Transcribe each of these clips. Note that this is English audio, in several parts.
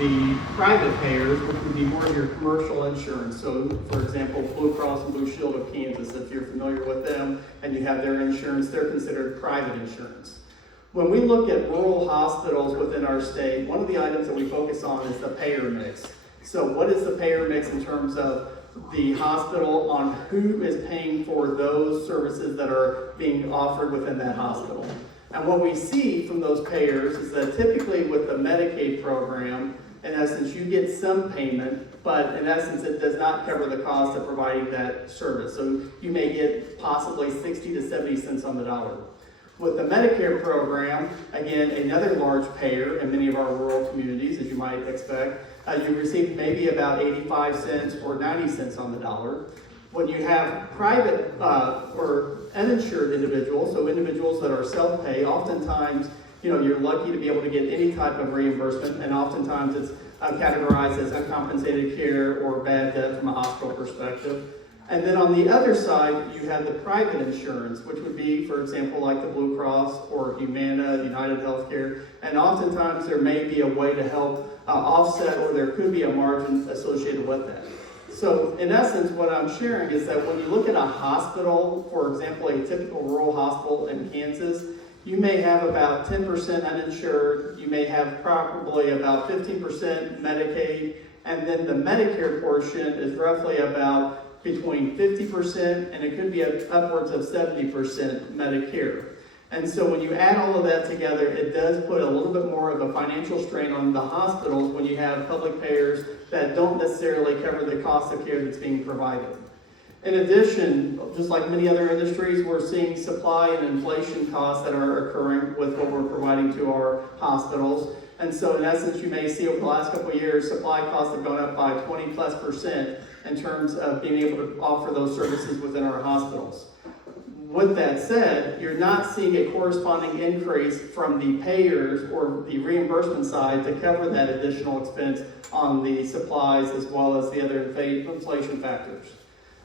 the private payers, which would be more of your commercial insurance. So, for example, Blue Cross and Blue Shield of Kansas, if you're familiar with them and you have their insurance, they're considered private insurance. When we look at rural hospitals within our state, one of the items that we focus on is the payer mix. So what is the payer mix in terms of the hospital on who is paying for those services that are being offered within that hospital? And what we see from those payers is that typically with the Medicaid program, in essence, you get some payment, but in essence, it does not cover the cost of providing that service. So you may get possibly 60 to 70 cents on the dollar. With the Medicare program, again, another large payer in many of our rural communities, as you might expect, you receive maybe about 85 cents or 90 cents on the dollar. When you have private or uninsured individuals, so individuals that are self-pay, oftentimes, you're lucky to be able to get any type of reimbursement, and oftentimes it's categorized as uncompensated care or bad debt from a hospital perspective. And then on the other side, you have the private insurance, which would be, for example, like the Blue Cross or Humana, United Healthcare, and oftentimes there may be a way to help offset, or there could be a margin associated with that. So in essence, what I'm sharing is that when you look at a hospital, for example, a typical rural hospital in Kansas, you may have about 10% uninsured, you may have probably about 15% Medicaid, and then the Medicare portion is roughly about between 50% and it could be upwards of 70% Medicare. And so when you add all of that together, it does put a little bit more of a financial strain on the hospitals when you have public payers that don't necessarily cover the cost of care that's being provided. In addition, just like many other industries, we're seeing supply and inflation costs that are occurring with what we're providing to our hospitals. And so in essence, you may see over the last couple of years, supply costs have gone up by 20+% in terms of being able to offer those services within our hospitals. With that said, you're not seeing a corresponding increase from the payers or the reimbursement side to cover that additional expense on the supplies as well as the other inflation factors.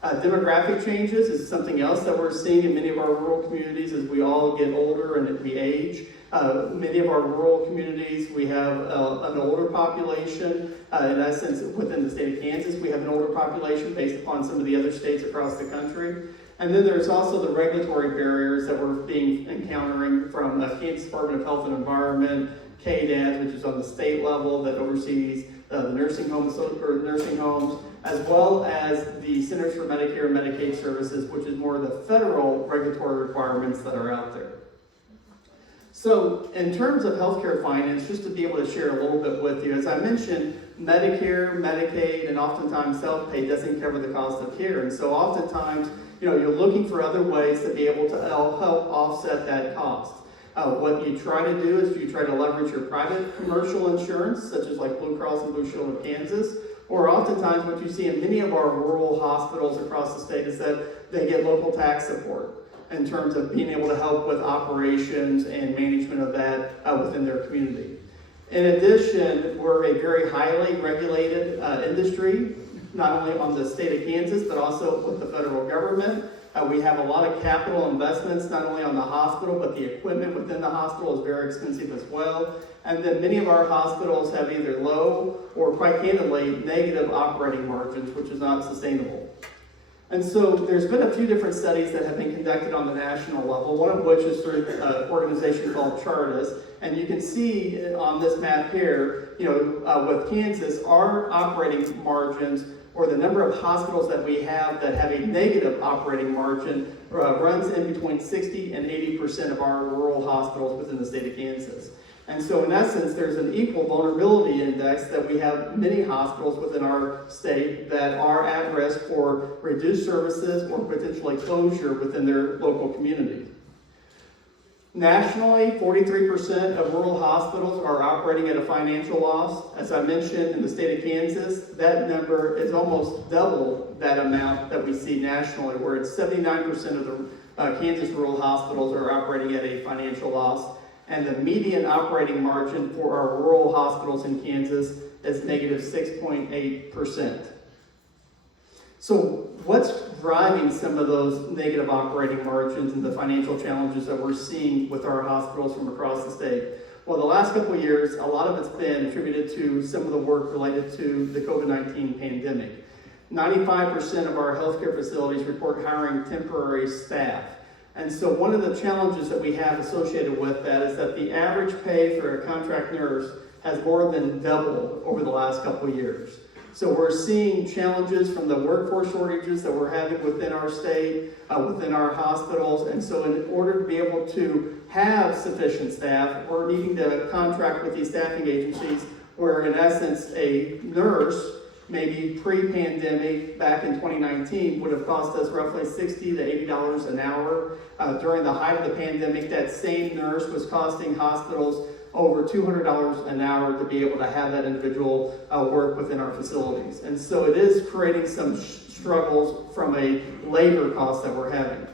Demographic changes is something else that we're seeing in many of our rural communities as we all get older and we age. Many of our rural communities, we have an older population. In essence, within the state of Kansas, we have an older population based upon some of the other states across the country. And then there's also the regulatory barriers that we're encountering from the Kansas Department of Health and Environment, KDAD, which is on the state level that oversees the nursing homes, as well as the Centers for Medicare and Medicaid Services, which is more of the federal regulatory requirements that are out there. So in terms of healthcare finance, just to be able to share a little bit with you, as I mentioned, Medicare, Medicaid, and oftentimes self-pay doesn't cover the cost of care. And so oftentimes, you're looking for other ways to be able to help offset that cost. What you try to do is you try to leverage your private commercial insurance, such as like Blue Cross and Blue Shield of Kansas, or oftentimes what you see in many of our rural hospitals across the state is that they get local tax support in terms of being able to help with operations and management of that within their community. In addition, we're a very highly regulated industry, not only on the state of Kansas, but also with the federal government. We have a lot of capital investments, not only on the hospital, but the equipment within the hospital is very expensive as well. And then many of our hospitals have either low or, quite candidly, negative operating margins, which is not sustainable. And so there's been a few different studies that have been conducted on the national level, one of which is through an organization called Chartis. And you can see on this map here, with Kansas, our operating margins, or the number of hospitals that we have that have a negative operating margin, runs in between 60 and 80% of our rural hospitals within the state of Kansas. And so in essence, there's an equal vulnerability index that we have many hospitals within our state that are at risk for reduced services or potentially closure within their local community. Nationally, 43% of rural hospitals are operating at a financial loss. As I mentioned, in the state of Kansas, that number is almost double that amount that we see nationally, where it's 79% of the Kansas rural hospitals are operating at a financial loss. And the median operating margin for our rural hospitals in Kansas is negative 6.8%. So what's driving some of those negative operating margins and the financial challenges that we're seeing with our hospitals from across the state? Well, the last couple of years, a lot of it's been attributed to some of the work related to the COVID-19 pandemic. 95% of our healthcare facilities report hiring temporary staff. And so one of the challenges that we have associated with that is that the average pay for a contract nurse has more than doubled over the last couple of years. So we're seeing challenges from the workforce shortages that we're having within our state, within our hospitals. And so in order to be able to have sufficient staff, we're needing to contract with these staffing agencies where in essence a nurse, maybe pre-pandemic back in 2019, would have cost us roughly $60 to $80 an hour. During the height of the pandemic, that same nurse was costing hospitals over $200 an hour to be able to have that individual work within our facilities. And so it is creating some struggles from a labor cost that we're having.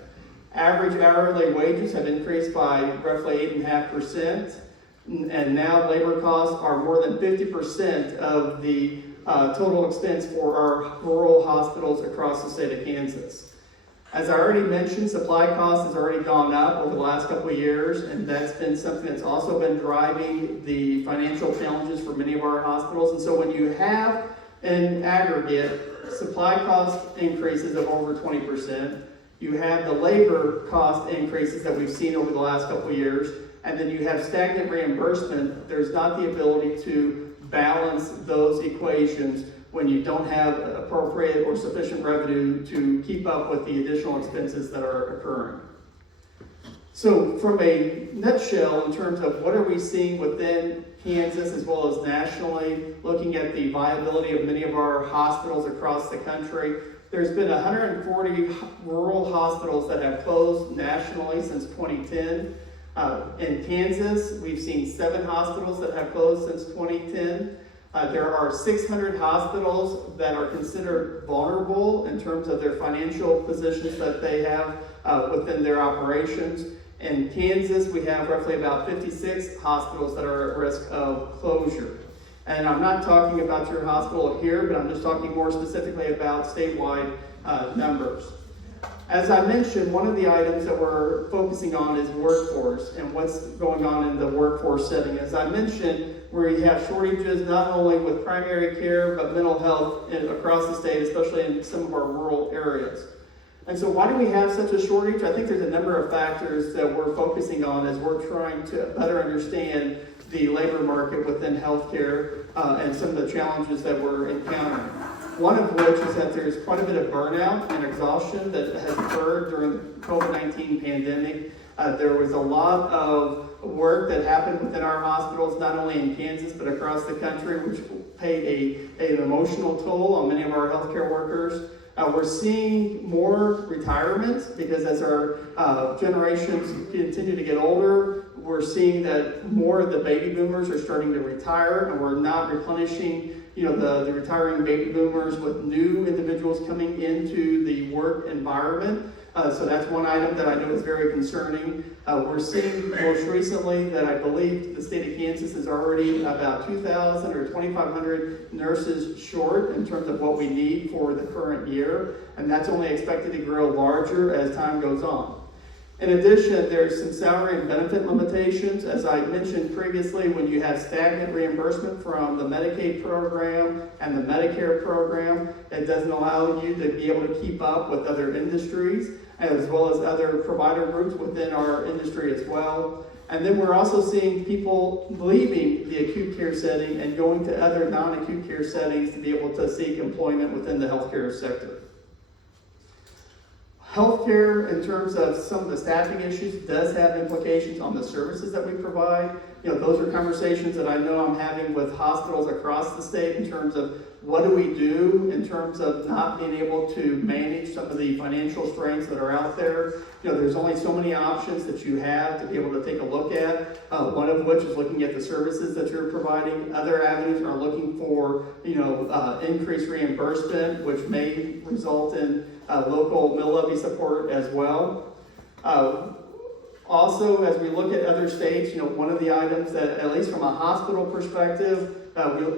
Average hourly wages have increased by roughly 8.5%, and now labor costs are more than 50% of the total expense for our rural hospitals across the state of Kansas. As I already mentioned, supply costs has already gone up over the last couple of years, and that's been something that's also been driving the financial challenges for many of our hospitals. And so when you have an aggregate supply cost increases of over 20%, you have the labor cost increases that we've seen over the last couple of years, and then you have stagnant reimbursement, there's not the ability to balance those equations when you don't have appropriate or sufficient revenue to keep up with the additional expenses that are occurring. So from a nutshell, in terms of what are we seeing within Kansas as well as nationally, looking at the viability of many of our hospitals across the country, there's been 140 rural hospitals that have closed nationally since 2010. In Kansas, we've seen 7 hospitals that have closed since 2010. There are 600 hospitals that are considered vulnerable in terms of their financial positions that they have within their operations. In Kansas, we have roughly about 56 hospitals that are at risk of closure. And I'm not talking about your hospital here, but I'm just talking more specifically about statewide numbers. As I mentioned, one of the items that we're focusing on is workforce and what's going on in the workforce setting. As I mentioned, we have shortages not only with primary care, but mental health across the state, especially in some of our rural areas. And so why do we have such a shortage? I think there's a number of factors that we're focusing on as we're trying to better understand the labor market within healthcare and some of the challenges that we're encountering. One of which is that there's quite a bit of burnout and exhaustion that has occurred during the COVID-19 pandemic. There was a lot of work that happened within our hospitals, not only in Kansas, but across the country, which paid an emotional toll on many of our healthcare workers. We're seeing more retirements because as our generations continue to get older, we're seeing that more of the baby boomers are starting to retire, and we're not replenishing the retiring baby boomers with new individuals coming into the work environment. So that's one item that I know is very concerning. We're seeing most recently that I believe the state of Kansas is already about 2,000 or 2,500 nurses short in terms of what we need for the current year, and that's only expected to grow larger as time goes on. In addition, there's some salary and benefit limitations. As I mentioned previously, when you have stagnant reimbursement from the Medicaid program and the Medicare program, it doesn't allow you to be able to keep up with other industries as well as other provider groups within our industry as well. And then we're also seeing people leaving the acute care setting and going to other non-acute care settings to be able to seek employment within the healthcare sector. Healthcare, in terms of some of the staffing issues, does have implications on the services that we provide. Those are conversations that I know I'm having with hospitals across the state in terms of what do we do in terms of not being able to manage some of the financial strains that are out there. There's only so many options that you have to be able to take a look at, one of which is looking at the services that you're providing. Other avenues are looking for, increased reimbursement, which may result in local mill levy support as well. Also, as we look at other states, one of the items that, at least from a hospital perspective,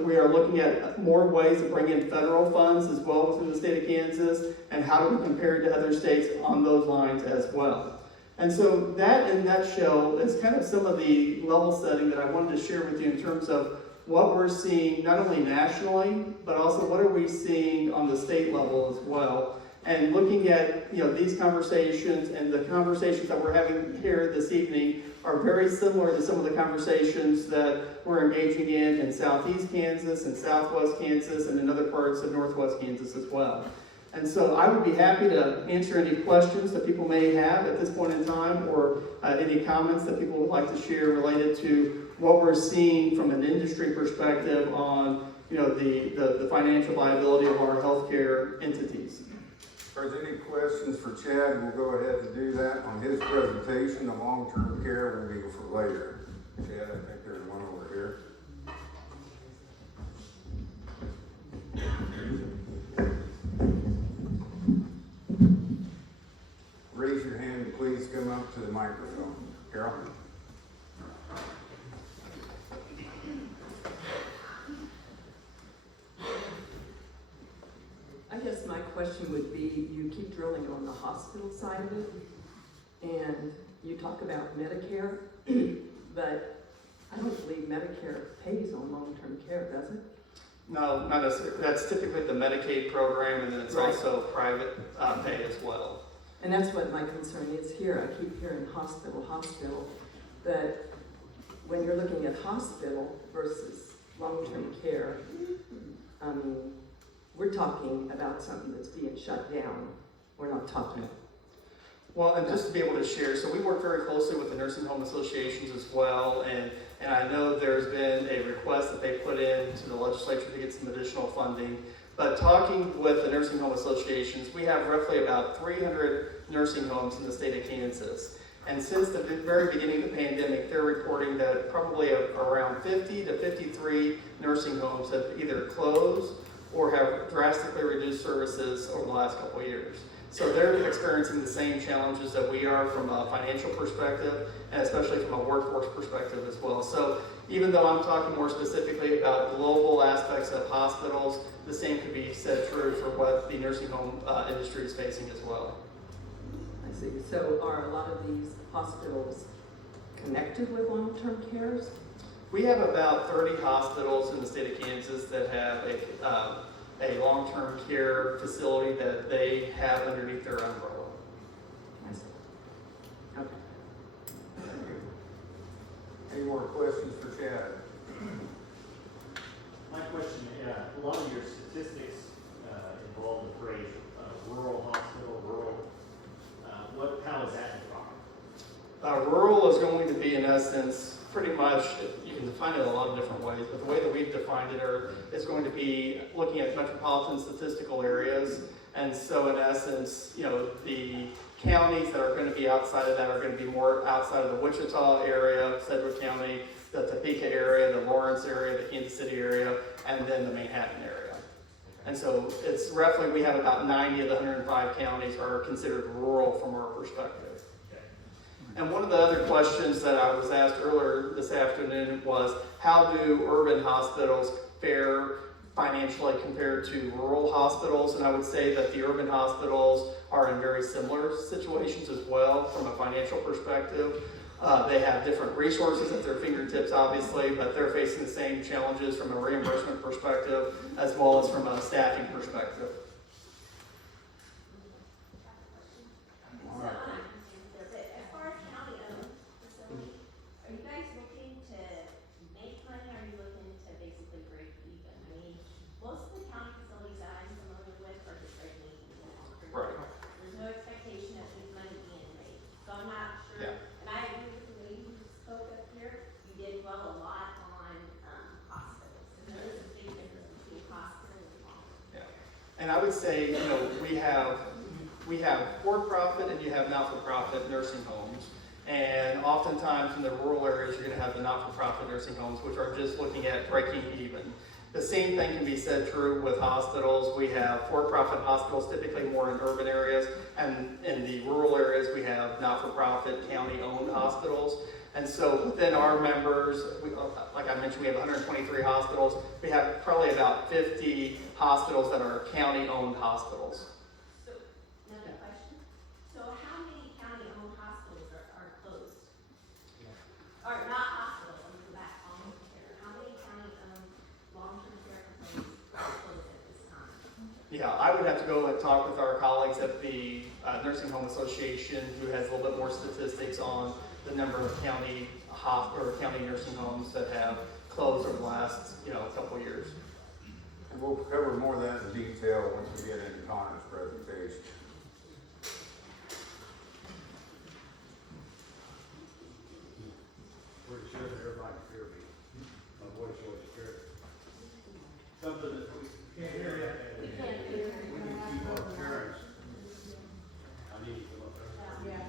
we are looking at more ways to bring in federal funds as well within the state of Kansas, and how do we compare to other states on those lines as well. And so that, in a nutshell, is kind of some of the level setting that I wanted to share with you in terms of what we're seeing not only nationally, but also what are we seeing on the state level as well. And looking at these conversations and the conversations that we're having here this evening are very similar to some of the conversations that we're engaging in Southeast Kansas and Southwest Kansas and in other parts of Northwest Kansas as well. And so I would be happy to answer any questions that people may have at this point in time, or any comments that people would like to share related to what we're seeing from an industry perspective on the financial viability of our healthcare entities. If there's any questions for Chad, we'll go ahead and do that on his presentation. The long-term care will be for later. Chad, I think there's one over here. Raise your hand and please come up to the microphone. Carol? I guess my question would be, you keep drilling on the hospital side of it, and you talk about Medicare, but I don't believe Medicare pays on long-term care, does it? No, not necessarily. That's typically the Medicaid program, and then it's Right. also private pay as well. And that's what my concern is here. I keep hearing hospital, but when you're looking at hospital versus long-term care, I mean, we're talking about something that's being shut down. We're not talking. Well, and just to be able to share, so we work very closely with the nursing home associations as well, and I know there's been a request that they put in to the legislature to get some additional funding. But talking with the nursing home associations, we have roughly about 300 nursing homes in the state of Kansas. And since the very beginning of the pandemic, they're reporting that probably around 50 to 53 nursing homes have either closed or have drastically reduced services over the last couple of years. So they're experiencing the same challenges that we are from a financial perspective, and especially from a workforce perspective as well. So even though I'm talking more specifically about global aspects of hospitals, the same could be said true for what the nursing home industry is facing as well. I see. So are a lot of these hospitals connected with long-term cares? We have about 30 hospitals in the state of Kansas that have a long-term care facility that they have underneath their umbrella. I see. Okay. Thank you. Any more questions for Chad? My question, a lot of your statistics involve the phrase rural hospital, how is that defined? Rural is going to be, in essence, pretty much, you can define it a lot of different ways, but the way that we've defined it is going to be looking at metropolitan statistical areas. And so in essence, the counties that are going to be outside of that are going to be more outside of the Wichita area, Sedgwick County, the Topeka area, the Lawrence area, the Kansas City area, and then the Manhattan area. And so it's roughly, we have about 90 of the 105 counties are considered rural from our perspective. And one of the other questions that I was asked earlier this afternoon was, how do urban hospitals fare financially compared to rural hospitals? And I would say that the urban hospitals are in very similar situations as well from a financial perspective. They have different resources at their fingertips, obviously, but they're facing the same challenges from a reimbursement perspective as well as from a staffing perspective. And I would say, we have for-profit and you have not-for-profit nursing homes. And oftentimes in the rural areas, you're going to have the not-for-profit nursing homes, which are just looking at breaking even. The same thing can be said true with hospitals. We have for-profit hospitals, typically more in urban areas, and in the rural areas, we have not-for-profit county-owned hospitals. And so within our members, like I mentioned, we have 123 hospitals. We have probably about 50 hospitals that are county-owned hospitals. So, another question. So how many county-owned hospitals Yeah, I would have to go and talk with our colleagues at the Nursing Home Association, who has a little bit more statistics on the number of county nursing homes that have closed over the last, couple of years. And we'll cover more of that in detail once we get into Connor's presentation. Pretty sure that everybody can hear me. My voice always scared. Something that we can't hear yet. We need to keep our parents. I need to come up there.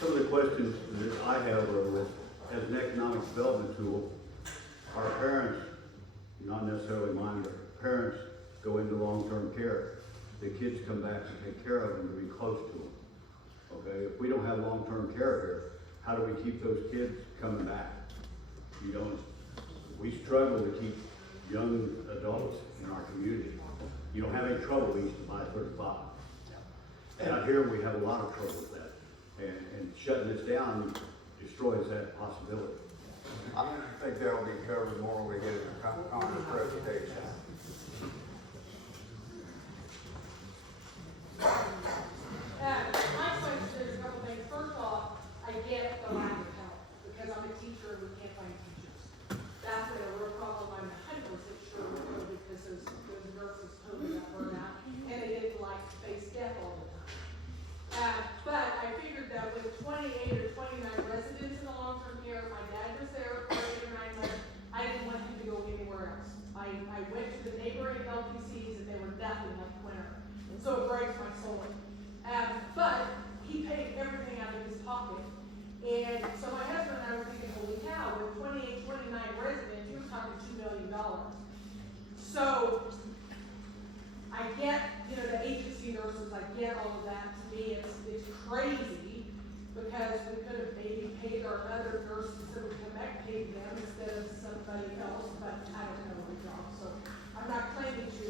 Some of the questions that I have are with, as an economic development tool, our parents, not necessarily mine, but parents go into long-term care. The kids come back to take care of them, to be close to them. Okay, if we don't have long-term care here, how do we keep those kids coming back? We struggle to keep young adults in our community. You don't have any trouble east of I-35. And out here, we have a lot of trouble with that. And shutting this down destroys that possibility. I think that'll be covered more when we get into Connor's presentation. My question is a couple things. First off, I get the lack of help, because I'm a teacher and we can't find teachers. That's been a real problem. I'm 100% sure with it, because those nurses totally got burned out, and they didn't like to face death all the time. But I figured that with 28 or 29 residents in the long-term care, my dad was there for 8 or 9 months, I didn't want him to go anywhere else. I went to the neighboring LTCs and they were nothing like winter. And so it breaks my soul. But he paid everything out of his pocket. And so my husband and I were thinking, holy cow, with 28, 29 residents, you're talking $2 million. So I get, the agency nurses, I get all of that. To me, it's crazy, because we could have maybe paid our other nurses that would come back, paid them instead of somebody else, but I don't know the job, so I'm not claiming to.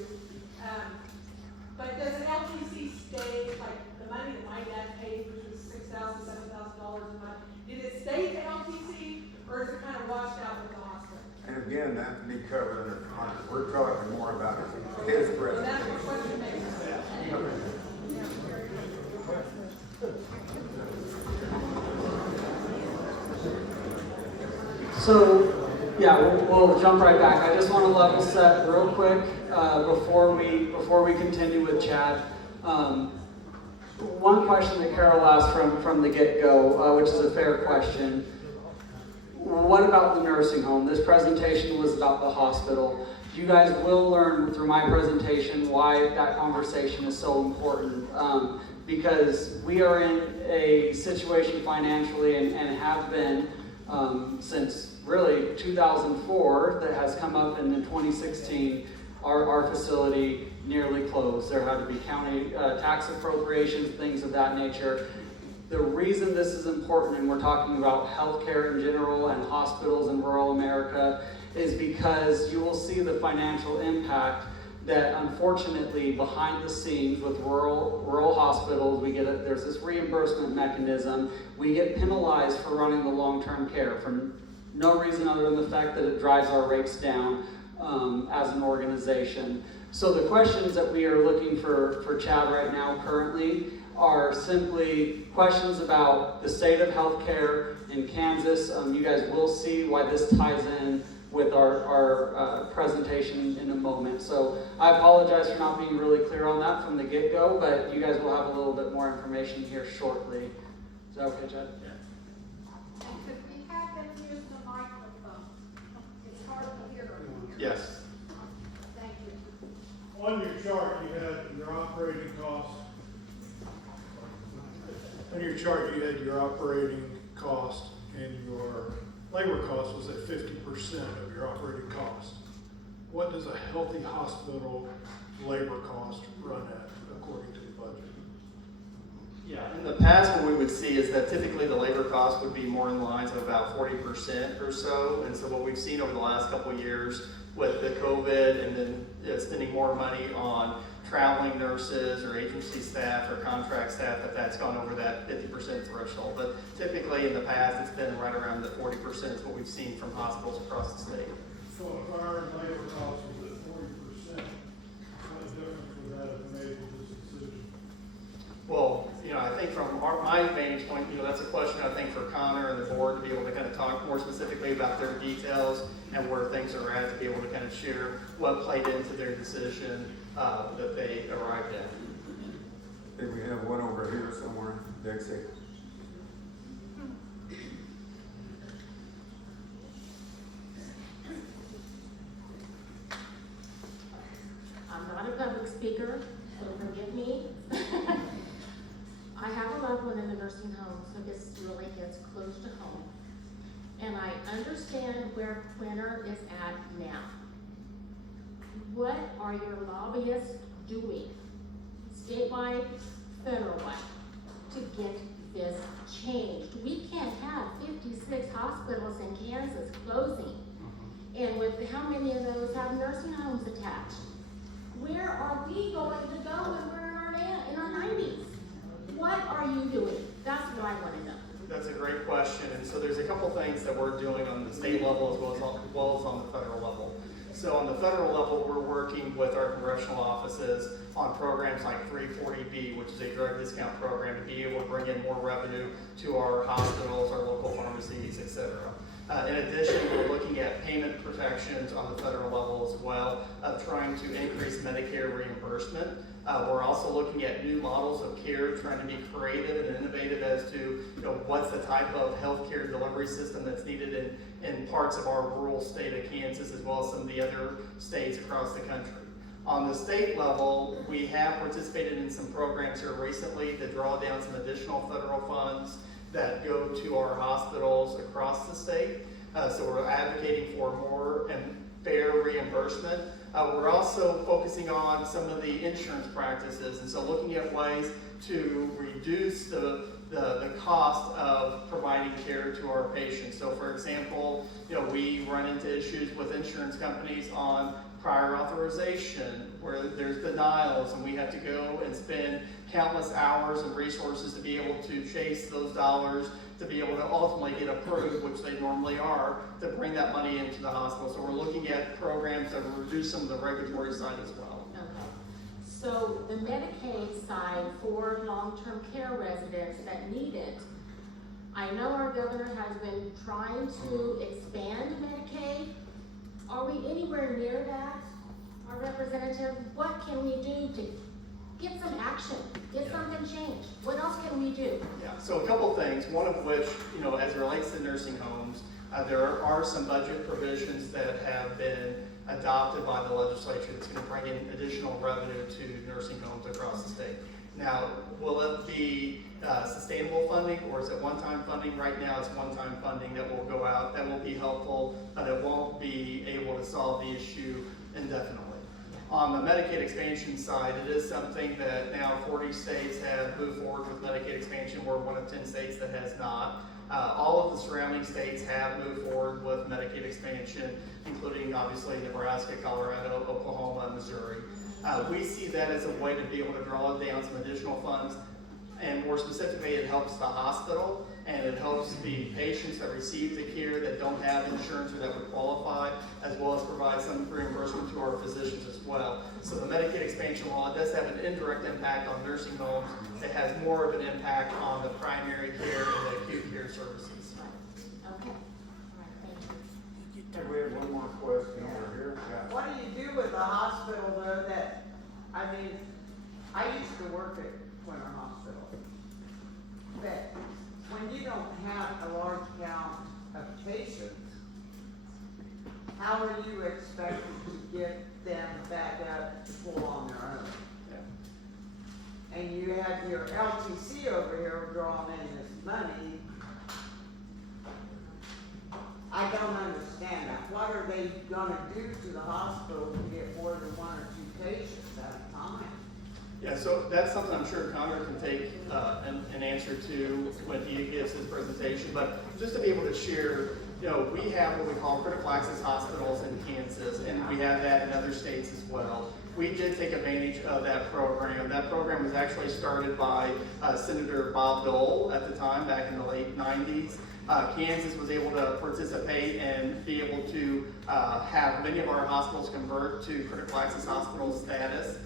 But does an LTC stay, like the money that my dad paid, which was $6,000, $7,000 a month, did it stay at LTC, or is it kind of washed out with the hospital? And again, that can be covered under Connor. We're talking more about his So that's presentation. what question makes. So, yeah, we'll jump right back. I just want to level set real quick before we continue with Chad. One question that Carol asked from the get-go, which is a fair question. What about the nursing home? This presentation was about the hospital. You guys will learn through my presentation why that conversation is so important. Because we are in a situation financially and have been since really 2004 that has come up, and in 2016 our facility nearly closed. There had to be county tax appropriations, things of that nature. The reason this is important, and we're talking about healthcare in general and hospitals in rural America, is because you will see the financial impact that unfortunately behind the scenes with rural hospitals, there's this reimbursement mechanism. We get penalized for running the long-term care for no reason other than the fact that it drives our rates down as an organization. So the questions that we are looking for Chad right now currently are simply questions about the state of healthcare in Kansas. You guys will see why this ties in with our presentation in a moment. So I apologize for not being really clear on that from the get-go, but you guys will have a little bit more information here shortly. Is that okay, Chad? And could we have them use the microphone? It's hard to hear them. Yes. Thank you. On your chart, you had your operating costs. On your chart, you had your operating cost, and your labor cost was at 50% of your operating cost. What does a healthy hospital labor cost run at according to the budget? Yeah, in the past, what we would see is that typically the labor cost would be more in lines of about 40% or so. And so what we've seen over the last couple of years with the COVID and then spending more money on traveling nurses or agency staff or contract staff, that's gone over that 50% threshold. But typically in the past, it's been right around the 40% is what we've seen from hospitals across the state. So if our labor cost was at 40%, what difference would that have made with this decision? Well, I think from my vantage point, that's a question I think for Connor and the board to be able to kind of talk more specifically about their details and where things are at, to be able to kind of share what played into their decision that they arrived at. I think we have one over here somewhere, Dixie. I'm not a public speaker, so forgive me. I have a loved one in a nursing home, so this really gets close to home. And I understand where Quinter is at now. What are your lobbyists doing, statewide, federal-wide, to get this changed? We can't have 56 hospitals in Kansas closing. And with how many of those have nursing homes attached? Where are we going to go when we're in our 90s? What are you doing? That's what I want to know. That's a great question. And so there's a couple things that we're doing on the state level as well as on the federal level. So on the federal level, we're working with our congressional offices on programs like 340B, which is a drug discount program, to be able to bring in more revenue to our hospitals, our local pharmacies, et cetera. In addition, we're looking at payment protections on the federal level as well, of trying to increase Medicare reimbursement. We're also looking at new models of care, trying to be creative and innovative as to what's the type of healthcare delivery system that's needed in parts of our rural state of Kansas, as well as some of the other states across the country. On the state level, we have participated in some programs here recently to draw down some additional federal funds that go to our hospitals across the state. So we're advocating for more and fair reimbursement. We're also focusing on some of the insurance practices, and so looking at ways to reduce the cost of providing care to our patients. So for example, we run into issues with insurance companies on prior authorization, where there's denials, and we have to go and spend countless hours and resources to be able to chase those dollars to be able to ultimately get approved, which they normally are, to bring that money into the hospital. So we're looking at programs that will reduce some of the regulatory side as well. Okay. So the Medicaid side for long-term care residents that need it, I know our governor has been trying to expand Medicaid. Are we anywhere near that? Our representative, what can we do to get some action, get something changed? What else can we do? Yeah, so a couple things, one of which, as it relates to nursing homes, there are some budget provisions that have been adopted by the legislature that's going to bring in additional revenue to nursing homes across the state. Now, will it be sustainable funding, or is it one-time funding? Right now, it's one-time funding that will go out, that will be helpful, but it won't be able to solve the issue indefinitely. On the Medicaid expansion side, it is something that now 40 states have moved forward with Medicaid expansion. We're one of 10 states that has not. All of the surrounding states have moved forward with Medicaid expansion, including obviously Nebraska, Colorado, Oklahoma, and Missouri. We see that as a way to be able to draw down some additional funds, and more specifically, it helps the hospital, and it helps the patients that receive the care that don't have insurance or that would qualify, as well as provide some reimbursement to our physicians as well. So the Medicaid expansion, while it does have an indirect impact on nursing homes, it has more of an impact on the primary care and the acute care services. Right. Okay. All right, thank you. Okay, we have one more question over here. Yeah. What do you do with a hospital though that, I used to work at Quinter Hospital. But when you don't have a large count of patients, how are you expected to get them back up to pull on their own? Yeah. And you have your LTC over here drawing in this money. I don't understand that. What are they gonna do to the hospital to get more than one or two patients at a time? Yeah, so that's something I'm sure Connor can take an answer to when he gives his presentation. But just to be able to share, we have what we call critical access hospitals in Kansas, and we have that in other states as well. we did take advantage of that program. That program was actually started by Senator Bob Dole at the time, back in the late 90s. Kansas was able to participate and be able to have many of our hospitals convert to critical access hospital status.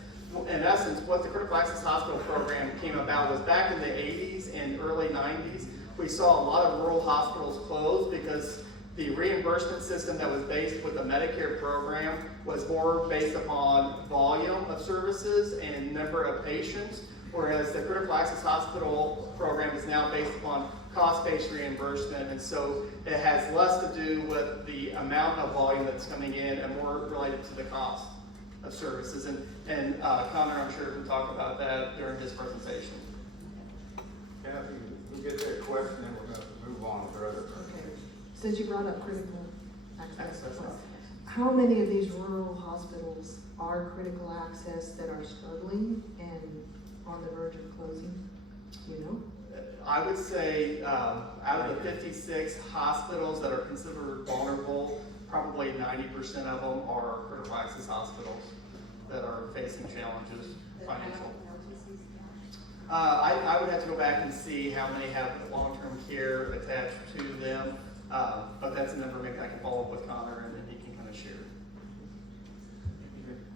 In essence, what the critical access hospital program came about was back in the 80s and early 90s, we saw a lot of rural hospitals close because the reimbursement system that was based with the Medicare program was more based upon volume of services and number of patients, whereas the critical access hospital program is now based upon cost-based reimbursement, and so it has less to do with the amount of volume that's coming in and more related to the cost of services. And Connor, I'm sure, can talk about that during his presentation. Kathy, we'll get that question and we're gonna move on to other. Okay, since you brought up critical access, Access. how many of these rural hospitals are critical access that are struggling and on the verge of closing? Do you know? I would say out of the 56 hospitals that are considered vulnerable, probably 90% of them are critical access hospitals that are facing challenges, financial. I would have to go back and see how many have long-term care attached to them, but that's a number maybe I can follow up with Connor and then he can kind of share.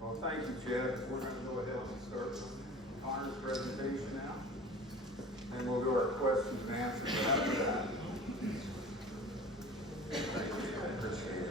Well, thank you, Chad. We're gonna go ahead and start Connor's presentation now. And we'll do our questions and answers after that. Appreciate it.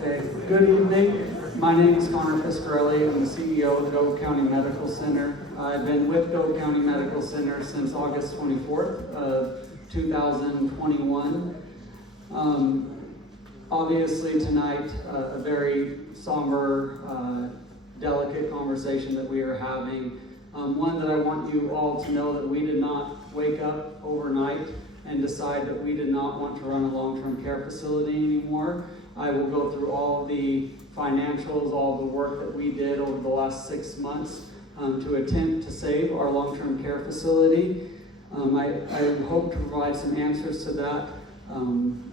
Okay, good evening. My name is Connor Piscarelli. I'm the CEO of Gove County Medical Center. I've been with Gove County Medical Center since August 24th of 2021. Obviously tonight, a very somber, delicate conversation that we are having. One that I want you all to know that we did not wake up overnight and decide that we did not want to run a long-term care facility anymore. I will go through all of the financials, all the work that we did over the last 6 months to attempt to save our long-term care facility. I hope to provide some answers to that.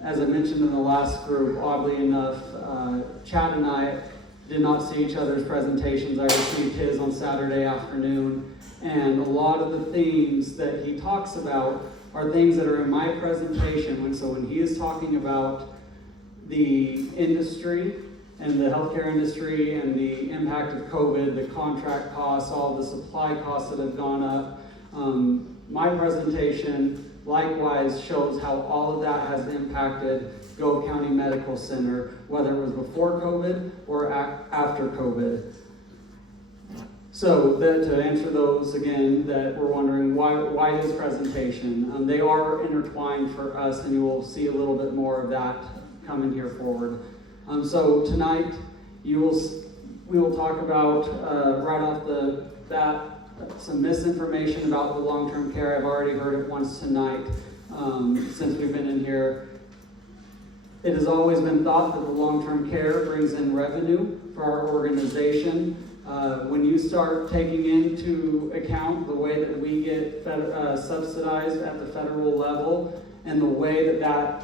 As I mentioned in the last group, oddly enough, Chad and I did not see each other's presentations. I received his on Saturday afternoon, and a lot of the themes that he talks about are things that are in my presentation. So when he is talking about the industry and the healthcare industry and the impact of COVID, the contract costs, all the supply costs that have gone up, my presentation likewise shows how all of that has impacted Gove County Medical Center, whether it was before COVID or after COVID. So to answer those again that were wondering why this presentation, they are intertwined for us, and you will see a little bit more of that coming here forward. So tonight we will talk about right off the bat some misinformation about the long-term care. I've already heard it once tonight since we've been in here. It has always been thought that the long-term care brings in revenue for our organization. When you start taking into account the way that we get subsidized at the federal level and the way that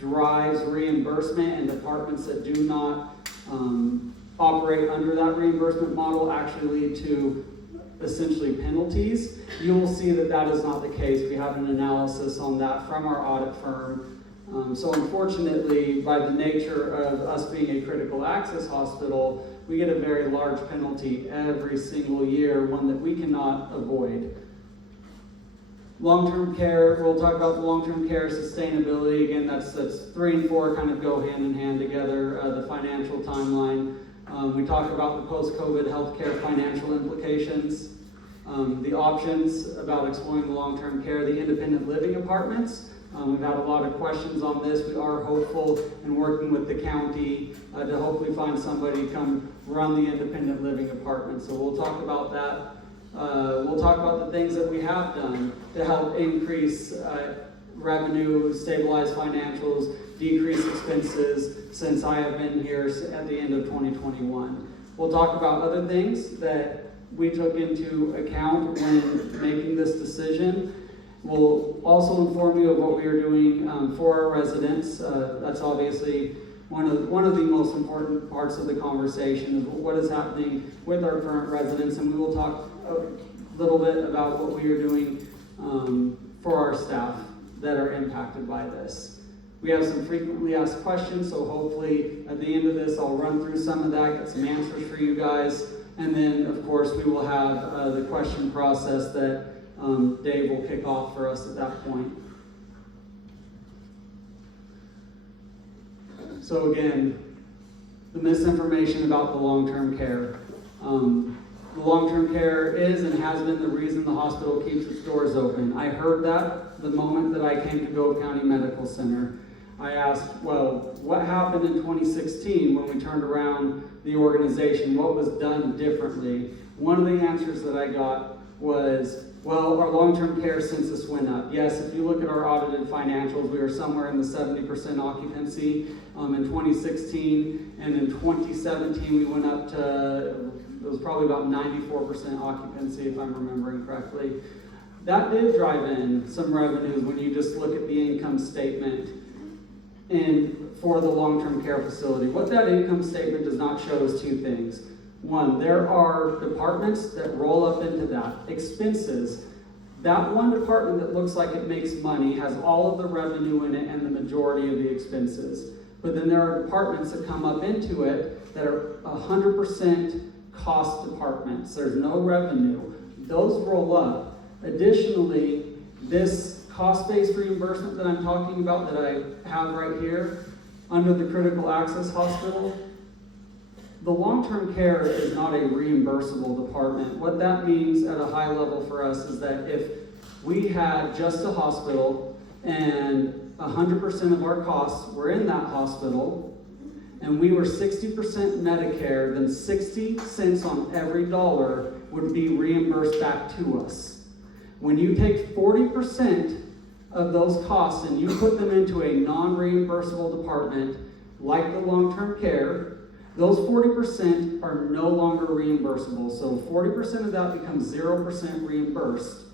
drives reimbursement, and departments that do not operate under that reimbursement model actually lead to essentially penalties, you will see that that is not the case. We have an analysis on that from our audit firm. So unfortunately, by the nature of us being a critical access hospital, we get a very large penalty every single year, one that we cannot avoid. Long-term care, we'll talk about the long-term care sustainability. Again, that's 3 and 4 kind of go hand in hand together, the financial timeline. We talk about the post-COVID healthcare financial implications. The options about exploring the long-term care, the independent living apartments. We've had a lot of questions on this. We are hopeful and working with the county to hopefully find somebody to come run the independent living apartment. So we'll talk about that. We'll talk about the things that we have done to help increase revenue, stabilize financials, decrease expenses since I have been here at the end of 2021. We'll talk about other things that we took into account when making this decision. We'll also inform you of what we are doing for our residents. That's obviously one of the most important parts of the conversation, is what is happening with our current residents, and we will talk a little bit about what we are doing for our staff that are impacted by this. We have some frequently asked questions, so hopefully at the end of this I'll run through some of that, get some answers for you guys, and then of course we will have the question process that Dave will kick off for us at that point. So again, the misinformation about the long-term care. The long-term care is and has been the reason the hospital keeps its doors open. I heard that the moment that I came to Gove County Medical Center. I asked, well, what happened in 2016 when we turned around the organization? What was done differently? One of the answers that I got was, well, our long-term care census went up. Yes, if you look at our audited financials, we were somewhere in the 70% occupancy in 2016, and in 2017 we went up to, it was probably about 94% occupancy if I'm remembering correctly. That did drive in some revenues when you just look at the income statement and for the long-term care facility. What that income statement does not show is two things. One, there are departments that roll up into that. Expenses. That one department that looks like it makes money has all of the revenue in it and the majority of the expenses. But then there are departments that come up into it that are 100% cost departments. There's no revenue. Those roll up. Additionally, this cost-based reimbursement that I'm talking about that I have right here under the critical access hospital, the long-term care is not a reimbursable department. What that means at a high level for us is that if we had just a hospital and 100% of our costs were in that hospital and we were 60% Medicare, then 60 cents on every dollar would be reimbursed back to us. When you take 40% of those costs and you put them into a non-reimbursable department like the long-term care, those 40% are no longer reimbursable. So 40% of that becomes 0% reimbursed.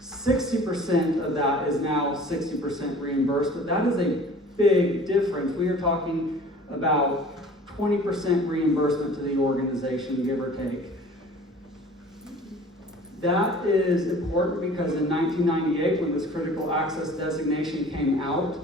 60% of that is now 60% reimbursed, but that is a big difference. We are talking about 20% reimbursement to the organization, give or take. That is important because in 1998, when this critical access designation came out,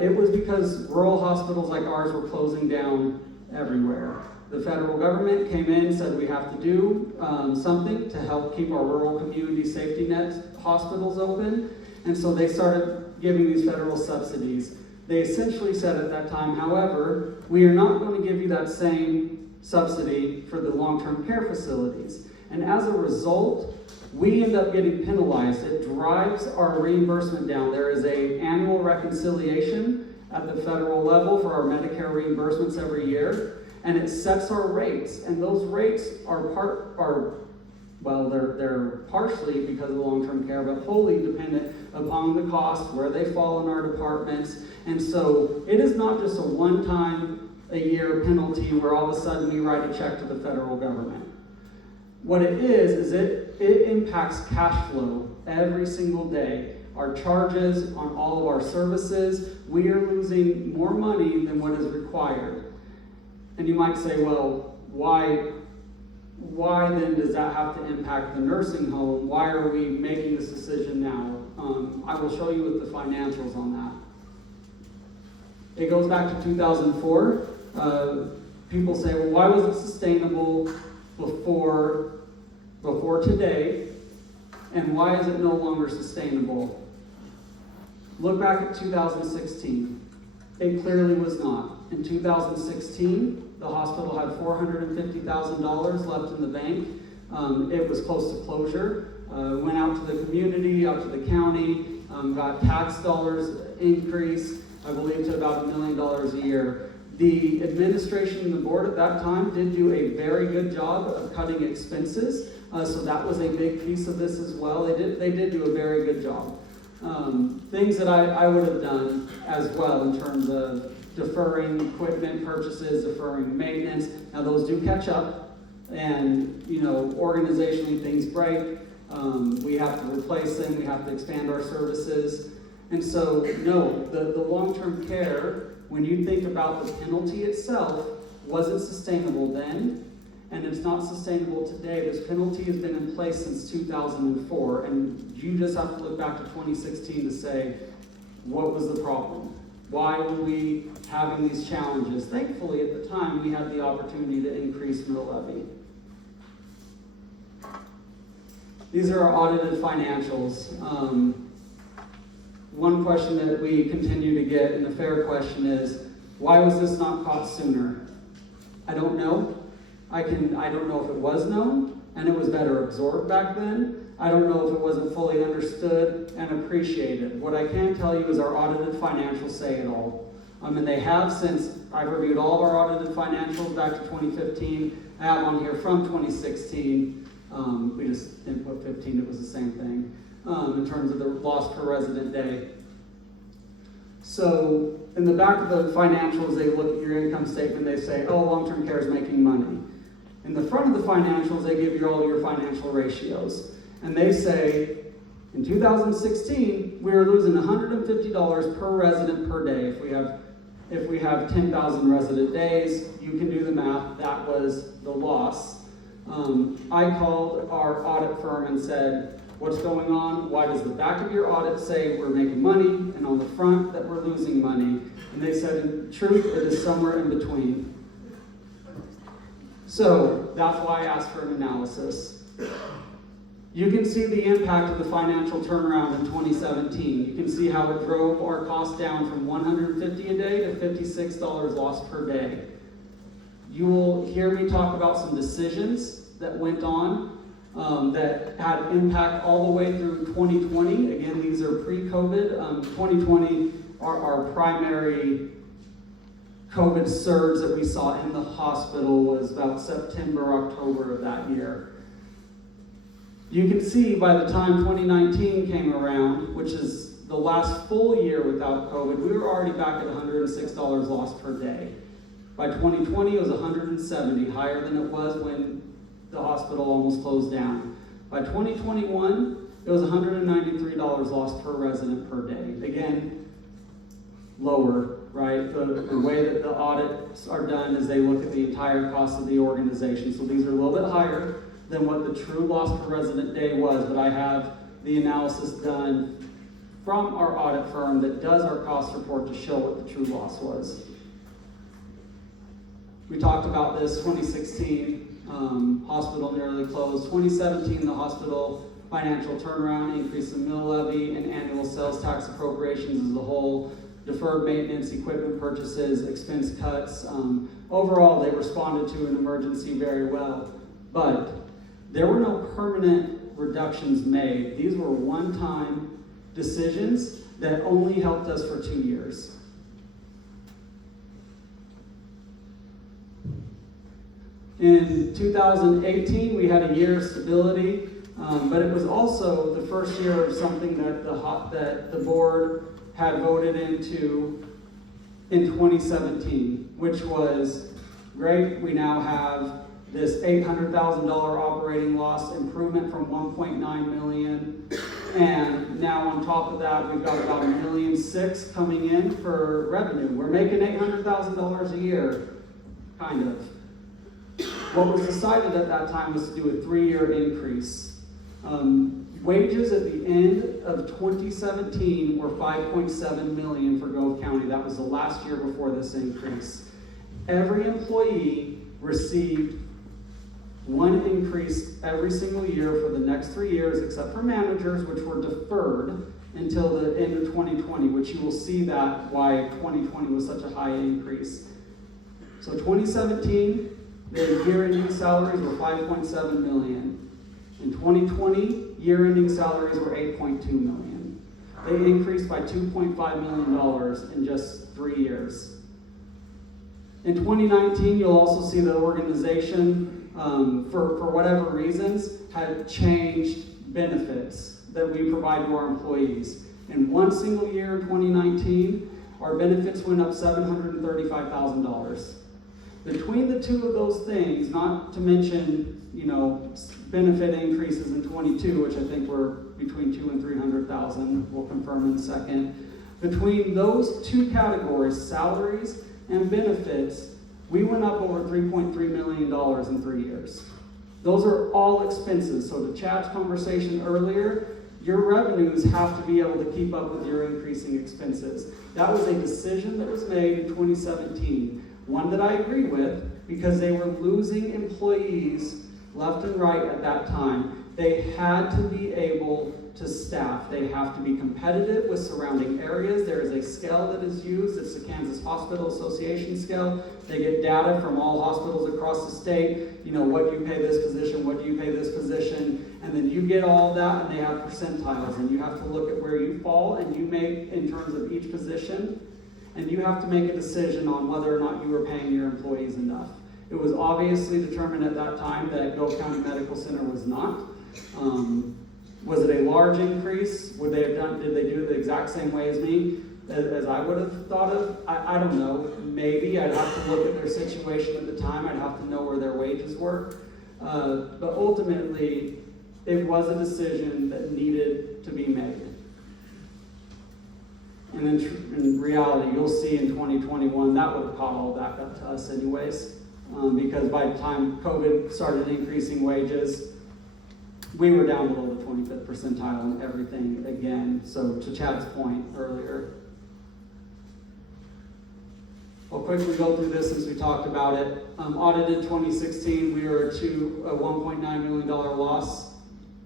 it was because rural hospitals like ours were closing down everywhere. The federal government came in and said we have to do something to help keep our rural community safety net hospitals open, and so they started giving these federal subsidies. They essentially said at that time, however, we are not going to give you that same subsidy for the long-term care facilities. And as a result, we end up getting penalized. It drives our reimbursement down. There is an annual reconciliation at the federal level for our Medicare reimbursements every year, and it sets our rates. And those rates they're partially because of long-term care, but wholly dependent upon the cost, where they fall in our departments. And so it is not just a one-time a year penalty where all of a sudden we write a check to the federal government. What it is it impacts cash flow every single day. Our charges on all of our services, we are losing more money than what is required. And you might say, well, why then does that have to impact the nursing home? Why are we making this decision now? I will show you with the financials on that. It goes back to 2004. People say, well, why was it sustainable before today, and why is it no longer sustainable? Look back at 2016. It clearly was not. In 2016, the hospital had $450,000 left in the bank. It was close to closure. Went out to the community, out to the county, got tax dollars increase, I believe to about $1 million a year. The administration and the board at that time did do a very good job of cutting expenses, so that was a big piece of this as well. They did do a very good job. Things that I would have done as well in terms of deferring equipment purchases, deferring maintenance. Now those do catch up, and organizationally things break. We have to replace them, we have to expand our services. And so, no, the long-term care, when you think about the penalty itself, wasn't sustainable then, and it's not sustainable today. This penalty has been in place since 2004, and you just have to look back to 2016 to say, what was the problem? Why were we having these challenges? Thankfully, at the time, we had the opportunity to increase mill levy. These are our audited financials. One question that we continue to get, and the fair question is, why was this not caught sooner? I don't know. I don't know if it was known, and it was better absorbed back then. I don't know if it wasn't fully understood and appreciated. What I can tell you is our audited financials say it all. And they have since I've reviewed all of our audited financials back to 2015. I have on here from 2016. We just didn't put 15, it was the same thing, in terms of the loss per resident day. So in the back of the financials, they look at your income statement, they say, oh, long-term care is making money. In the front of the financials, they give you all your financial ratios. And they say, in 2016, we were losing $150 per resident per day. If we have 10,000 resident days, you can do the math, that was the loss. I called our audit firm and said, what's going on? Why does the back of your audit say we're making money and on the front that we're losing money? And they said, in truth, it is somewhere in between. So that's why I asked for an analysis. You can see the impact of the financial turnaround in 2017. You can see how it drove our costs down from $150 a day to $56 lost per day. You will hear me talk about some decisions that went on that had impact all the way through 2020. Again, these are pre-COVID. 2020, our primary COVID surge that we saw in the hospital was about September, October of that year. You can see by the time 2019 came around, which is the last full year without COVID, we were already back at $106 lost per day. By 2020, it was $170, higher than it was when the hospital almost closed down. By 2021, it was $193 lost per resident per day. Again, lower, right? The way that the audits are done is they look at the entire cost of the organization. So these are a little bit higher than what the true loss per resident day was, but I have the analysis done from our audit firm that does our cost report to show what the true loss was. We talked about this, 2016, hospital nearly closed. 2017, the hospital financial turnaround, increase in mill levy and annual sales tax appropriations as a whole, deferred maintenance, equipment purchases, expense cuts. Overall, they responded to an emergency very well, but there were no permanent reductions made. These were one-time decisions that only helped us for 2 years. In 2018, we had a year of stability, but it was also the first year of something that the board had voted into in 2017, which was great. We now have this $800,000 operating loss improvement from $1.9 million. And now on top of that, we've got about $1.6 million coming in for revenue. We're making $800,000 a year, kind of. What was decided at that time was to do a 3-year increase. Wages at the end of 2017 were $5.7 million for Gove County. That was the last year before this increase. Every employee received one increase every single year for the next 3 years, except for managers, which were deferred until the end of 2020, which you will see that why 2020 was such a high increase. So 2017, their year-ending salaries were $5.7 million. In 2020, year-ending salaries were $8.2 million. They increased by $2.5 million in just 3 years. In 2019, you'll also see the organization, for whatever reasons, had changed benefits that we provide to our employees. In one single year in 2019, our benefits went up $735,000. Between the two of those things, not to mention, benefit increases in 22, which I think were between $200,000 and $300,000, we'll confirm in a second. Between those two categories, salaries and benefits, we went up over $3.3 million in 3 years. Those are all expenses. So to Chad's conversation earlier, your revenues have to be able to keep up with your increasing expenses. That was a decision that was made in 2017, one that I agree with, because they were losing employees left and right at that time. They had to be able to staff. They have to be competitive with surrounding areas. There is a scale that is used. It's the Kansas Hospital Association scale. They get data from all hospitals across the state. What do you pay this physician? What do you pay this physician? And then you get all that, and they have percentiles, and you have to look at where you fall, and you make in terms of each position, and you have to make a decision on whether or not you were paying your employees enough. It was obviously determined at that time that Gove County Medical Center was not. Was it a large increase? Did they do it the exact same way as me, as I would have thought of? I don't know. Maybe. I'd have to look at their situation at the time. I'd have to know where their wages were. But ultimately, it was a decision that needed to be made. And in reality, you'll see in 2021, that would have caught all back up to us anyways. Because by the time COVID started increasing wages, we were down below the 25th percentile in everything again. So to Chad's point earlier, I'll quickly go through this since we talked about it. Audited 2016, we were to a $1.9 million loss.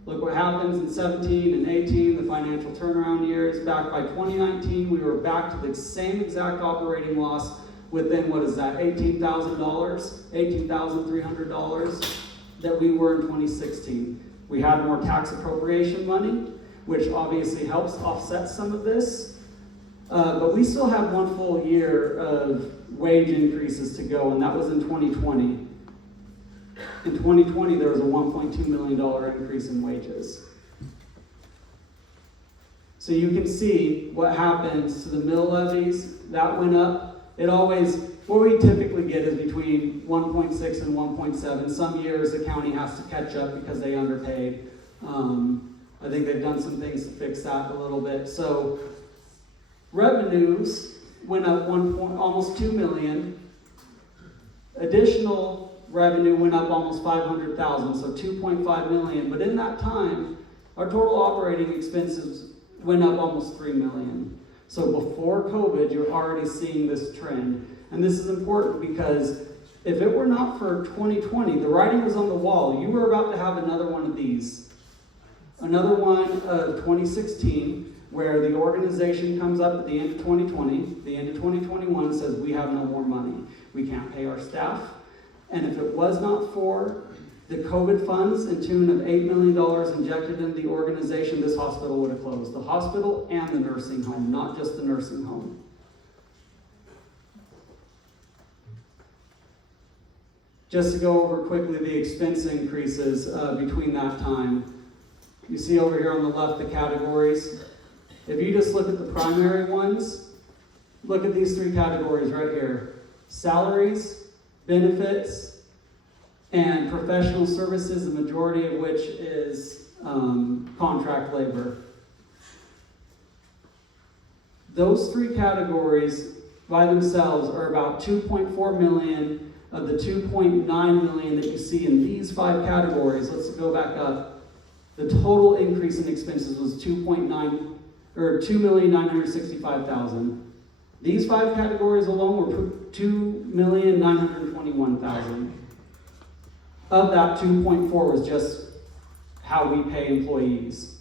Look what happens in 17 and 18, the financial turnaround years. Back by 2019, we were back to the same exact operating loss within, what is that, $18,000, $18,300 that we were in 2016. We had more tax appropriation money, which obviously helps offset some of this. But we still have one full year of wage increases to go, and that was in 2020. In 2020, there was a $1.2 million increase in wages. So you can see what happens to the mill levies. That went up. What we typically get is between 1.6 and 1.7. Some years the county has to catch up because they underpaid. I think they've done some things to fix that a little bit. So revenues went up almost $2 million. Additional revenue went up almost $500,000, so $2.5 million. But in that time, our total operating expenses went up almost $3 million. So before COVID, you're already seeing this trend. And this is important because if it were not for 2020, the writing was on the wall. You were about to have another one of these. Another one of 2016, where the organization comes up at the end of 2020, the end of 2021, says we have no more money. We can't pay our staff. And if it was not for the COVID funds in tune of $8 million injected into the organization, this hospital would have closed. The hospital and the nursing home, not just the nursing home. Just to go over quickly the expense increases between that time. You see over here on the left the categories. If you just look at the primary ones, look at these three categories right here. Salaries, benefits, and professional services, the majority of which is contract labor. Those three categories by themselves are about $2.4 million of the $2.9 million that you see in these five categories. Let's go back up. The total increase in expenses was $2,965,000. These five categories alone were $2,921,000. Of that, 2.4 was just how we pay employees.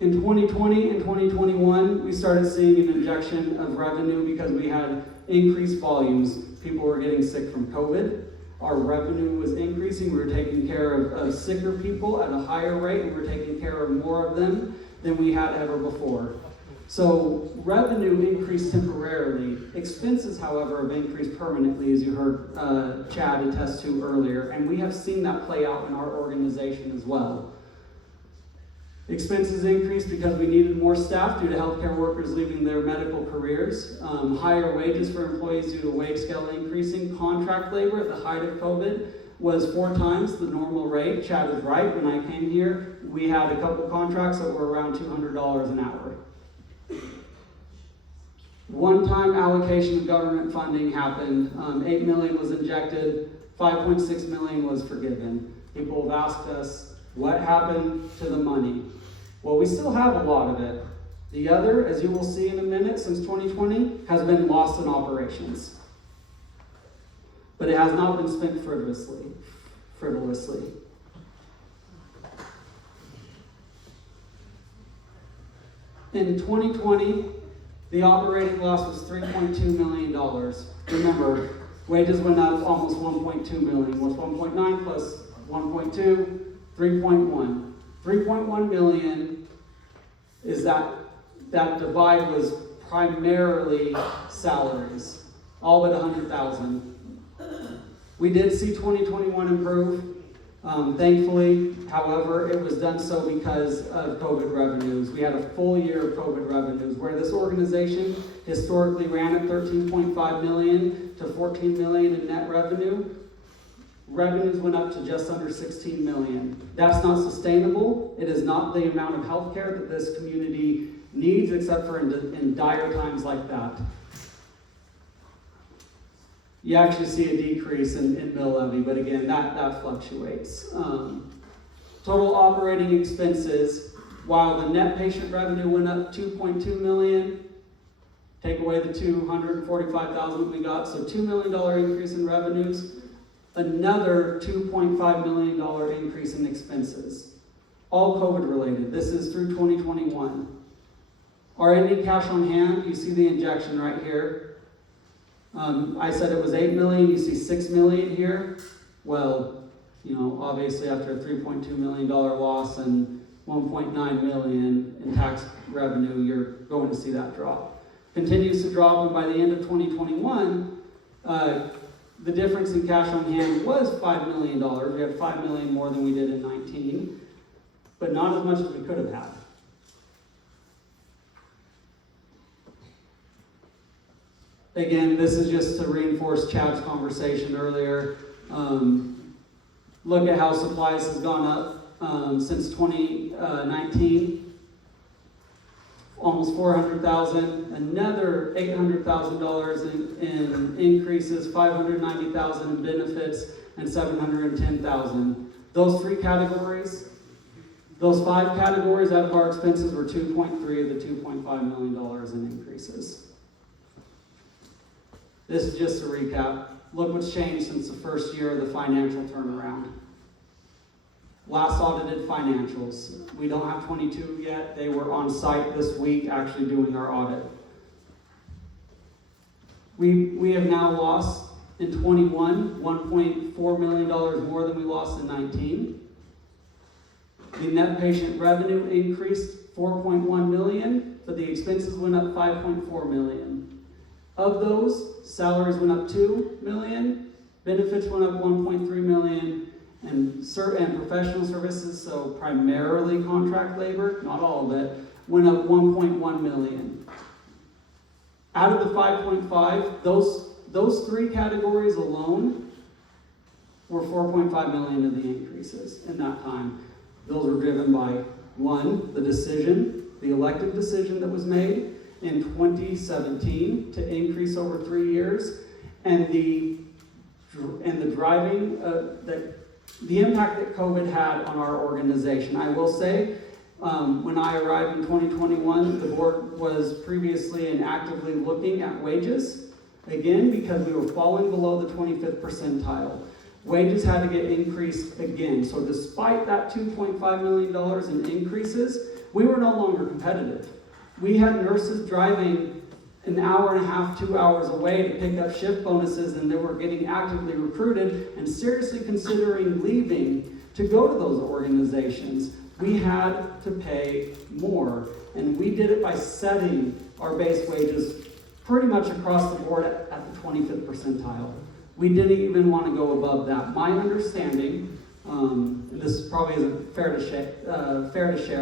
In 2020 and 2021, we started seeing an injection of revenue because we had increased volumes. People were getting sick from COVID. Our revenue was increasing. We were taking care of sicker people at a higher rate, and we were taking care of more of them than we had ever before. So revenue increased temporarily. Expenses, however, have increased permanently, as you heard Chad attest to earlier, and we have seen that play out in our organization as well. Expenses increased because we needed more staff due to healthcare workers leaving their medical careers, higher wages for employees due to wage scale increasing. Contract labor at the height of COVID was 4 times the normal rate. Chad is right. When I came here, we had a couple contracts that were around $200 an hour. One-time allocation of government funding happened. $8 million was injected. $5.6 million was forgiven. People have asked us, what happened to the money? Well, we still have a lot of it. The other, as you will see in a minute, since 2020, has been lost in operations. But it has not been spent frivolously. In 2020, the operating loss was $3.2 million. Remember, wages went up almost $1.2 million. What's 1.9 plus 1.2? 3.1. 3.1 million is that divide was primarily salaries, all but 100,000. We did see 2021 improve. Thankfully, however, it was done so because of COVID revenues. We had a full year of COVID revenues, where this organization historically ran at $13.5 million to $14 million in net revenue. Revenues went up to just under $16 million. That's not sustainable. It is not the amount of health care that this community needs, except for in dire times like that. You actually see a decrease in mill levy, but again, that fluctuates. Total operating expenses, while the net patient revenue went up $2.2 million, take away the $245,000 we got, so $2 million increase in revenues, another $2.5 million increase in expenses. All COVID related. This is through 2021. Our ending cash on hand, you see the injection right here. I said it was $8 million, you see $6 million here. Well, obviously after a $3.2 million loss and $1.9 million in tax revenue, you're going to see that drop. Continues to drop, and by the end of 2021, the difference in cash on hand was $5 million. We had $5 million more than we did in 19, but not as much as we could have had. Again, this is just to reinforce Chad's conversation earlier. Look at how supplies has gone up since 2019. Almost $400,000, another $800,000 in increases, $590,000 in benefits, and $710,000. Those 3 categories, those 5 categories out of our expenses were 2.3 of the $2.5 million in increases. This is just a recap. Look what's changed since the first year of the financial turnaround. Last audited financials. We don't have 22 yet. They were on site this week actually doing our audit. We have now lost in 21 $1.4 million more than we lost in 19. The net patient revenue increased $4.1 million, but the expenses went up $5.4 million. Of those, salaries went up $2 million, benefits went up $1.3 million, and professional services, so primarily contract labor, not all of it, went up $1.1 million. Out of the 5.5, those 3 categories alone were $4.5 million of the increases in that time. Those were driven by, 1, the elective decision that was made in 2017 to increase over 3 years, and the driving the impact that COVID had on our organization. I will say, when I arrived in 2021, the board was previously and actively looking at wages, again, because we were falling below the 25th percentile. Wages had to get increased again. So despite that $2.5 million in increases, we were no longer competitive. We had nurses driving an hour and a half, 2 hours away to pick up shift bonuses, and they were getting actively recruited and seriously considering leaving to go to those organizations, we had to pay more. And we did it by setting our base wages pretty much across the board at the 25th percentile. We didn't even want to go above that. My understanding, this probably isn't fair to share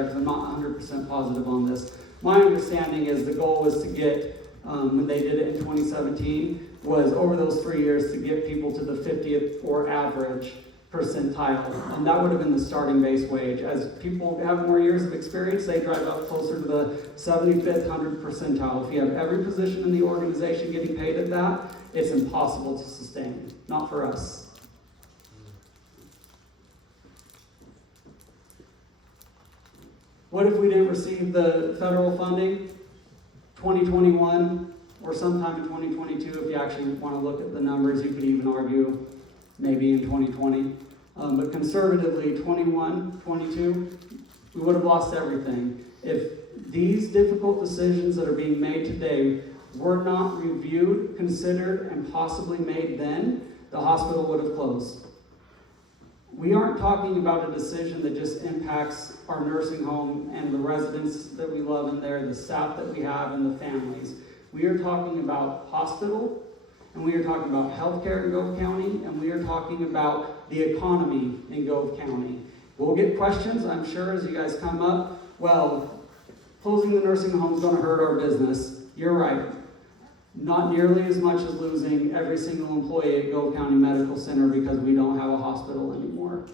because I'm not 100% positive on this. My understanding is the goal was to get, when they did it in 2017, was over those 3 years to get people to the 50th or average percentile. And that would have been the starting base wage. As people have more years of experience, they drive up closer to the 75th, 100th percentile. If you have every position in the organization getting paid at that, it's impossible to sustain. Not for us. What if we didn't receive the federal funding? 2021 or sometime in 2022, if you actually want to look at the numbers, you could even argue maybe in 2020. But conservatively, 21, 22, we would have lost everything. If these difficult decisions that are being made today were not reviewed, considered, and possibly made then, the hospital would have closed. We aren't talking about a decision that just impacts our nursing home and the residents that we love in there, the staff that we have, and the families. We are talking about hospital, and we are talking about healthcare in Gove County, and we are talking about the economy in Gove County. We'll get questions, I'm sure, as you guys come up. Well, closing the nursing home is going to hurt our business. You're right. Not nearly as much as losing every single employee at Gove County Medical Center because we don't have a hospital anymore.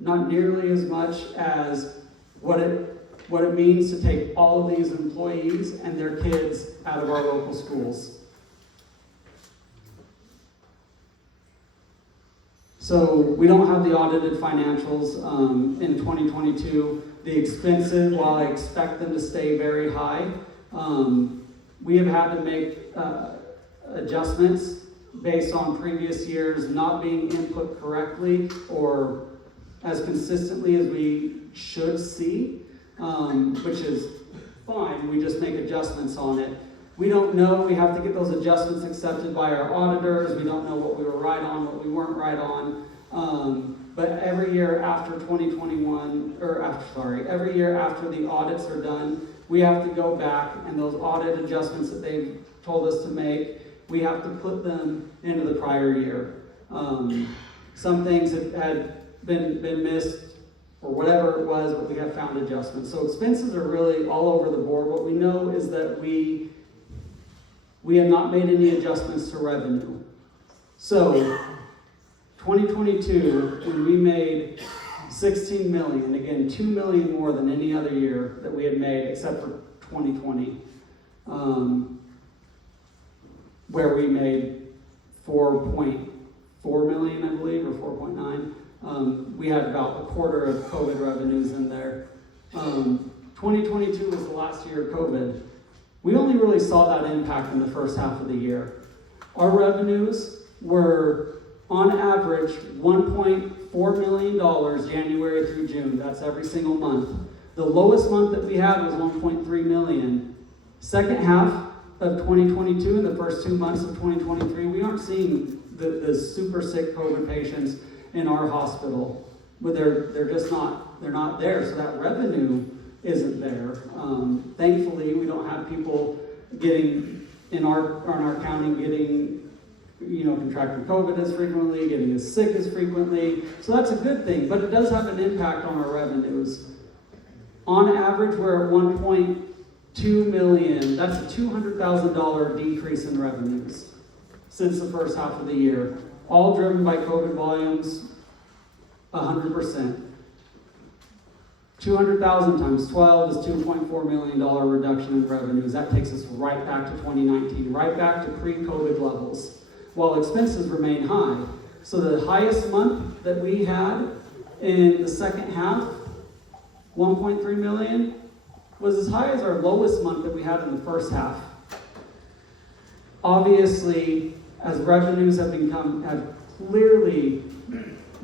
Not nearly as much as what it means to take all of these employees and their kids out of our local schools. So we don't have the audited financials in 2022. The expenses, while I expect them to stay very high, we have had to make adjustments based on previous years not being input correctly or as consistently as we should see, which is fine. We just make adjustments on it. We don't know. We have to get those adjustments accepted by our auditors. We don't know what we were right on, what we weren't right on. But every year after 2021, every year after the audits are done, we have to go back and those audit adjustments that they've told us to make, we have to put them into the prior year. Some things had been missed or whatever it was, but we have found adjustments. So expenses are really all over the board. What we know is that we have not made any adjustments to revenue. So 2022, when we made 16 million, again, 2 million more than any other year that we had made except for 2020, where we made 4.4 million, I believe, or 4.9. We had about a quarter of COVID revenues in there. 2022 was the last year of COVID. We only really saw that impact in the first half of the year. Our revenues were, on average, $1.4 million January through June. That's every single month. The lowest month that we had was $1.3 million. Second half of 2022 and the first 2 months of 2023, we aren't seeing the super sick COVID patients in our hospital. But they're just not, they're not there. So that revenue isn't there. Thankfully, we don't have people getting, in our county, getting, contracting COVID as frequently, getting as sick as frequently. So that's a good thing, but it does have an impact on our revenues. On average, we're at 1.2 million. That's a $200,000 decrease in revenues since the first half of the year. All driven by COVID volumes, 100%. 200,000 times 12 is $2.4 million reduction in revenues. That takes us right back to 2019, right back to pre-COVID levels, while expenses remain high. So the highest month that we had in the second half, 1.3 million, was as high as our lowest month that we had in the first half. Obviously, as revenues have clearly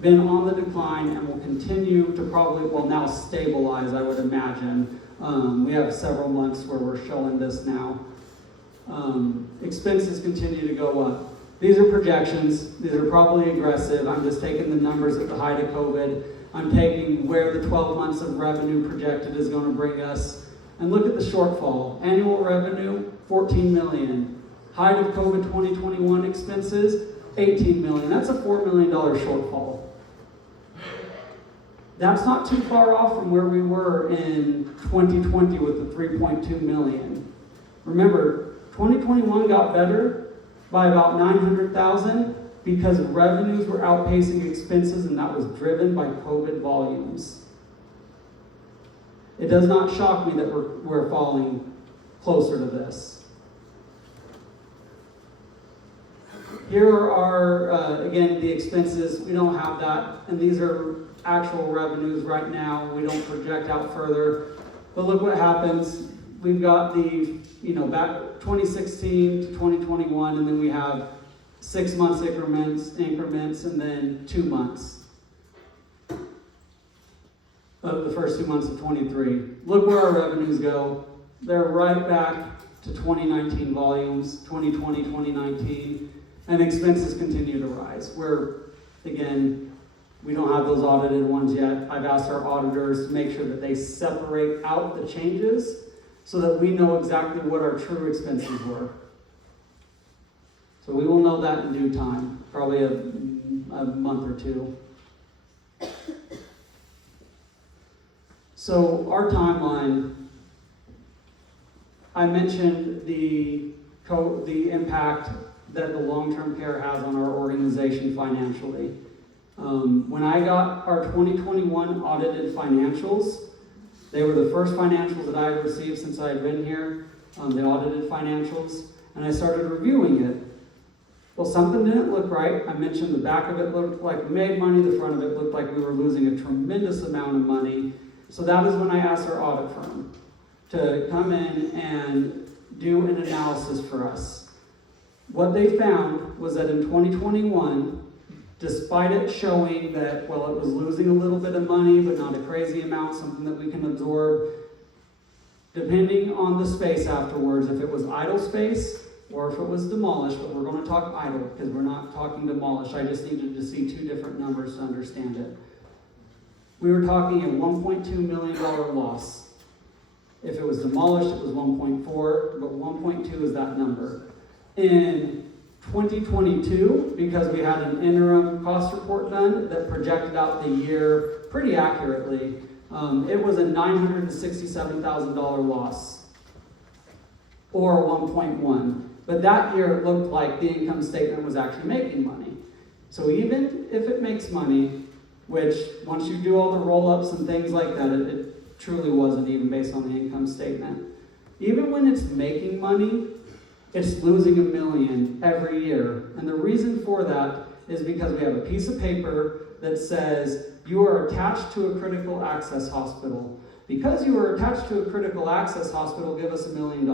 been on the decline and will continue to now stabilize, I would imagine. We have several months where we're showing this now. Expenses continue to go up. These are projections. These are probably aggressive. I'm just taking the numbers at the height of COVID. I'm taking where the 12 months of revenue projected is going to bring us. And look at the shortfall. Annual revenue, 14 million. Height of COVID 2021 expenses, 18 million. That's a $4 million shortfall. That's not too far off from where we were in 2020 with the 3.2 million. Remember, 2021 got better by about 900,000 because revenues were outpacing expenses, and that was driven by COVID volumes. It does not shock me that we're falling closer to this. Here are, again, the expenses. We don't have that, and these are actual revenues right now. We don't project out further. But look what happens. We've got the, back 2016 to 2021, and then we have 6 months increments, and then 2 months. Of the first 2 months of 23. Look where our revenues go. They're right back to 2019 volumes, 2020, 2019, and expenses continue to rise. We don't have those audited ones yet. I've asked our auditors to make sure that they separate out the changes so that we know exactly what our true expenses were. So we will know that in due time, probably a month or two. So our timeline, I mentioned the impact that the long-term care has on our organization financially. When I got our 2021 audited financials, they were the first financials that I had received since I had been here, the audited financials, and I started reviewing it. Well, something didn't look right. I mentioned the back of it looked like we made money, the front of it looked like we were losing a tremendous amount of money. So that is when I asked our audit firm to come in and do an analysis for us. What they found was that in 2021, despite it showing that, it was losing a little bit of money, but not a crazy amount, something that we can absorb, depending on the space afterwards, if it was idle space or if it was demolished, but we're going to talk idle because we're not talking demolished. I just needed to see two different numbers to understand it. We were talking a $1.2 million loss. If it was demolished, it was 1.4, but 1.2 is that number. In 2022, because we had an interim cost report done that projected out the year pretty accurately, it was a $967,000 loss, or 1.1. But that year it looked like the income statement was actually making money. So even if it makes money, which once you do all the roll-ups and things like that, it truly wasn't even based on the income statement. Even when it's making money, it's losing $1 million every year. And the reason for that is because we have a piece of paper that says you are attached to a critical access hospital. Because you are attached to a critical access hospital, give us $1 million.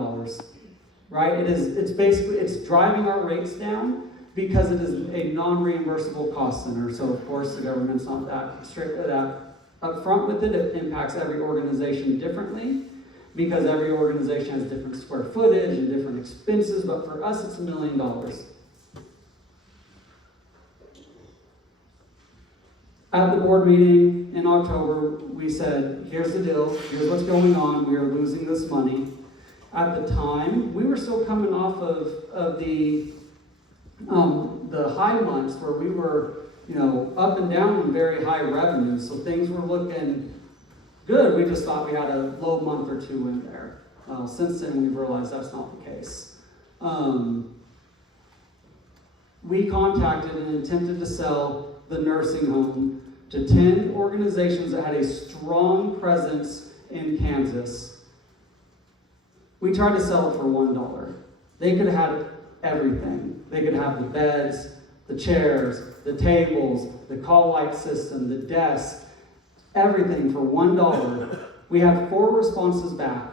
Right? It's driving our rates down because it is a non-reimbursable cost center. So of course the government's not that strict up front with it. It impacts every organization differently, because every organization has different square footage and different expenses, but for us, it's $1 million. At the board meeting in October, we said, here's the deal, here's what's going on, we are losing this money. At the time, we were still coming off of the high months where we were, up and down on very high revenues, so things were looking good. We just thought we had a low month or two in there. Since then, we've realized that's not the case. We contacted and attempted to sell the nursing home to 10 organizations that had a strong presence in Kansas. We tried to sell it for $1. They could have had everything. They could have the beds, the chairs, the tables, the call light system, the desk, everything for $1. We had 4 responses back.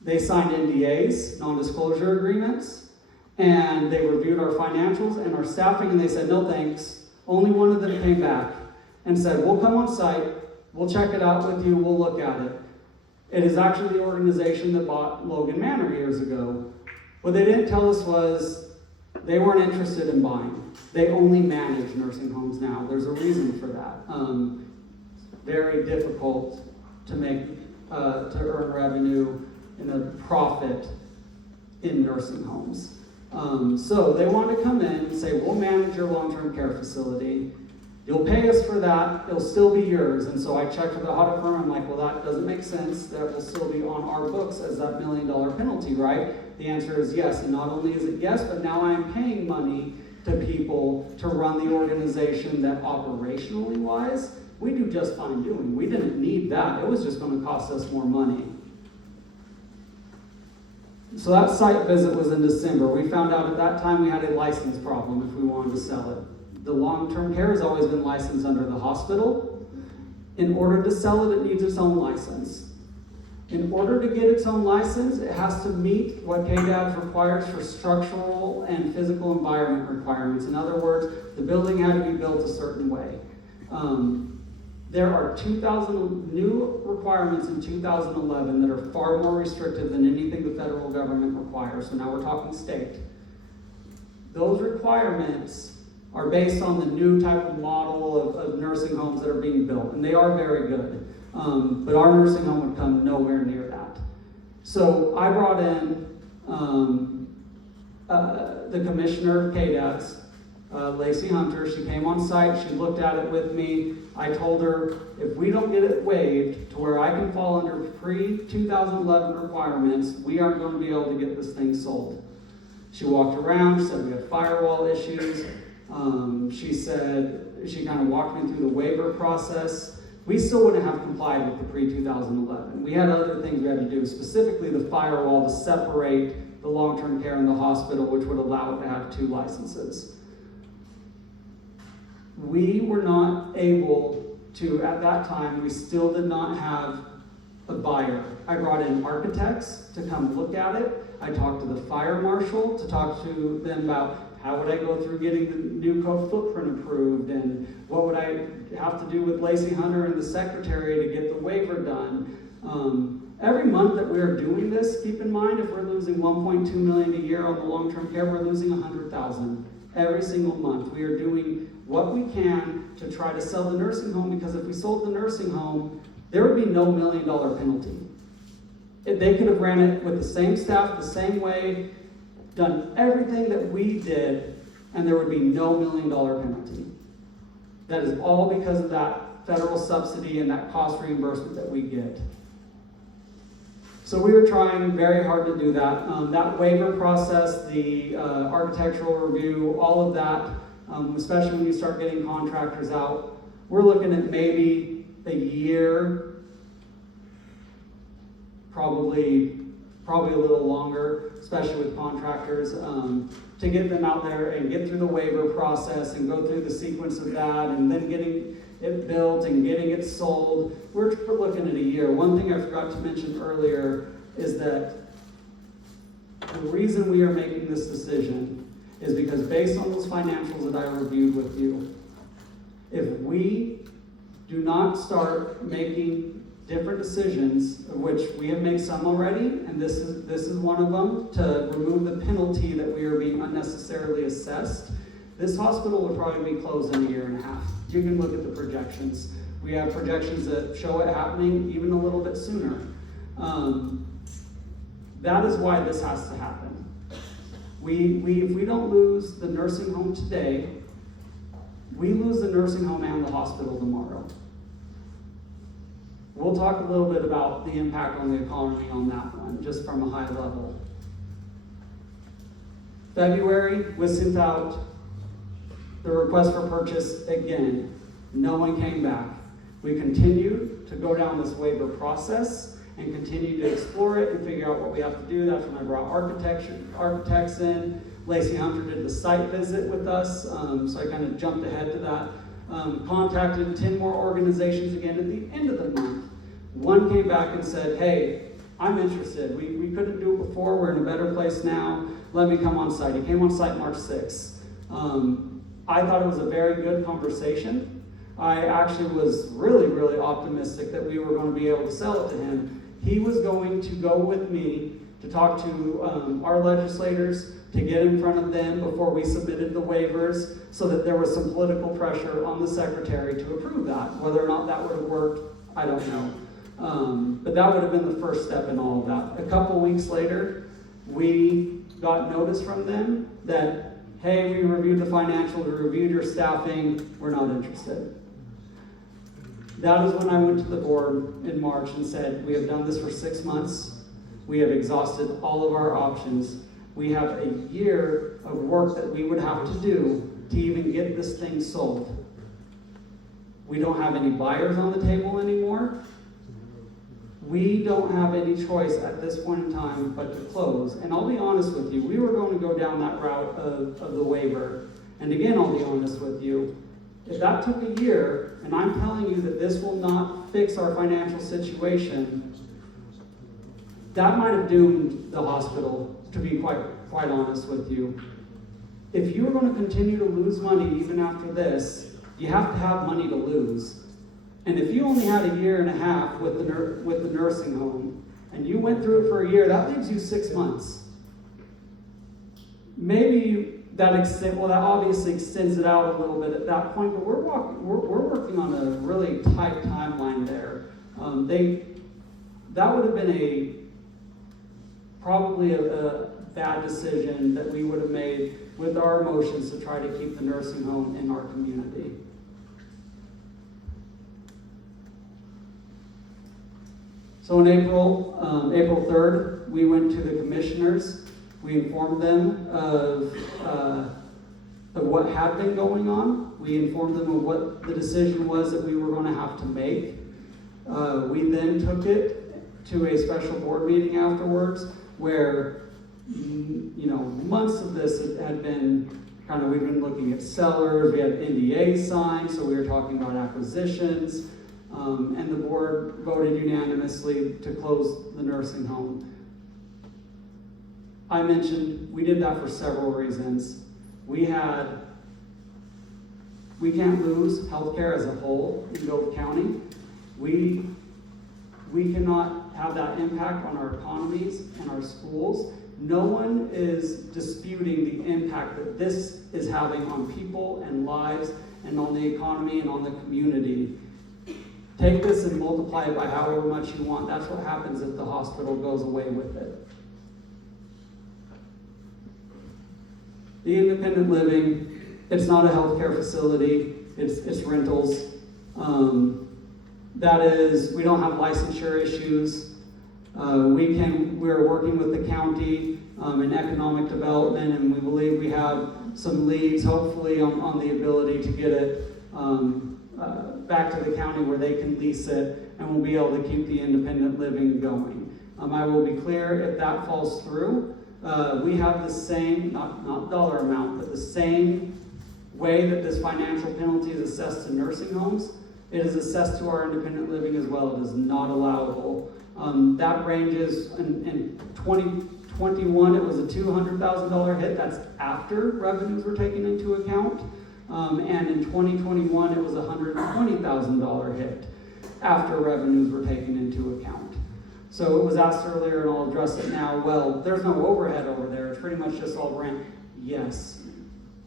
They signed NDAs, non-disclosure agreements, and they reviewed our financials and our staffing, and they said, no thanks. Only one of them came back and said, we'll come on site, we'll check it out with you, we'll look at it. It is actually the organization that bought Logan Manor years ago. What they didn't tell us was they weren't interested in buying. They only manage nursing homes now. There's a reason for that. Very difficult to make, to earn revenue and a profit in nursing homes. So they want to come in and say, we'll manage your long-term care facility. You'll pay us for that. It'll still be yours. And so I checked with the audit firm. I'm like, well, that doesn't make sense. That will still be on our books as that $1 million penalty, right? The answer is yes. And not only is it yes, but now I'm paying money to people to run the organization that operationally wise, we do just fine doing. We didn't need that. It was just going to cost us more money. So that site visit was in December. We found out at that time we had a license problem if we wanted to sell it. The long-term care has always been licensed under the hospital. In order to sell it, it needs its own license. In order to get its own license, it has to meet what KDAD requires for structural and physical environment requirements. In other words, the building had to be built a certain way. There are 2,000 new requirements in 2011 that are far more restrictive than anything the federal government requires. So now we're talking state. Those requirements are based on the new type of model of nursing homes that are being built, and they are very good. But our nursing home would come nowhere near that. So I brought in the commissioner of KDAD's, Lacey Hunter. She came on site, she looked at it with me. I told her, if we don't get it waived to where I can fall under pre-2011 requirements, we aren't going to be able to get this thing sold. She walked around, she said we had firewall issues. She said, she kind of walked me through the waiver process. We still wouldn't have complied with the pre-2011. We had other things we had to do, specifically the firewall to separate the long-term care and the hospital, which would allow it to have 2 licenses. We were not able to, at that time, we still did not have a buyer. I brought in architects to come look at it. I talked to the fire marshal to talk to them about how would I go through getting the new code footprint approved, and what would I have to do with Lacey Hunter and the secretary to get the waiver done. Every month that we are doing this, keep in mind, if we're losing $1.2 million a year on the long-term care, we're losing $100,000 every single month. We are doing what we can to try to sell the nursing home, because if we sold the nursing home, there would be no $1 million penalty. They could have ran it with the same staff, the same way, done everything that we did, and there would be no $1 million penalty. That is all because of that federal subsidy and that cost reimbursement that we get. So we were trying very hard to do that. That waiver process, the architectural review, all of that, especially when you start getting contractors out, we're looking at maybe a year, probably a little longer, especially with contractors, to get them out there and get through the waiver process and go through the sequence of that, and then getting it built and getting it sold. We're looking at a year. One thing I forgot to mention earlier is that the reason we are making this decision is because based on those financials that I reviewed with you, if we do not start making different decisions, of which we have made some already, and this is one of them, to remove the penalty that we are being unnecessarily assessed, this hospital will probably be closed in a year and a half. You can look at the projections. We have projections that show it happening even a little bit sooner. That is why this has to happen. If we don't lose the nursing home today, we lose the nursing home and the hospital tomorrow. We'll talk a little bit about the impact on the economy on that one, just from a high level. February, we sent out the request for purchase again. No one came back. We continued to go down this waiver process and continue to explore it and figure out what we have to do. That's when I brought architects in. Lacey Hunter did the site visit with us, so I kind of jumped ahead to that. Contacted 10 more organizations again at the end of the month. One came back and said, hey, I'm interested. We couldn't do it before. We're in a better place now. Let me come on site. He came on site March 6th. I thought it was a very good conversation. I actually was really, really optimistic that we were going to be able to sell it to him. He was going to go with me to talk to our legislators, to get in front of them before we submitted the waivers, so that there was some political pressure on the secretary to approve that. Whether or not that would have worked, I don't know. But that would have been the first step in all of that. A couple weeks later, we got notice from them that, hey, we reviewed the financials, we reviewed your staffing, we're not interested. That is when I went to the board in March and said, we have done this for 6 months. We have exhausted all of our options. We have a year of work that we would have to do to even get this thing sold. We don't have any buyers on the table anymore. We don't have any choice at this point in time but to close. And I'll be honest with you, we were going to go down that route of the waiver. And again, I'll be honest with you, if that took a year, and I'm telling you that this will not fix our financial situation, that might have doomed the hospital, to be quite honest with you. If you're going to continue to lose money even after this, you have to have money to lose. And if you only had a year and a half with the nursing home, and you went through it for a year, that leaves you 6 months. Maybe that obviously extends it out a little bit at that point, but we're working on a really tight timeline there. That would have been probably a bad decision that we would have made with our emotions to try to keep the nursing home in our community. So in April 3rd, we went to the commissioners. We informed them of what had been going on. We informed them of what the decision was that we were going to have to make. We then took it to a special board meeting afterwards, where months of this had been we've been looking at sellers, we had NDAs signed, so we were talking about acquisitions, and the board voted unanimously to close the nursing home. I mentioned we did that for several reasons. We can't lose healthcare as a whole in Gove County. We cannot have that impact on our economies and our schools. No one is disputing the impact that this is having on people and lives and on the economy and on the community. Take this and multiply it by however much you want. That's what happens if the hospital goes away with it. The independent living, it's not a healthcare facility, it's rentals. That is, we don't have licensure issues. We're working with the county in economic development, and we believe we have some leads, hopefully, on the ability to get it back to the county where they can lease it, and we'll be able to keep the independent living going. I will be clear, if that falls through, we have the same, not dollar amount, but the same way that this financial penalty is assessed to nursing homes, it is assessed to our independent living as well. It is not allowable. That ranges, in 2021, it was a $200,000 hit. That's after revenues were taken into account. And in 2021, it was a $120,000 hit after revenues were taken into account. So it was asked earlier, and I'll address it now, well, there's no overhead over there. It's pretty much just all rent. Yes.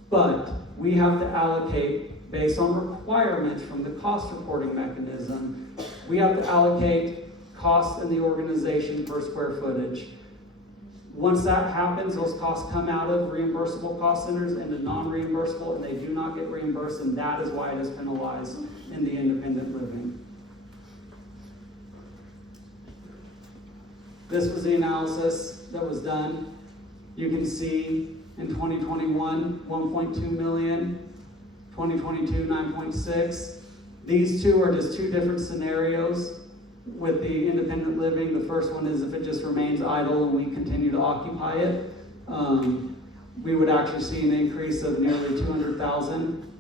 But we have to allocate based on requirements from the cost reporting mechanism. We have to allocate costs in the organization per square footage. Once that happens, those costs come out of reimbursable cost centers into non-reimbursable, and they do not get reimbursed, and that is why it is penalized in the independent living. This was the analysis that was done. You can see in 2021, 1.2 million, 2022, 9.6. These two are just two different scenarios with the independent living. The first one is if it just remains idle and we continue to occupy it, we would actually see an increase of nearly 200,000.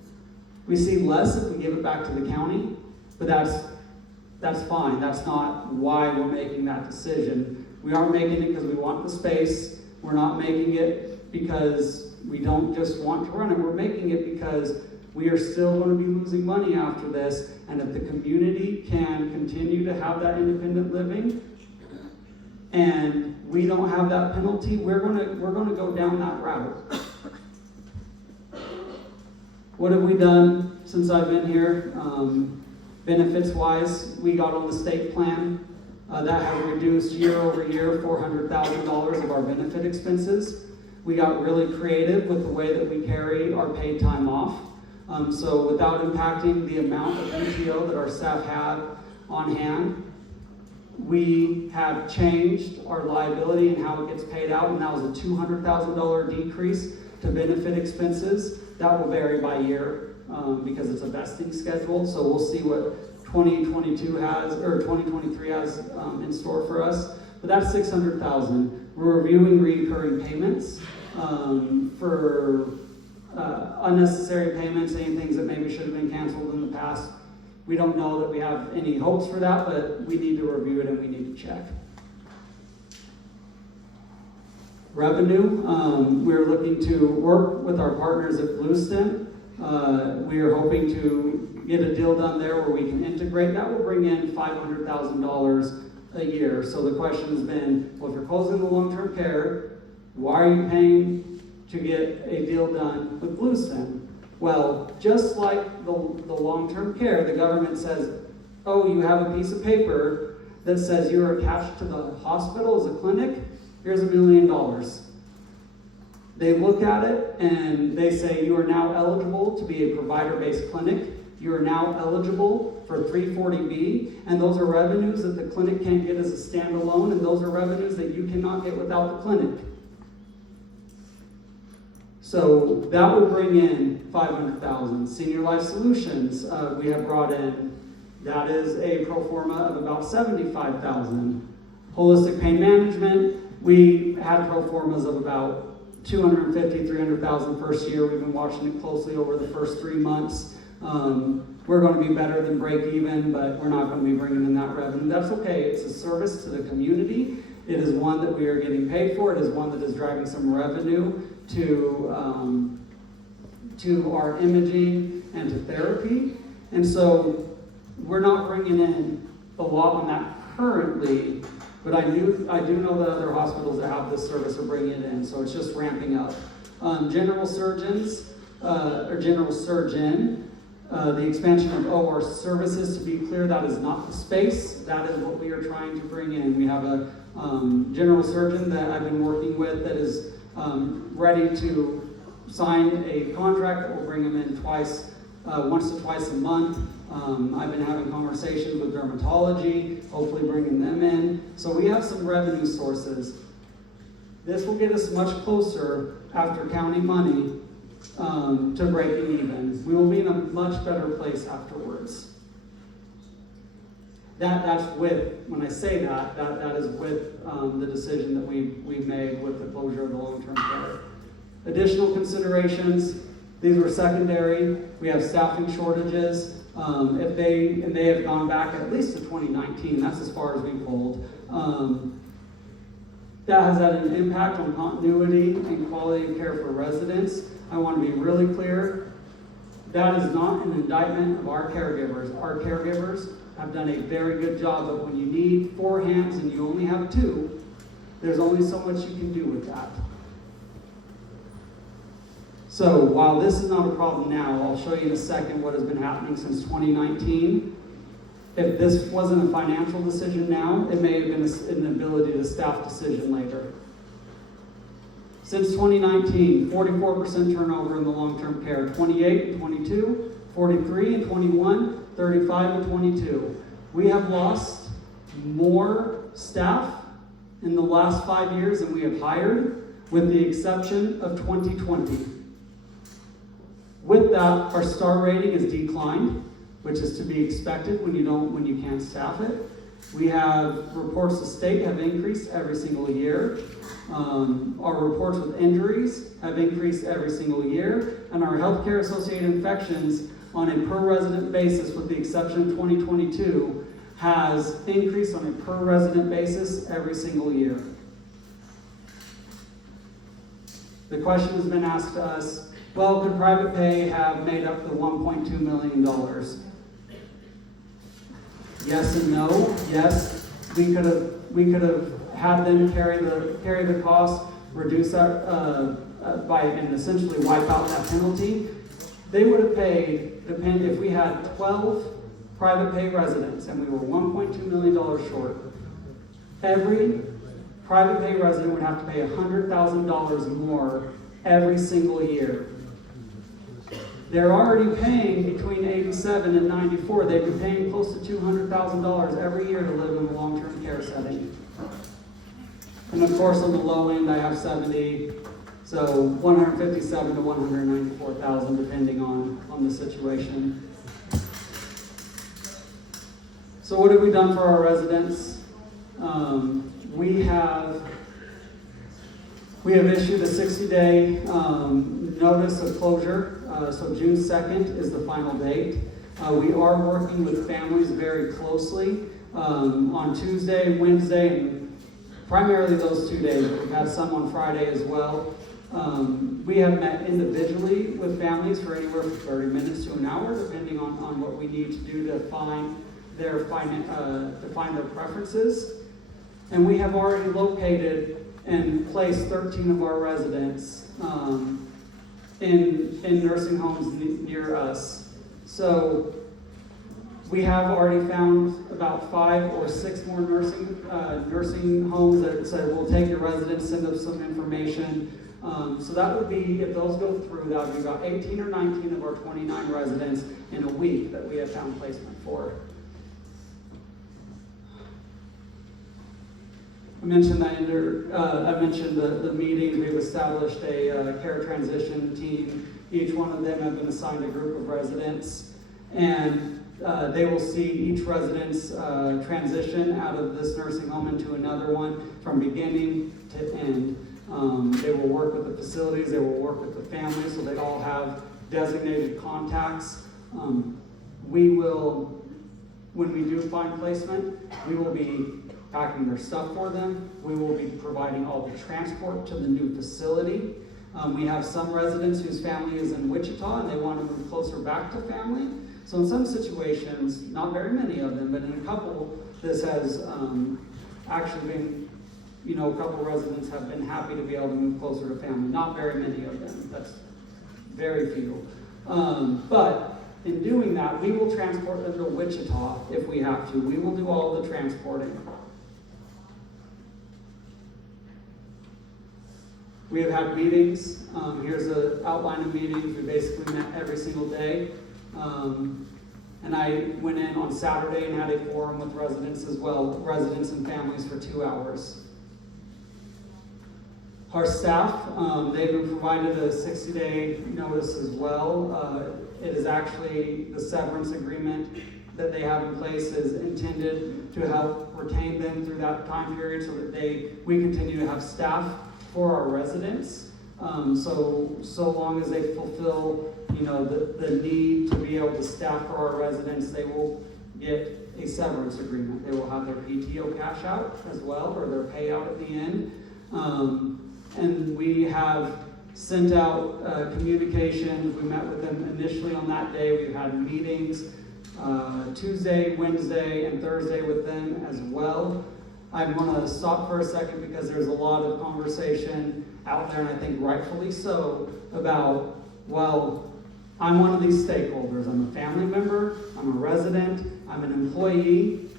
We see less if we give it back to the county, but that's fine. That's not why we're making that decision. We aren't making it because we want the space. We're not making it because we don't just want to run it. We're making it because we are still going to be losing money after this, and if the community can continue to have that independent living, and we don't have that penalty, we're gonna go down that route. What have we done since I've been here? Benefits-wise, we got on the state plan. That has reduced year over year $400,000 of our benefit expenses. We got really creative with the way that we carry our paid time off. So without impacting the amount of PTO that our staff had on hand, we have changed our liability and how it gets paid out, and that was a $200,000 decrease to benefit expenses. That will vary by year because it's a vesting schedule, so we'll see what 2022 has, or 2023 has in store for us. But that's $600,000. We're reviewing recurring payments for unnecessary payments, any things that maybe should have been canceled in the past. We don't know that we have any hopes for that, but we need to review it and we need to check. Revenue, we're looking to work with our partners at Bluestem. We are hoping to get a deal done there where we can integrate. That will bring in $500,000 a year. So the question has been, well, if you're closing the long-term care, why are you paying to get a deal done with Bluestem? Well, just like the long-term care, the government says, oh, you have a piece of paper that says you're attached to the hospital as a clinic, here's $1 million. They look at it and they say you are now eligible to be a provider-based clinic. You are now eligible for 340B, and those are revenues that the clinic can't get as a standalone, and those are revenues that you cannot get without the clinic. So that will bring in $500,000. Senior Life Solutions, we have brought in, that is a pro forma of about $75,000. Holistic Pain Management, we had pro formas of about $250,000, $300,000 first year. We've been watching it closely over the first 3 months. We're going to be better than break even, but we're not going to be bringing in that revenue. That's okay. It's a service to the community. It is one that we are getting paid for. It is one that is driving some revenue to our imaging and to therapy. And so we're not bringing in a lot on that currently, but I do know that other hospitals that have this service are bringing it in, so it's just ramping up. General surgeons, or general surgeon, the expansion of OR services, to be clear, that is not the space. That is what we are trying to bring in. We have a general surgeon that I've been working with that is ready to sign a contract that will bring them in once to twice a month. I've been having conversations with dermatology, hopefully bringing them in. So we have some revenue sources. This will get us much closer after county money to breaking even. We will be in a much better place afterwards. That's with, when I say that is with the decision that we've made with the closure of the long-term care. Additional considerations, these were secondary. We have staffing shortages. They have gone back at least to 2019. That's as far as we've pulled. That has had an impact on continuity and quality of care for residents. I want to be really clear. That is not an indictment of our caregivers. Our caregivers have done a very good job, but when you need 4 hands and you only have 2, there's only so much you can do with that. So while this is not a problem now, I'll show you in a second what has been happening since 2019. If this wasn't a financial decision now, it may have been an ability to staff decision later. Since 2019, 44% turnover in the long-term care, 28 and 22, 43 and 21, 35 and 22. We have lost more staff in the last 5 years than we have hired, with the exception of 2020. With that, our star rating has declined, which is to be expected when you can't staff it. We have reports to state have increased every single year. Our reports with injuries have increased every single year, and our healthcare associated infections on a per resident basis, with the exception of 2022, has increased on a per resident basis every single year. The question has been asked to us, well, could private pay have made up the $1.2 million? Yes and no. Yes, we could have had them carry the cost, reduce our, and essentially wipe out that penalty. They would have paid, if we had 12 private pay residents and we were $1.2 million short, every private pay resident would have to pay $100,000 more every single year. They're already paying between 87 and 94. They'd be paying close to $200,000 every year to live in a long-term care setting. And of course, on the low end, I have 70, so 157 to 194,000, depending on the situation. So what have we done for our residents? We have issued a 60-day notice of closure. So June 2nd is the final date. We are working with families very closely on Tuesday, Wednesday, and primarily those 2 days. We've had some on Friday as well. We have met individually with families for anywhere from 30 minutes to an hour, depending on what we need to do to define their preferences. And we have already located and placed 13 of our residents in nursing homes near us. So we have already found about 5 or 6 more nursing homes that said, we'll take your residents, send us some information. So that would be, if those go through, that would be about 18 or 19 of our 29 residents in a week that we have found placement for. I mentioned the meeting. We've established a care transition team. Each one of them have been assigned a group of residents, and they will see each resident's transition out of this nursing home into another one from beginning to end. They will work with the facilities, they will work with the families, so they all have designated contacts. We will, when we do find placement, we will be packing their stuff for them. We will be providing all the transport to the new facility. We have some residents whose family is in Wichita and they want to move closer back to family. So in some situations, not very many of them, but in a couple, this has actually been, a couple residents have been happy to be able to move closer to family. Not very many of them. That's very few. But in doing that, we will transport them to Wichita if we have to. We will do all the transporting. We have had meetings. Here's an outline of meetings. We basically met every single day. And I went in on Saturday and had a forum with residents as well, residents and families for 2 hours. Our staff, they've been provided a 60-day notice as well. It is actually the severance agreement that they have in place is intended to help retain them through that time period so that we continue to have staff for our residents. So long as they fulfill, the need to be able to staff for our residents, they will get a severance agreement. They will have their PTO cash out as well, or their payout at the end. And we have sent out communications. We met with them initially on that day. We've had meetings Tuesday, Wednesday, and Thursday with them as well. I want to stop for a second because there's a lot of conversation out there, and I think rightfully so, about, well, I'm one of these stakeholders. I'm a family member, I'm a resident, I'm an employee.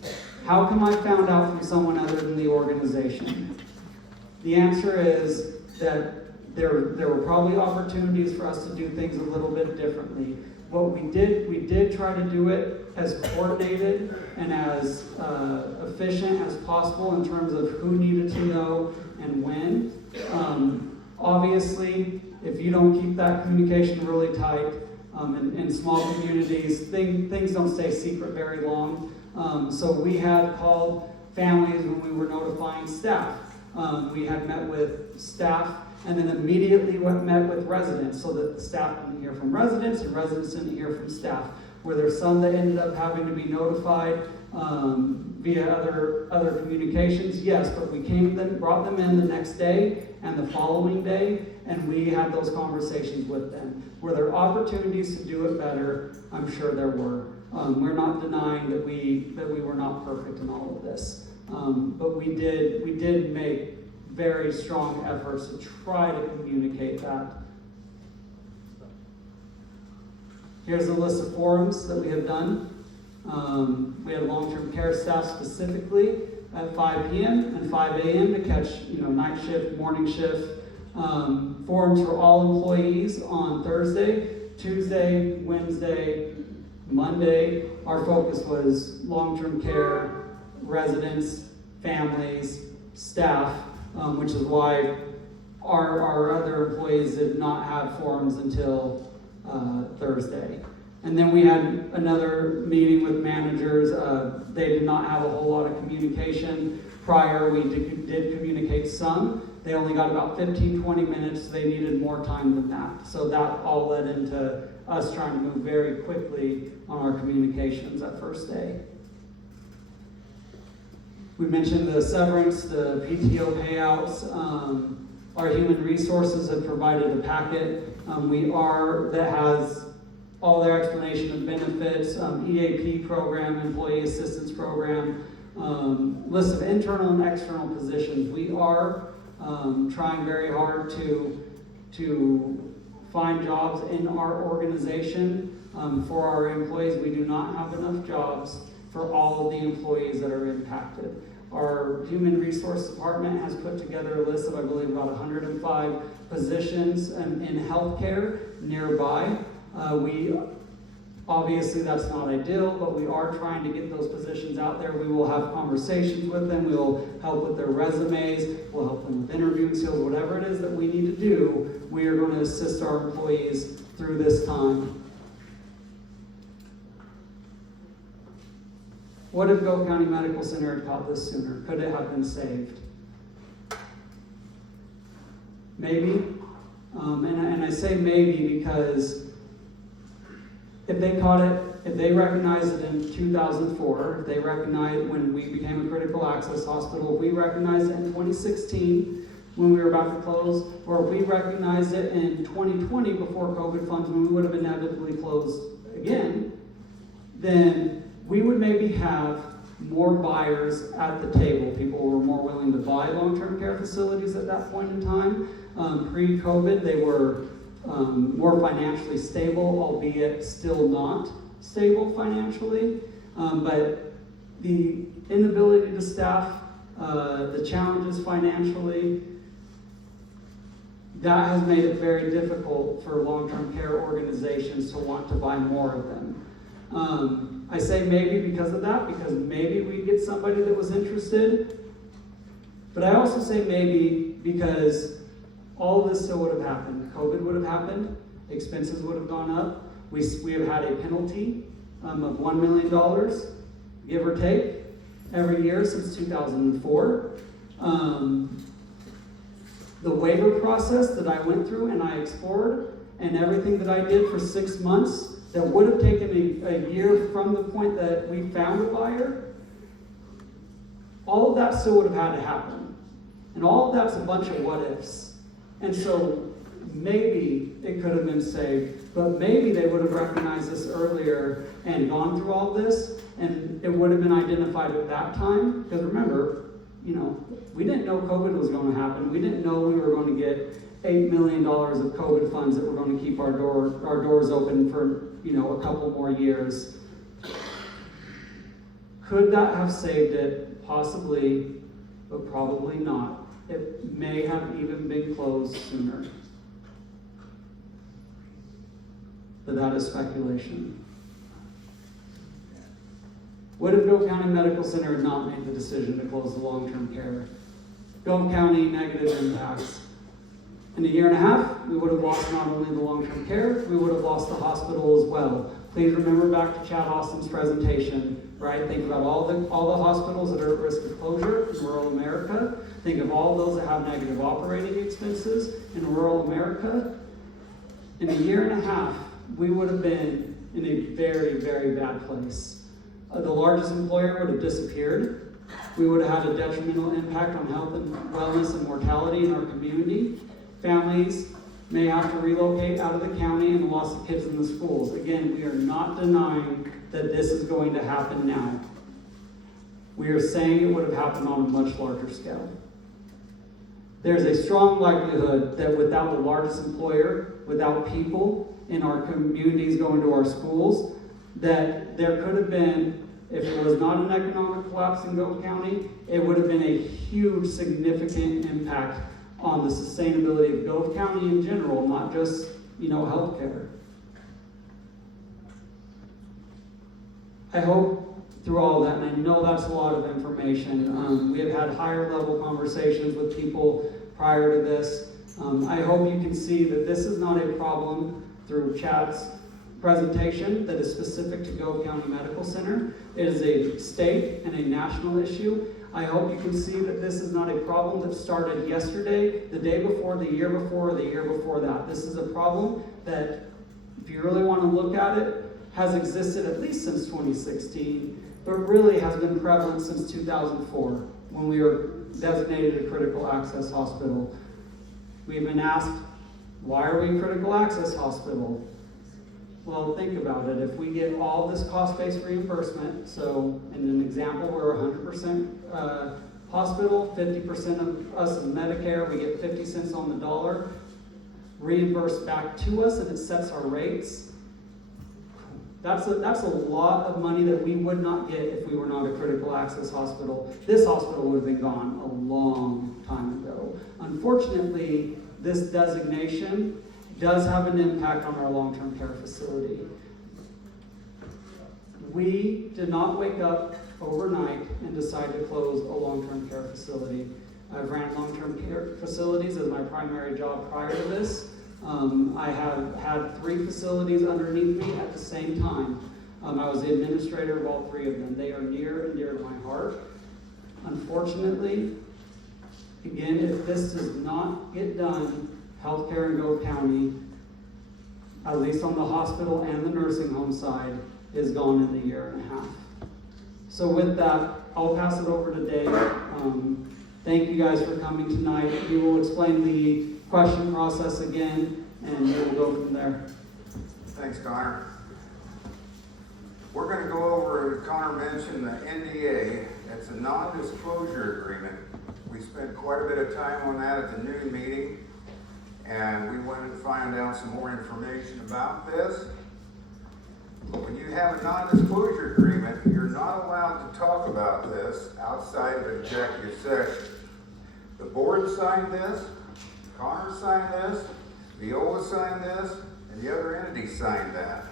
How come I found out from someone other than the organization? The answer is that there were probably opportunities for us to do things a little bit differently. What we did try to do it as coordinated and as efficient as possible in terms of who needed to know and when. Obviously, if you don't keep that communication really tight, in small communities, things don't stay secret very long. So we had called families when we were notifying staff. We had met with staff and then immediately met with residents so that the staff didn't hear from residents and residents didn't hear from staff. Were there some that ended up having to be notified via other communications? Yes, but we brought them in the next day and the following day, and we had those conversations with them. Were there opportunities to do it better? I'm sure there were. We're not denying that we were not perfect in all of this. But we did make very strong efforts to try to communicate that. Here's a list of forums that we have done. We had long-term care staff specifically at 5 p.m. and 5 a.m. to catch, night shift, morning shift. Forums for all employees on Thursday, Tuesday, Wednesday, Monday. Our focus was long-term care, residents, families, staff, which is why our other employees did not have forums until Thursday. And then we had another meeting with managers. They did not have a whole lot of communication prior. We did communicate some. They only got about 15, 20 minutes. They needed more time than that. So that all led into us trying to move very quickly on our communications that first day. We mentioned the severance, the PTO payouts. Our human resources have provided a packet that has all their explanation of benefits, EAP program, employee assistance program, list of internal and external positions. We are trying very hard to find jobs in our organization for our employees. We do not have enough jobs for all of the employees that are impacted. Our Human Resource Department has put together a list of, I believe, about 105 positions in healthcare nearby. Obviously that's not ideal, but we are trying to get those positions out there. We will have conversations with them. We will help with their resumes. We'll help them with interviewing skills, whatever it is that we need to do. We are going to assist our employees through this time. What if Gove County Medical Center had caught this sooner? Could it have been saved? Maybe. And I say maybe because if they caught it, if they recognized it in 2004, if they recognized when we became a critical access hospital, if we recognized it in 2016 when we were about to close, or if we recognized it in 2020 before COVID funds when we would have inevitably closed again, then we would maybe have more buyers at the table. People were more willing to buy long-term care facilities at that point in time. Pre-COVID, they were more financially stable, albeit still not stable financially. But the inability to staff, the challenges financially, that has made it very difficult for long-term care organizations to want to buy more of them. I say maybe because of that, because maybe we'd get somebody that was interested. But I also say maybe because all of this still would have happened. COVID would have happened. Expenses would have gone up. We have had a penalty of $1 million, give or take, every year since 2004. The waiver process that I went through and I explored, and everything that I did for 6 months, that would have taken a year from the point that we found a buyer, all of that still would have had to happen. And all of that's a bunch of what ifs. And so maybe it could have been saved, but maybe they would have recognized this earlier and gone through all this, and it would have been identified at that time. Because remember, we didn't know COVID was going to happen. We didn't know we were going to get $8 million of COVID funds that were going to keep our doors open for a couple more years. Could that have saved it? Possibly, but probably not. It may have even been closed sooner. But that is speculation. What if Gove County Medical Center had not made the decision to close the long-term care? Gove County negative impacts. In a year and a half, we would have lost not only the long-term care, we would have lost the hospital as well. Please remember back to Chad Austin's presentation, right? Think about all the hospitals that are at risk of closure in rural America. Think of all those that have negative operating expenses in rural America. In a year and a half, we would have been in a very, very bad place. The largest employer would have disappeared. We would have had a detrimental impact on health and wellness and mortality in our community. Families may have to relocate out of the county and lost the kids in the schools. Again, we are not denying that this is going to happen now. We are saying it would have happened on a much larger scale. There's a strong likelihood that without the largest employer, without people in our communities going to our schools, that there could have been, if it was not an economic collapse in Gove County, it would have been a huge, significant impact on the sustainability of Gove County in general, not just, healthcare. I hope through all that, and I know that's a lot of information. We have had higher level conversations with people prior to this. I hope you can see that this is not a problem through Chad's presentation that is specific to Gove County Medical Center. It is a state and a national issue. I hope you can see that this is not a problem that started yesterday, the day before, the year before, or the year before that. This is a problem that, if you really want to look at it, has existed at least since 2016, but really has been prevalent since 2004, when we were designated a critical access hospital. We've been asked, why are we a critical access hospital? Well, think about it. If we get all this cost-based reimbursement, so in an example, we're 100% hospital, 50% of us is Medicare, we get 50 cents on the dollar, reimbursed back to us, and it sets our rates. That's a lot of money that we would not get if we were not a critical access hospital. This hospital would have been gone a long time ago. Unfortunately, this designation does have an impact on our long-term care facility. We did not wake up overnight and decide to close a long-term care facility. I've ran long-term care facilities as my primary job prior to this. I have had 3 facilities underneath me at the same time. I was the administrator of all 3 of them. They are near and dear to my heart. Unfortunately, again, if this does not get done, healthcare in Gove County, at least on the hospital and the nursing home side, is gone in a year and a half. So with that, I'll pass it over to Dave. Thank you guys for coming tonight. We will explain the question process again, and we'll go from there. Thanks, Connor. We're going to go over, as Connor mentioned, the NDA. It's a non-disclosure agreement. We spent quite a bit of time on that at the noon meeting, and we wanted to find out some more information about this. When you have a non-disclosure agreement, you're not allowed to talk about this outside of executive session. The board signed this, Connor signed this, Viola signed this, and the other entities signed that.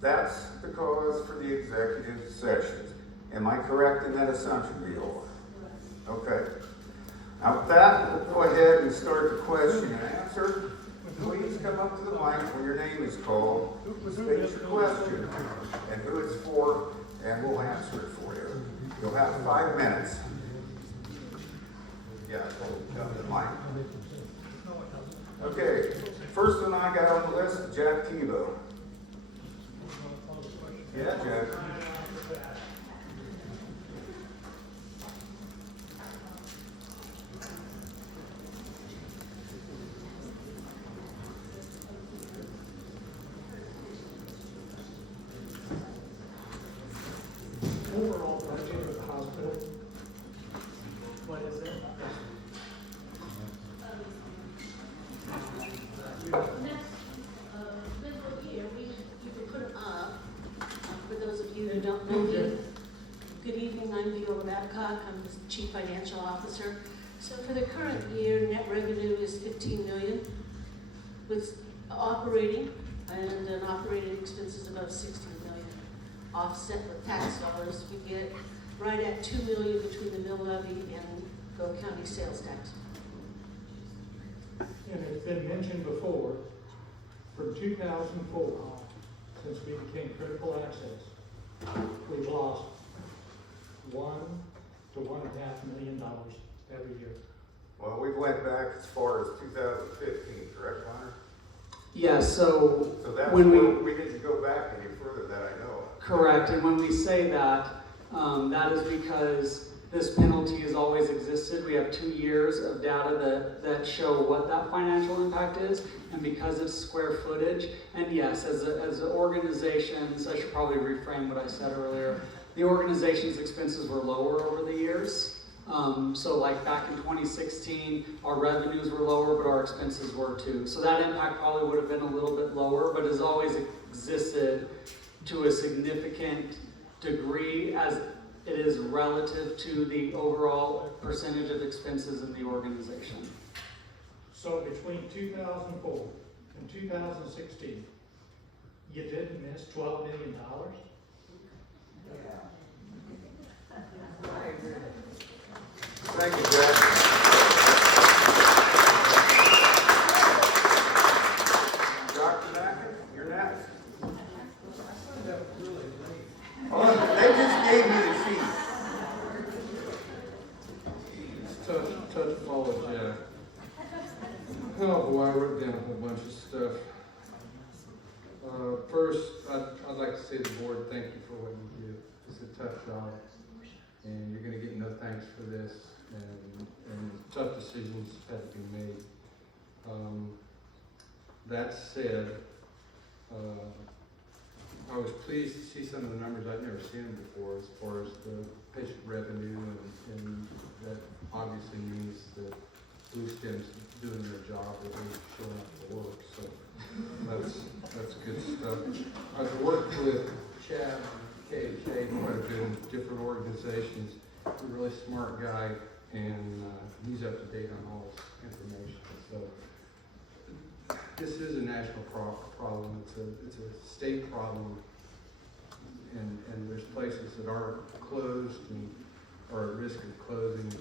That's the cause for the executive sessions. Am I correct in that assumption, Viola? Okay. Now with that, we'll go ahead and start the question and answer. Please come up to the mic when your name is called, state your question and who it's for, and we'll answer it for you. You'll have 5 minutes. Yeah, come to the mic. Okay, first one I got on the list, Jack Tebow. Yeah, Jack. Overall budget of the hospital, what is it? Next fiscal year, you can put it up. For those of you who don't know me, good evening, I'm Viola Babcock, I'm the Chief Financial Officer. So for the current year, net revenue is $15 million, with operating and an operating expenses about $16 million. Offset with tax dollars, we get right at $2 million between the mill levy and Gove County sales tax. And it's been mentioned before, from 2004, since we became critical access, we've lost $1 to $1.5 million every year. Well, we went back as far as 2015, correct, Connor? Yeah, so that's when we didn't go back any further that I know of. correct, and when we say that, that is because this penalty has always existed. We have 2 years of data that show what that financial impact is, and because it's square footage, and yes, as organizations, I should probably reframe what I said earlier. the organization's expenses were lower over the years. So like back in 2016, our revenues were lower, but our expenses were too. So that impact probably would have been a little bit lower, but has always existed to a significant degree as it is relative to the overall percentage of expenses in the organization. So between 2004 and 2016, you didn't miss $12 million? Thank you, Jack. Dr. Nacken, you're next. Oh, they just gave me the sheet. Touch follow Jack. Oh boy, I wrote down a whole bunch of stuff. First, I'd like to say to the board, thank you for what you do. It's a tough job, and you're going to get no thanks for this, and tough decisions have to be made. That said, I was pleased to see some of the numbers. I've never seen them before as far as the patient revenue, and that obviously means that Blue Stem's doing their job, or they're showing up to work, so that's good stuff. I've worked with Chad and KHA quite a bit in different organizations. He's a really smart guy, and he's up to date on all this information. So this is a national problem. It's a state problem, and there's places that are closed and are at risk of closing.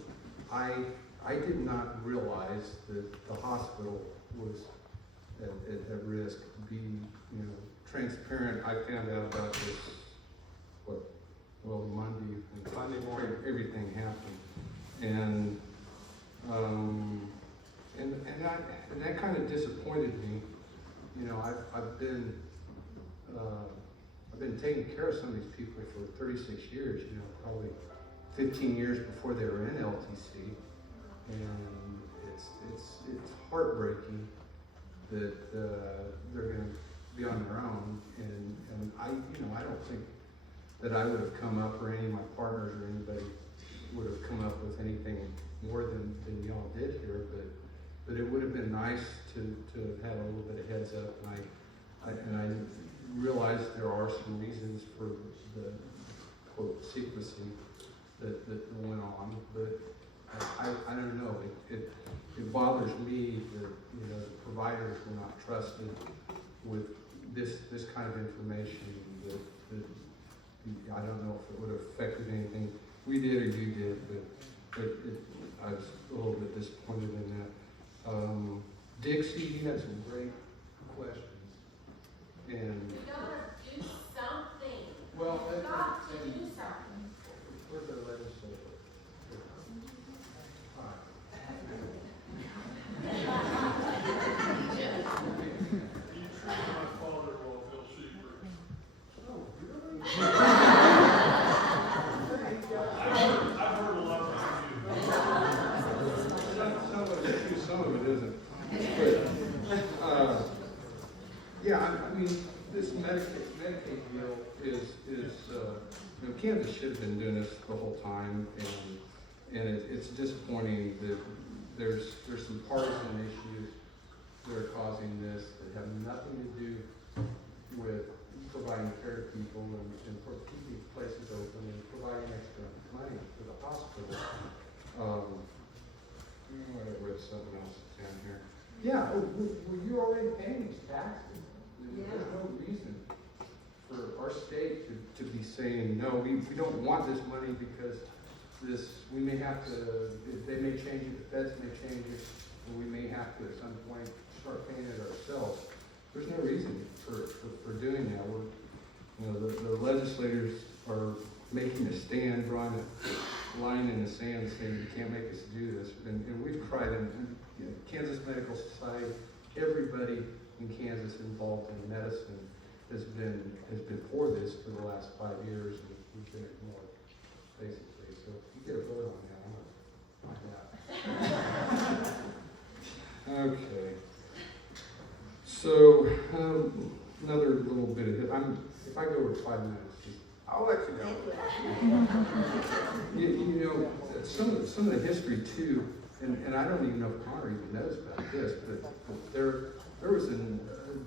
I did not realize that the hospital was at risk. To be, transparent, I found out about this, Monday morning, everything happened. And that kind of disappointed me. I've been taking care of some of these people for 36 years, probably 15 years before they were in LTC. And it's heartbreaking that they're going to be on their own. And I don't think that I would have come up, or any of my partners or anybody would have come up with anything more than y'all did here. But it would have been nice to have had a little bit of heads up. And I realize there are some reasons for the quote secrecy that went on, but I don't know. It bothers me that the providers were not trusted with this kind of information. That I don't know if it would have affected anything we did or you did, but I was a little bit disappointed in that. Dixie, you had some great questions, and You gotta do something. well, You got to do something. where's the legislature? All right. Some of it isn't. But, yeah, I mean, this Medicaid deal is Kansas should have been doing this the whole time, and it's disappointing that there's some partisan issues that are causing this that have nothing to do with providing care to people and for keeping places open and providing extra money for the hospital. Whatever, it's something else down here. Yeah, well, you're already paying these taxes. There's no reason for our state to be saying, no, we don't want this money because we may have to, they may change it, the feds may change it, and we may have to at some point start paying it ourselves. There's no reason for doing that. The legislators are making a stand, drawing a line in the sand, saying you can't make us do this. And we've tried, and Kansas Medical Society, everybody in Kansas involved in medicine has been for this for the last 5 years, and we've been ignored, basically. So if you get a vote on that, I'm gonna find out. Okay. So another little bit of it. If I go over 5 minutes, I'll let you know. You know, some of the history too, and I don't even know if Connor even knows about this, but there was a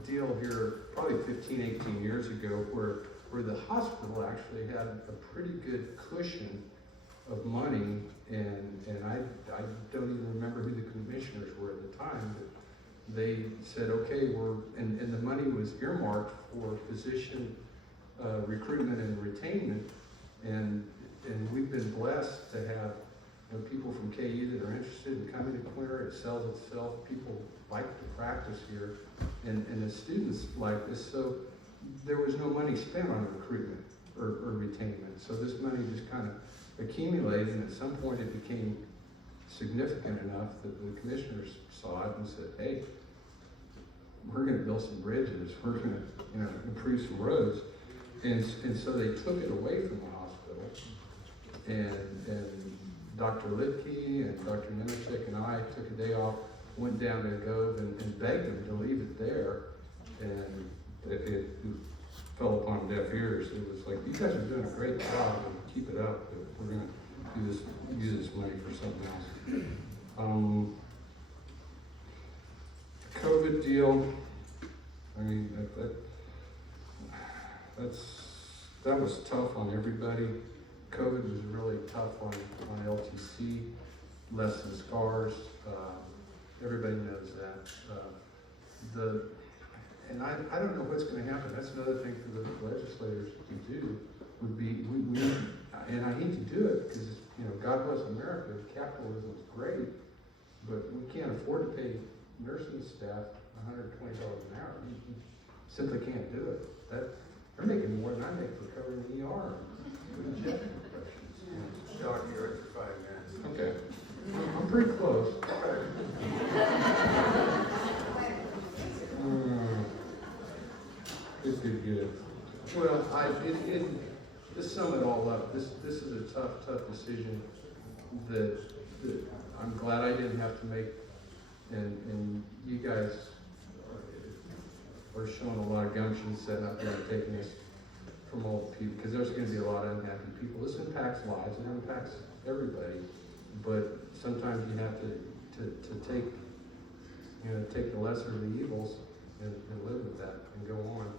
deal here probably 15, 18 years ago where the hospital actually had a pretty good cushion of money, and I don't even remember who the commissioners were at the time, but they said, okay, and the money was earmarked for physician recruitment and retainment, and we've been blessed to have people from KU that are interested in coming to Quinter. It sells itself. People like to practice here, and the students like this. So there was no money spent on recruitment or retainment. So this money just kind of accumulated, and at some point it became significant enough that the commissioners saw it and said, hey, we're going to build some bridges. We're going to improve some roads. And so they took it away from the hospital, and Dr. Litke and Dr. Nemechek and I took a day off, went down to Gove and begged them to leave it there, and it fell upon deaf ears. It was like, you guys are doing a great job, and keep it up, but we're going to use this money for something else. COVID deal, I mean, that was tough on everybody. COVID was really tough on LTC, lessened scars. Everybody knows that. And I don't know what's going to happen. That's another thing for the legislators to do. Would be and I hate to do it because God bless America. Capitalism is great, but we can't afford to pay nursing staff $120 an hour. You simply can't do it. They're making more than I make for covering the ER. Doc, you're at your 5 minutes. Okay. I'm pretty close. Good. Well, to sum it all up, this is a tough decision that I'm glad I didn't have to make, and you guys are showing a lot of gumption setting up there and taking this from all the people, because there's going to be a lot of unhappy people. This impacts lives, it impacts everybody, but sometimes you have to take the lesser of the evils and live with that and go on.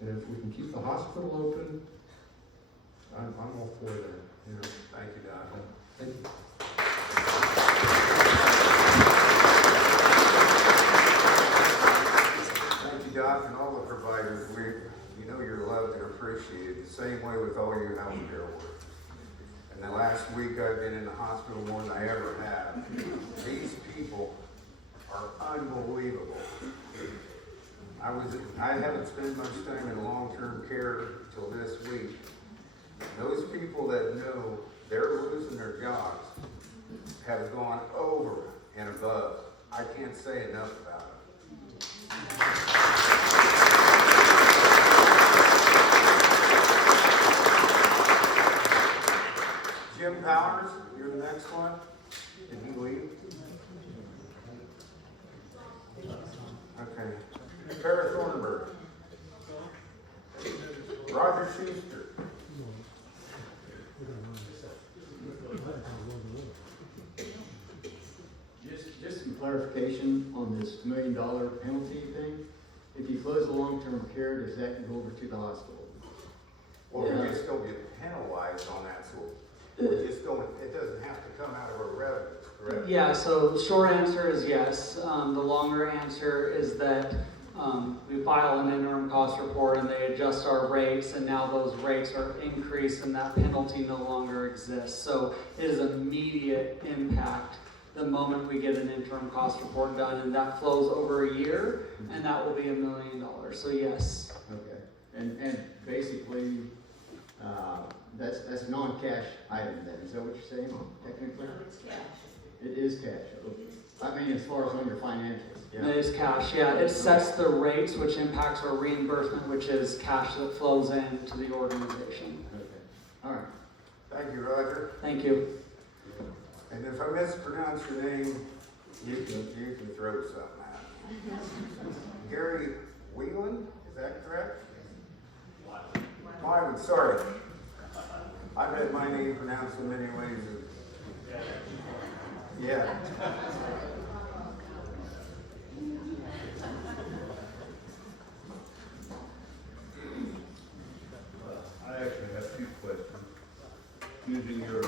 And if we can keep the hospital open, I'm all for that. Thank you, Doc. Thank you. Thank you, Doc, and all the providers. You're loved and appreciated. The same way with all your healthcare work. And the last week I've been in the hospital more than I ever have. These people are unbelievable. I haven't spent much time in long-term care till this week. Those people that know they're losing their jobs have gone over and above. I can't say enough about it. Jim Powers, you're the next one. Did he leave? Okay. Tara Thornburg. Roger Schuster. Just some clarification on this $1 million penalty thing. If you close a long-term care, does that go over to the hospital? Well, we just don't get penalized on that, so we're just going, it doesn't have to come out of our revenue, correct? Yeah, so the short answer is yes. The longer answer is that we file an interim cost report and they adjust our rates, and now those rates are increased and that penalty no longer exists. So it is immediate impact the moment we get an interim cost report done, and that flows over a year, and that will be $1 million. So yes. Okay. And basically, that's a non-cash item then, is that what you're saying, technically? No, it's cash. It is cash. I mean, as far as on your financials. Yeah. It is cash, yeah. It sets the rates, which impacts our reimbursement, which is cash that flows into the organization. Okay. All right. Thank you, Roger. Thank you. And if I mispronounce your name, you can throw something at me. Gary Whelan, is that correct? Wyland, sorry. I've had my name pronounced in many ways. Yeah. I actually have two questions. Using your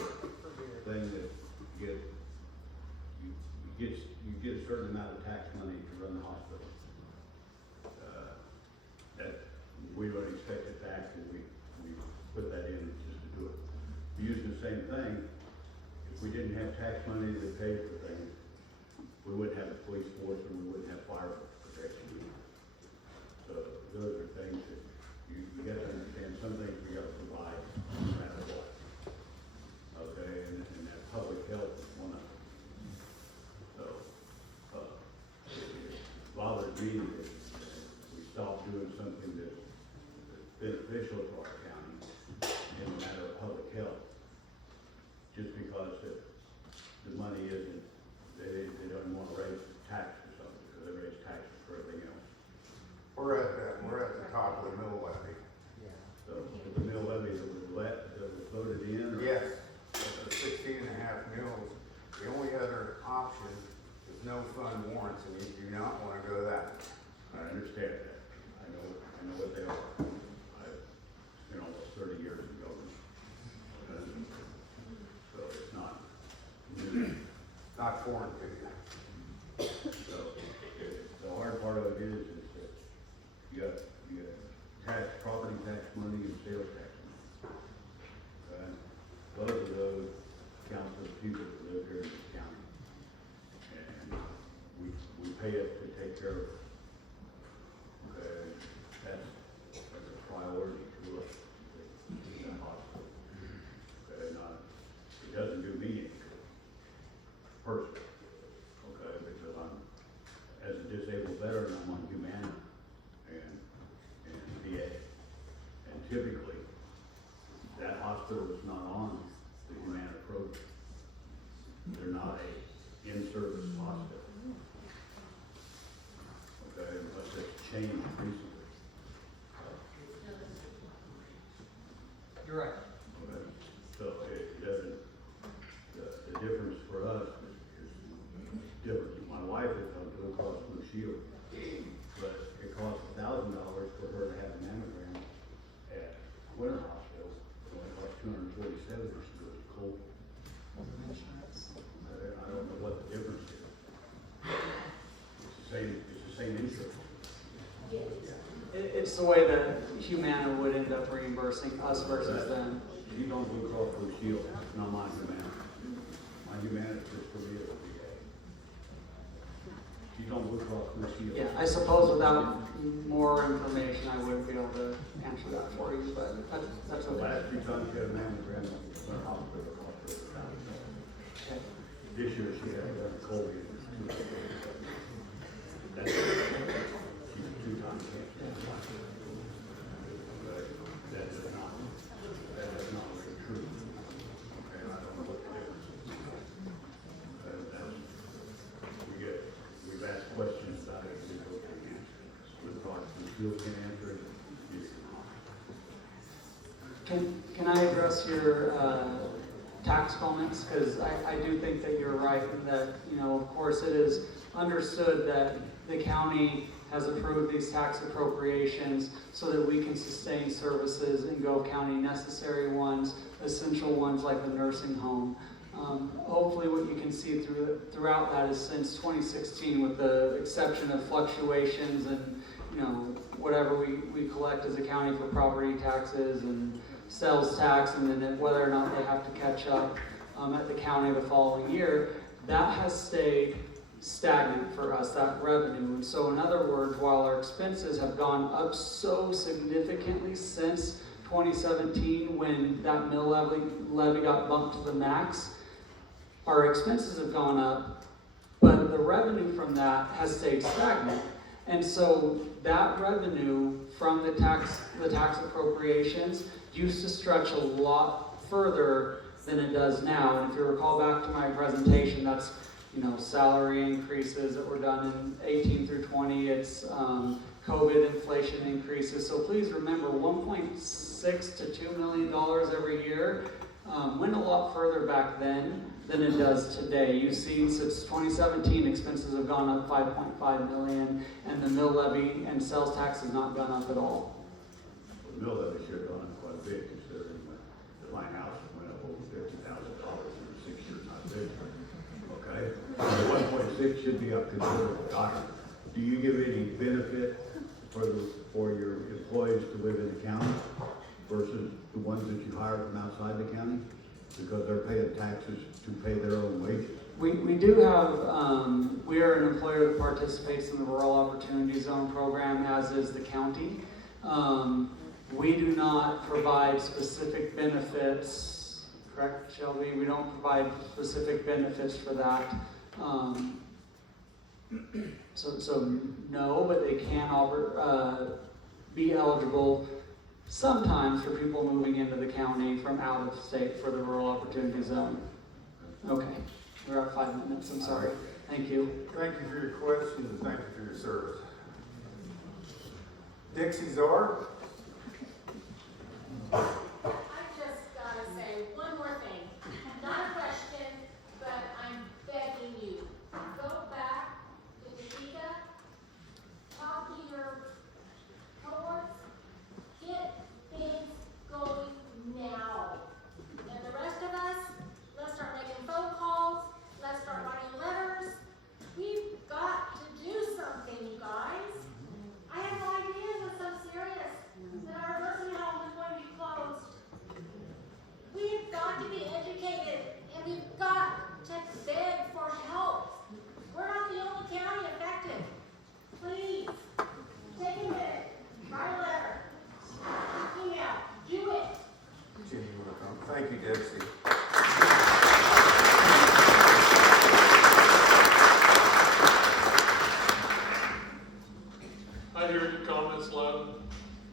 thing that you get a certain amount of tax money to run the hospital. That we don't expect it back, and we put that in just to do it. Using the same thing, if we didn't have tax money that paid for things, we wouldn't have a police force and we wouldn't have fire protection. So those are things that you got to understand. Some things we got to provide no matter what. Okay, and that public health is one of them. So, it bothered me that we stopped doing something that's beneficial to our county in the matter of public health. Just because the money isn't, they don't want to raise taxes or something, because they raise taxes for everything else. We're at the top of the mill levy. So, the mill levy that was voted in, or? Yes, 16.5 mills. The only other option is no fund warrants, and you do not want to go that. I understand that. I know what they are. I've been almost 30 years in government. So it's not new. Not foreign to you. So the hard part of it is that you got tax, property tax money and sales tax money. And both of those count for the people that live here in this county. And we pay it to take care of it. Okay, that's a priority to us. The hospital. Okay, it doesn't do me any good, personally. Okay, because as a disabled veteran, I'm on Humana and VA. And typically, that hospital is not on the Humana program. They're not a in-service hospital. Okay, unless it's changed recently. You're right. Okay, so it doesn't, the difference for us is different. My wife is on Blue Cross Blue Shield, but it costs $1,000 for her to have a mammogram at Winter Hospital. It only costs $247 if she goes to Cold. I don't know what the difference is. It's the same insurance. It's the way that Humana would end up reimbursing us versus them. She's on Blue Cross Blue Shield, not my Humana. My Humana is just for me as a VA. She's on Blue Cross Blue Shield. Yeah, I suppose without more information, I wouldn't be able to answer that for you, but that's The okay. last 2 times she had a mammogram, went to hospital, it cost her $1,000. Okay. This year she had COVID. That's, she's 2 times cancer. But that is not really true. Okay, I don't know what the difference is. We've asked questions about it, we don't have answers. We've talked, we still can't answer it. Can I address your tax comments? Because I do think that you're right in that, of course it is understood that the county has approved these tax appropriations so that we can sustain services in Gove County, necessary ones, essential ones like the nursing home. Hopefully what you can see throughout that is since 2016, with the exception of fluctuations and whatever we collect as a county for property taxes and sales tax, and then whether or not they have to catch up at the county the following year, that has stayed stagnant for us, that revenue. And so in other words, while our expenses have gone up so significantly since 2017 when that mill levy got bumped to the max, our expenses have gone up, but the revenue from that has stayed stagnant. And so that revenue from the tax appropriations used to stretch a lot further than it does now. And if you recall back to my presentation, that's salary increases that were done in 18 through 20. It's COVID inflation increases. So please remember, $1.6 to $2 million every year went a lot further back then than it does today. You've seen since 2017, expenses have gone up 5.5 million, and the mill levy and sales tax has not gone up at all. The mill levy should have gone up quite a bit, considering that my house went up over $50,000 in 6 years, not big. Okay? The 1.6 should be up considerably higher. Do you give any benefit for your employees to live in the county versus the ones that you hire from outside the county? Because they're paying taxes to pay their own wages. We do have, we are an employer that participates in the Rural Opportunity Zone program, as is the county. We do not provide specific benefits, correct, Shelby? We don't provide specific benefits for that. So no, but they can be eligible sometimes for people moving into the county from out of state for the Rural Opportunity Zone. Okay, we're at 5 minutes, I'm sorry. Thank you. Thank you for your questions and thank you for your service. Dixie Czar? I just gotta say one more thing. Not a question, but I'm begging you. Go back to Topeka, talk to your cohorts, get things going now. And the rest of us, let's start making phone calls, let's start writing letters. We've got to do something, you guys. I have no idea what's so serious that our nursing home is going to be closed. We've got to be educated and we've got to beg for help. We're not the only county affected. Please, take a minute, write a letter, email, do it. Jimmy, you want to come? Thank you, Dixie. I hear your comments loud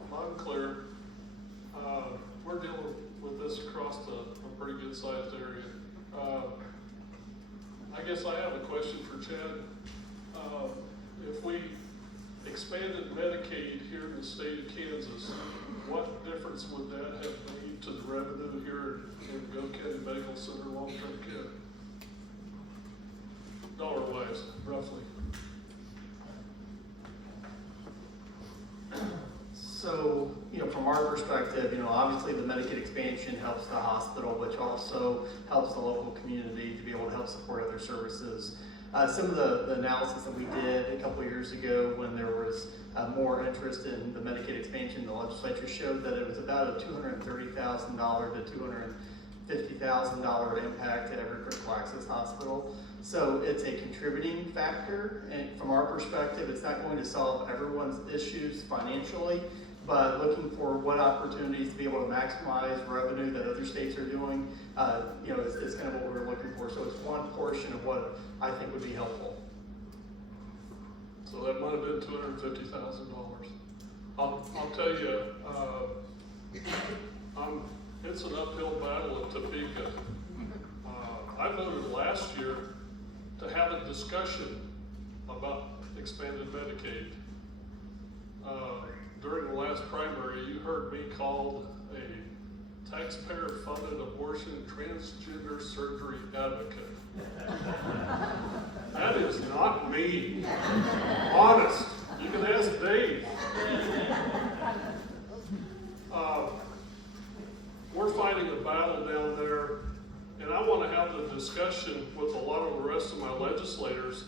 and clear. We're dealing with this across a pretty good sized area. I guess I have a question for Chad. If we expanded Medicaid here in the state of Kansas, what difference would that have made to the revenue here in Gove County Medical Center long-term care? Dollar-wise, roughly. So, from our perspective, obviously the Medicaid expansion helps the hospital, which also helps the local community to be able to help support other services. Some of the analysis that we did a couple of years ago when there was more interest in the Medicaid expansion, the legislature showed that it was about a $230,000 to $250,000 impact at every critical access hospital. So it's a contributing factor, and from our perspective, it's not going to solve everyone's issues financially, but looking for what opportunities to be able to maximize revenue that other states are doing, is kind of what we're looking for. So it's one portion of what I think would be helpful. So that might have been $250,000. I'll tell you, it's an uphill battle in Topeka. I voted last year to have a discussion about expanded Medicaid. During the last primary, you heard me called a taxpayer-funded abortion transgender surgery advocate. That is not me. Honest. You can ask Dave. We're fighting a battle down there, and I want to have the discussion with a lot of the rest of my legislators.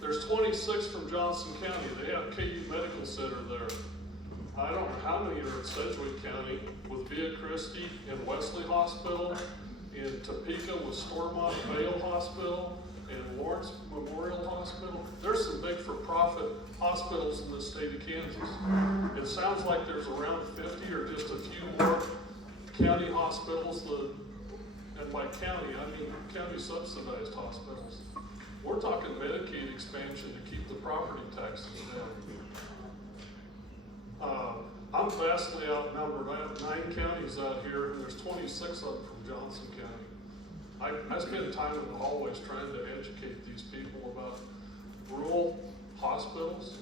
There's 26 from Johnson County. They have KU Medical Center there. I don't know how many are in Sedgwick County with Via Christi and Wesley Hospital, in Topeka with Stormont Vale Hospital, and Lawrence Memorial Hospital. There's some big for-profit hospitals in the state of Kansas. It sounds like there's around 50 or just a few more county hospitals, and by county, I mean county subsidized hospitals. We're talking Medicaid expansion to keep the property taxes down. I'm vastly outnumbered. I have 9 counties out here, and there's 26 of them from Johnson County. I spend time in the hallways trying to educate these people about rural hospitals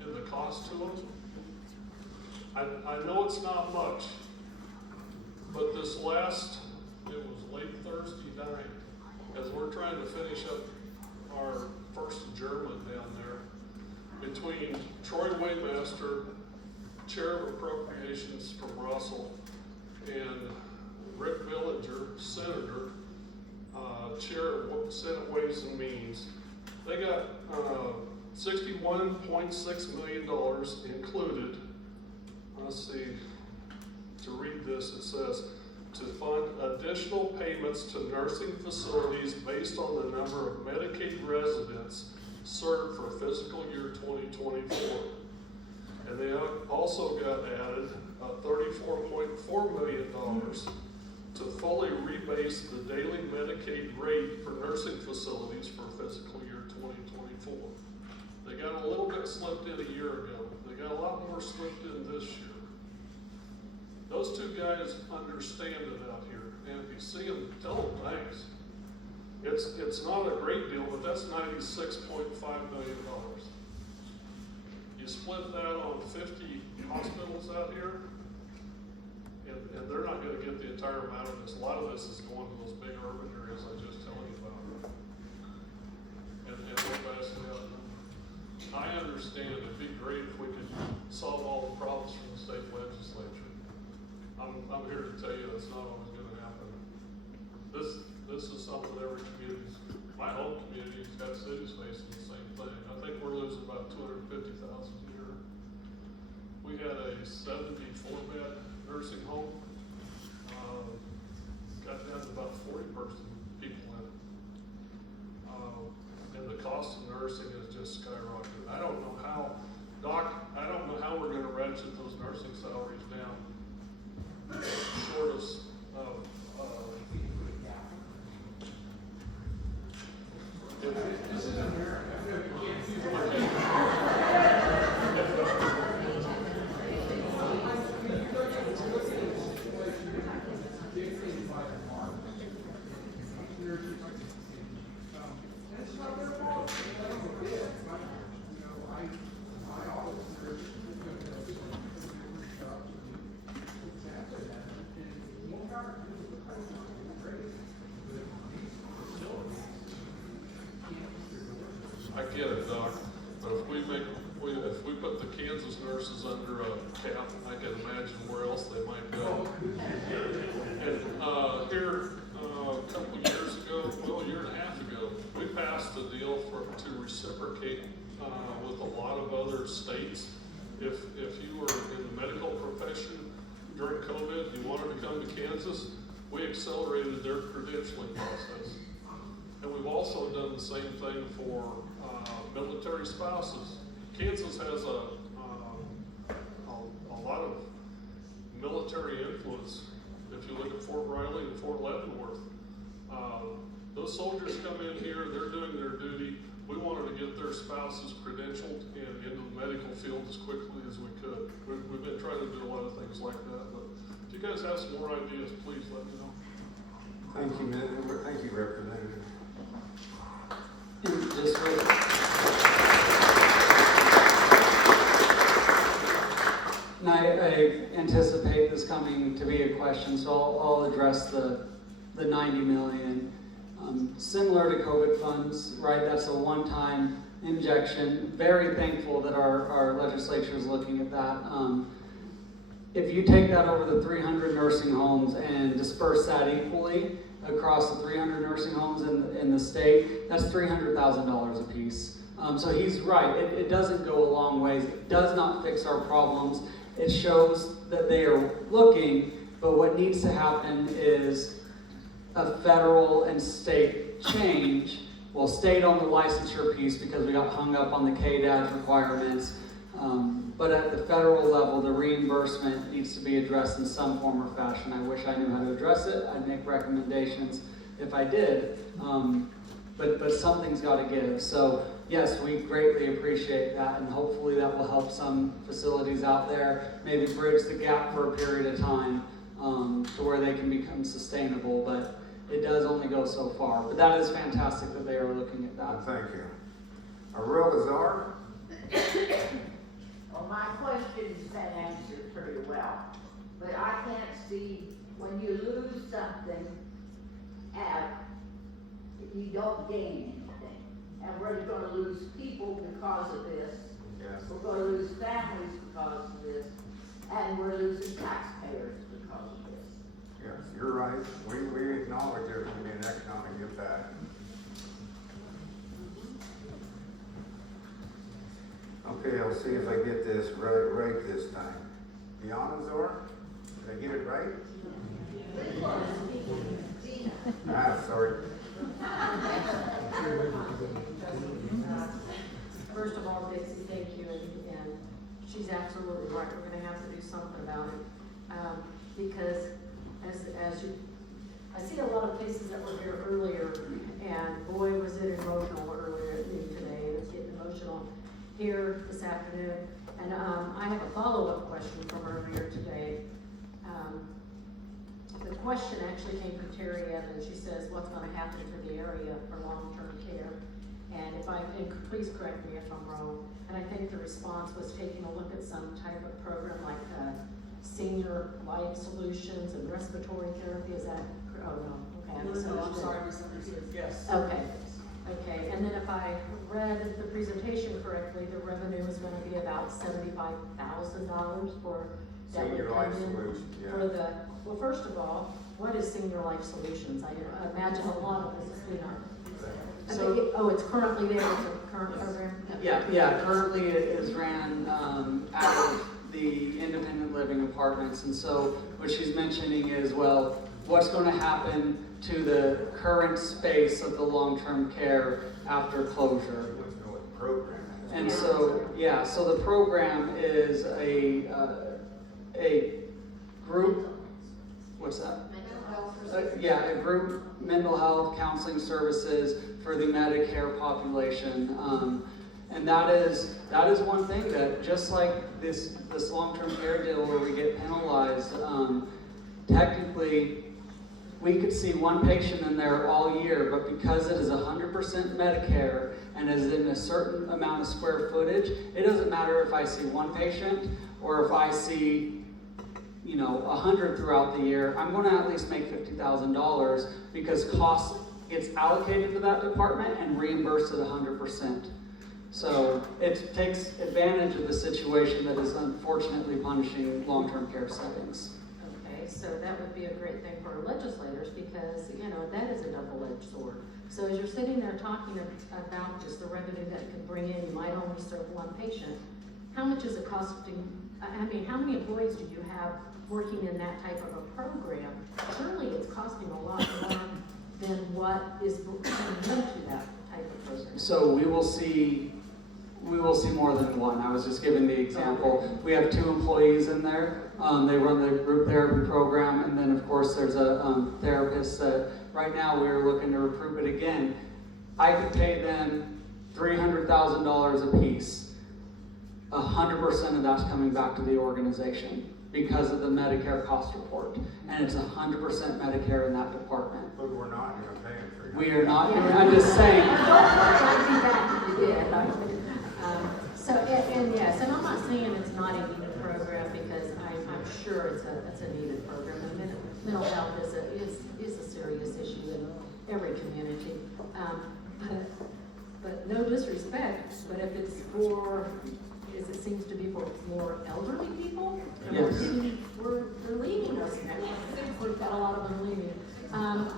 in the cost to them. I know it's not much, but this last, it was late Thursday night, as we're trying to finish up our first adjournment down there, between Troy Waymaster, Chair of Appropriations from Russell, and Rick Villinger, Senator, Chair of Senate Ways and Means, they got $61.6 million included. Let's see, to read this, it says, to fund additional payments to nursing facilities based on the number of Medicaid residents served for fiscal year 2024. And they also got added $34.4 million to fully rebase the daily Medicaid rate for nursing facilities for fiscal year 2024. They got a little bit slipped in a year ago. They got a lot more slipped in this year. Those two guys understand it out here, and if you see them, tell them thanks. It's not a great deal, but that's $96.5 million. You split that on 50 hospitals out here, and they're not going to get the entire amount of this. A lot of this is going to those big urban areas I just told you about. And we're passing out. I understand it'd be great if we could solve all the problems from the state legislature. I'm here to tell you that's not always going to happen. This is something every community's, my home community's got cities facing the same thing. I think we're losing about 250,000 a year. We had a 74-bed nursing home, got down to about 40 people in it. And the cost of nursing is just skyrocketed. I don't know how, Doc, I don't know how we're going to ratchet those nursing salaries down. Short of this is America. I get it, Doc, but if we put the Kansas nurses under a cap, I can imagine where else they might go. And here, a couple of years ago, well, a year and a half ago, we passed a deal to reciprocate with a lot of other states. If you were in the medical profession during COVID, you wanted to come to Kansas, we accelerated their credentialing process. And we've also done the same thing for military spouses. Kansas has a lot of military influence. If you look at Fort Riley and Fort Leavenworth, those soldiers come in here, they're doing their duty. We wanted to get their spouses credentialed and into the medical field as quickly as we could. We've been trying to do a lot of things like that, but if you guys have some more ideas, please let me know. Thank you, thank you, Representative. And I anticipate this coming to be a question, so I'll address the 90 million. Similar to COVID funds, right? That's a one-time injection. Very thankful that our legislature is looking at that. If you take that over the 300 nursing homes and disperse that equally across the 300 nursing homes in the state, that's $300,000 a piece. So he's right, it doesn't go a long ways. It does not fix our problems. It shows that they are looking, but what needs to happen is a federal and state change. Well, state on the licensure piece because we got hung up on the KDAD requirements. But at the federal level, the reimbursement needs to be addressed in some form or fashion. I wish I knew how to address it. I'd make recommendations if I did. But something's got to give. So yes, we greatly appreciate that, and hopefully that will help some facilities out there, maybe bridge the gap for a period of time to where they can become sustainable. But it does only go so far. But that is fantastic that they are looking at that. Thank you. Aurel Lazar? Well, my question's been answered pretty well, but I can't see when you lose something, you don't gain anything. And we're gonna lose people because of this. Yes. We're gonna lose families because of this, and we're losing taxpayers because of this. Yes, you're right. We acknowledge there's gonna be an economic impact. Okay, I'll see if I get this right this time. Bionazor, did I get it right? Sorry. First of all, Dixie, thank you, and she's absolutely right, we're gonna have to do something about it. Because as you, I see a lot of faces that were here earlier, and boy, was it emotional earlier at noon today, and it's getting emotional here this afternoon. And I have a follow-up question from earlier today. The question actually came from Terry Evans. She says, what's gonna happen to the area for long-term care? And please correct me if I'm wrong, and I think the response was taking a look at some type of program like senior life solutions and respiratory therapy, is that, oh no, okay. I'm sorry, misunderstood, yes. Okay, and then if I read the presentation correctly, the revenue is gonna be about $75,000 for that would Senior come Life in Solutions, yeah. for the, well, first of all, what is Senior Life Solutions? I imagine a lot of this is, you know. So- It's currently there, it's a current program? Yeah, currently it is ran out of the independent living apartments, and so what she's mentioning is, well, what's gonna happen to the current space of the long-term care after closure? Let's know what the program is. And so, yeah, so the program is a group, what's that? A group mental health counseling services for the Medicare population. And that is one thing that, just like this long-term care deal where we get penalized, technically, we could see one patient in there all year, but because it is 100% Medicare and is in a certain amount of square footage, it doesn't matter if I see one patient or if I see, 100 throughout the year. I'm going to at least make $50,000 because cost gets allocated to that department and reimbursed at 100%. So it takes advantage of the situation that is unfortunately punishing long-term care settings. Okay, so that would be a great thing for our legislators because, that is a double-edged sword. So as you're sitting there talking about just the revenue that it could bring in, you might only serve one patient. How much is it costing? How many employees do you have working in that type of a program? Surely it's costing a lot more than what is coming into that type of program. So we will see more than one. I was just giving the example. We have 2 employees in there. They run the group therapy program, and then of course there's a therapist that right now we're looking to recruit. But again, I could pay them $300,000 a piece. 100% of that's coming back to the organization because of the Medicare cost report, and it's 100% Medicare in that department. But we're not gonna pay them for it. We are not. I'm just saying. And I'm not saying it's not a needed program because I'm sure it's a needed program. And mental health is a serious issue in every community. But no disrespect, but if it's for, as it seems to be for more elderly people, and Yes. they're leaving us now. We've got a lot of them leaving. And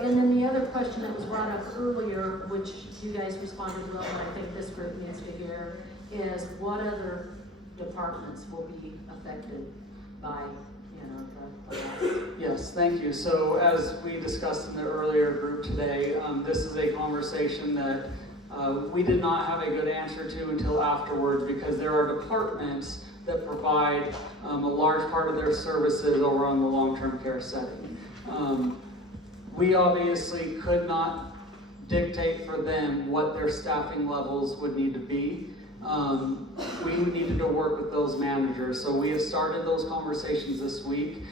then the other question that was brought up earlier, which you guys responded well, and I think this group needs to hear, is what other departments will be affected by, the loss? Yes, thank you. So as we discussed in the earlier group today, this is a conversation that we did not have a good answer to until afterwards because there are departments that provide a large part of their services over on the long-term care setting. We obviously could not dictate for them what their staffing levels would need to be. We needed to work with those managers. So we have started those conversations this week.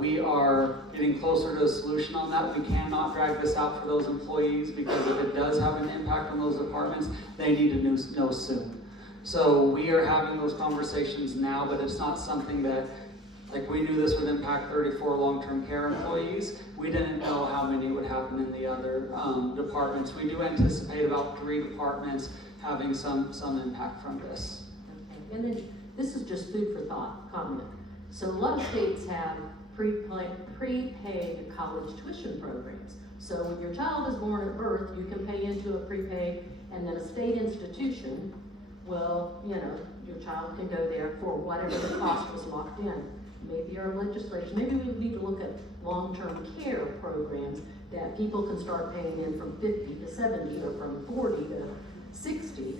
We are getting closer to a solution on that. We cannot drag this out for those employees because if it does have an impact on those departments, they need to know soon. So we are having those conversations now, but it's not something that, like, we knew this would impact 34 long-term care employees. We didn't know how many would happen in the other departments. We do anticipate about 3 departments having some impact from this. Okay. And then this is just food for thought comment. So a lot of states have prepaid college tuition programs. So when your child is born at birth, you can pay into a prepaid, and then a state institution, well, you know, your child can go there for whatever the cost was locked in. Maybe our legislation, maybe we need to look at long-term care programs that people can start paying in from 50 to 70 or from 40 to 60,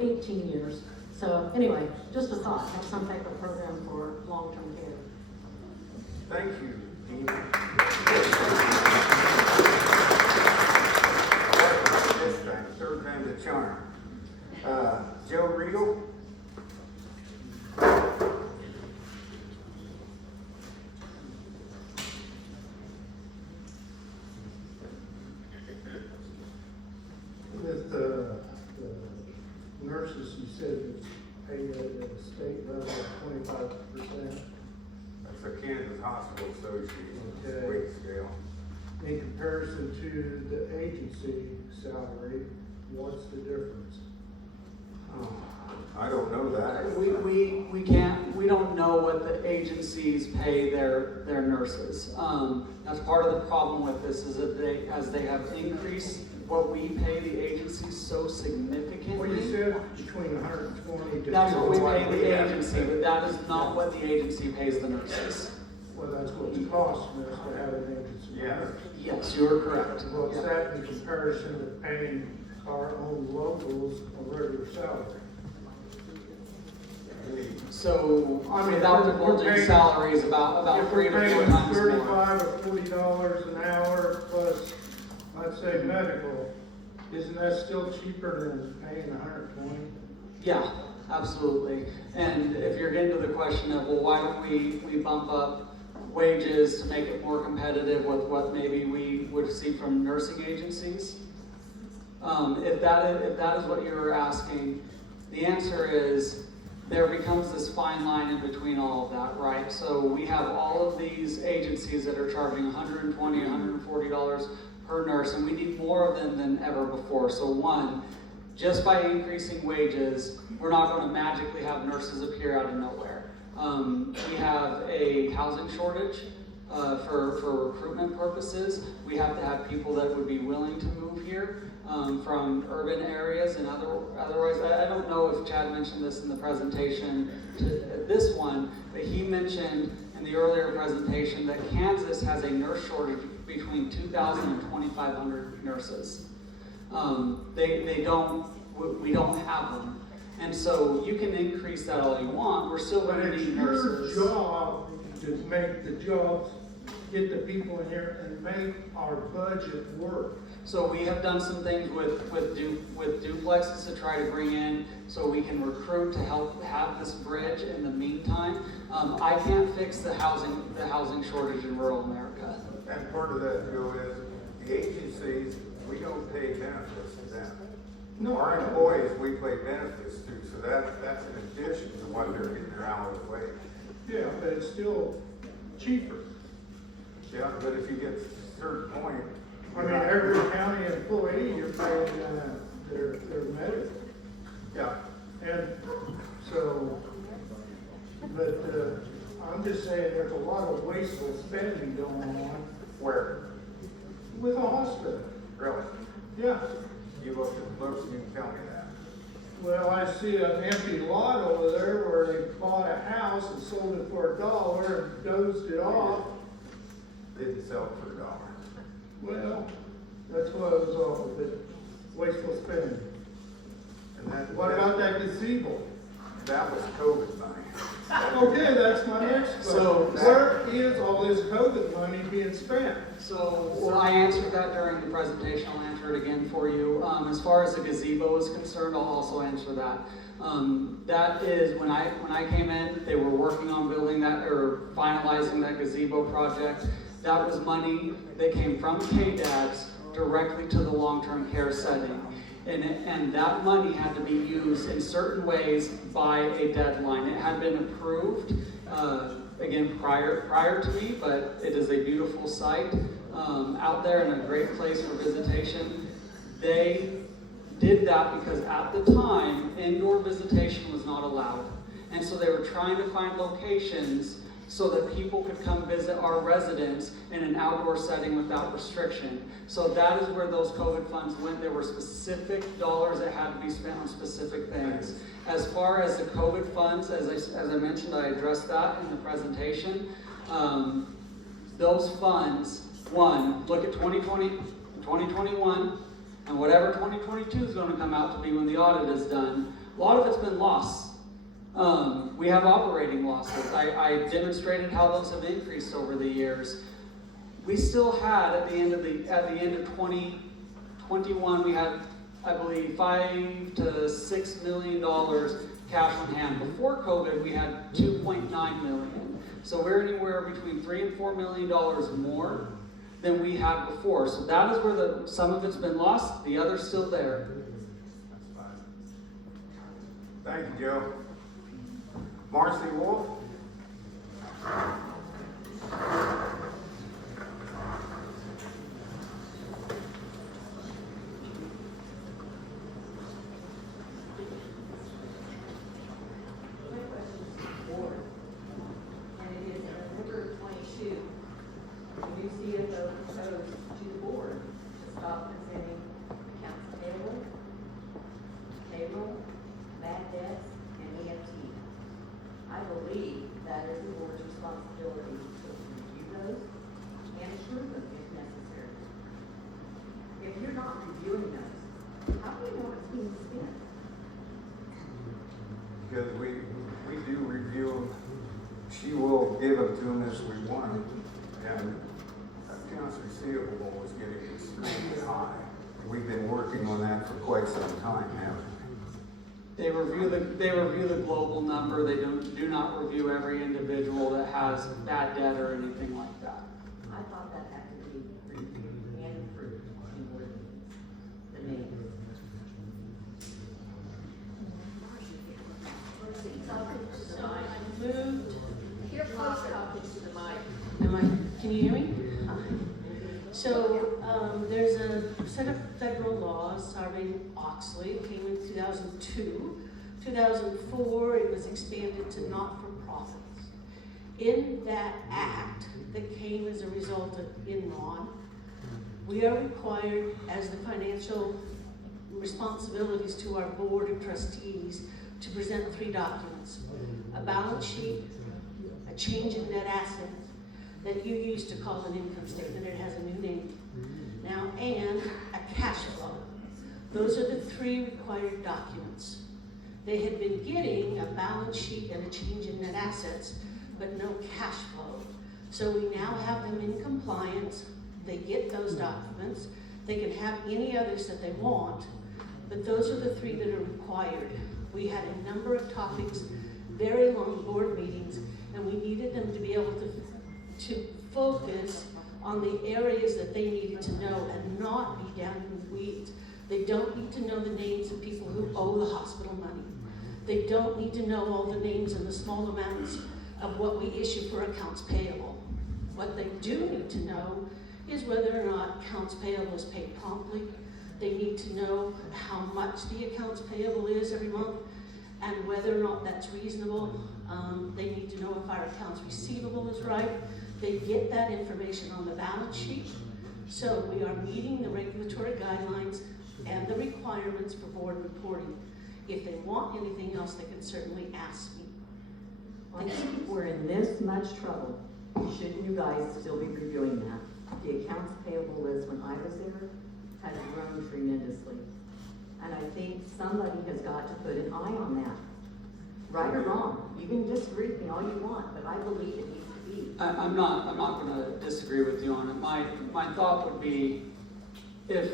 18 years. So anyway, just a thought, have some type of program for long-term care. Thank you, Dean. This time, third time's a charm. Joe Riedel? With the nurses, you said it's paid at a state level of 25%. That's the Kansas Hospital Association Okay. wage scale. In comparison to the agency salary, what's the difference? I don't know that. We don't know what the agencies pay their nurses. That's part of the problem with this, is that as they have increased what we pay the agencies so significantly. Well, you said between 120 to. That's what we pay the Yeah. agency, but that is not what the agency pays the nurses. Well, that's what it costs us to have an agency. Yeah. Yes, you are correct. What's Yeah. that in comparison to paying our own locals a regular salary? So, I mean, without we're divulging paying- salaries, about If 3 we're to 4 paying times more. $35 or $40 an hour plus, let's say, medical, isn't that still cheaper than paying 120? Yeah, absolutely. And if you're getting to the question of, well, why don't we bump up wages to make it more competitive with what maybe we would see from nursing agencies? If that is what you were asking, the answer is there becomes this fine line in between all of that, right? So we have all of these agencies that are charging $120, $140 per nurse, and we need more of them than ever before. So one, just by increasing wages, we're not going to magically have nurses appear out of nowhere. We have a housing shortage for recruitment purposes. We have to have people that would be willing to move here from urban areas and otherwise. I don't know if Chad mentioned this in the presentation to this one, but he mentioned in the earlier presentation that Kansas has a nurse shortage between 2,000 and 2,500 nurses. We don't have them. And so you can increase that all you want, we're still going to need nurses. It's your job to make the jobs, get the people in here and make our budget work. So we have done some things with duplexes to try to bring in so we can recruit to help have this bridge in the meantime. I can't fix the housing shortage in rural America. And part of that, Joe, is the agencies, we don't pay benefits to them. No. Our employees, we pay benefits to, so that's in addition to what they're getting their hourly wage. Yeah, but it's still cheaper. Yeah, but if you get to a certain point. I mean, every county employee, you're paying their medical. Yeah. And so, but I'm just saying there's a lot of wasteful spending going on Where? with a hospital. Really? Yeah. You look at the books and you can tell me that. Well, I see an empty lot over there where they bought a house and sold it for $1 and dozed it off. Didn't sell for $1. Well, that's what I was off of it, wasteful spending. And What about that gazebo? That was COVID money. Okay, that's my next question. So- Where is all this COVID money being spent? Well, I answered that during the presentation. I'll answer it again for you. As far as the gazebo is concerned, I'll also answer that. That is when I came in, they were working on building that or finalizing that gazebo project. That was money that came from KDADS directly to the long-term care setting. And that money had to be used in certain ways by a deadline. It had been approved, again, prior to me, but it is a beautiful site out there and a great place for visitation. They did that because at the time, indoor visitation was not allowed. And so they were trying to find locations so that people could come visit our residents in an outdoor setting without restriction. So that is where those COVID funds went. There were specific dollars that had to be spent on specific things. As far as the COVID funds, as I mentioned, I addressed that in the presentation. Those funds, one, look at 2020, 2021, and whatever 2022 is going to come out to be when the audit is done. A lot of it's been lost. We have operating losses. I demonstrated how those have increased over the years. We still had at the end of 2021, we had, I believe, $5 to $6 million cash on hand. Before COVID, we had $2.9 million. So we're anywhere between $3 and $4 million more than we had before. So that is where some of it's been lost. The other's still there. That's fine. Thank you, Joe. Marcy Wolf? Because we do review them. She will give them to them as we want them. And accounts receivable was getting extremely high. We've been working on that for quite some time, haven't we? They review the global number. They do not review every individual that has bad debt or anything like that. I thought that had to be reviewed and approved in ordinance, the names. So I moved, here closer to the mic. Can you hear me? So there's a set of federal laws, Sarbanes-Oxley, it came in 2002. 2004, it was expanded to not-for-profits. In that act that came as a result of Enron, we are required, as the financial responsibilities to our board of trustees, to present 3 documents: a balance sheet, a change in net assets that you used to call an income statement, it has a new name now, and a cash flow. Those are the 3 required documents. They had been getting a balance sheet and a change in net assets, but no cash flow. So we now have them in compliance. They get those documents. They can have any others that they want, but those are the 3 that are required. We had a number of topics, very long board meetings, and we needed them to be able to focus on the areas that they needed to know and not be down in the weeds. They don't need to know the names of people who owe the hospital money. They don't need to know all the names and the small amounts of what we issue for accounts payable. What they do need to know is whether or not accounts payable is paid promptly. They need to know how much the accounts payable is every month and whether or not that's reasonable. They need to know if our accounts receivable is right. They get that information on the balance sheet. So we are meeting the regulatory guidelines and the requirements for board reporting. If they want anything else, they can certainly ask me. I think if we're in this much trouble, shouldn't you guys still be reviewing that? The accounts payable list when I was there has grown tremendously. And I think somebody has got to put an eye on that. Right or wrong, you can disagree with me all you want, but I believe it needs to be. I'm not going to disagree with you on it. My thought would be, if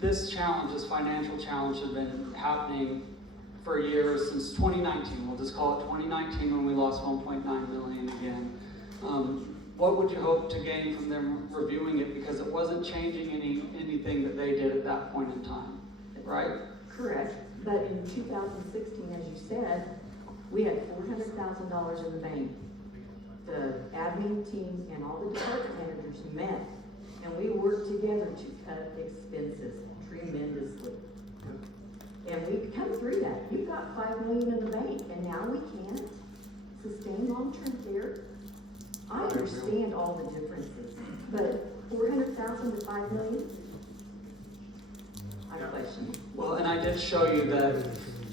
this challenge, this financial challenge, had been happening for years since 2019, we'll just call it 2019 when we lost 1.9 million again. What would you hope to gain from them reviewing it? Because it wasn't changing anything that they did at that point in time, right? Correct, but in 2016, as you said, we had $400,000 in the bank. The admin team and all the department managers met, and we worked together to cut expenses tremendously. And we've come through that. You've got $5 million in the bank, and now we can't sustain long-term care. I understand all the differences, but 400,000 to 5 million? I question. Well, and I did show you that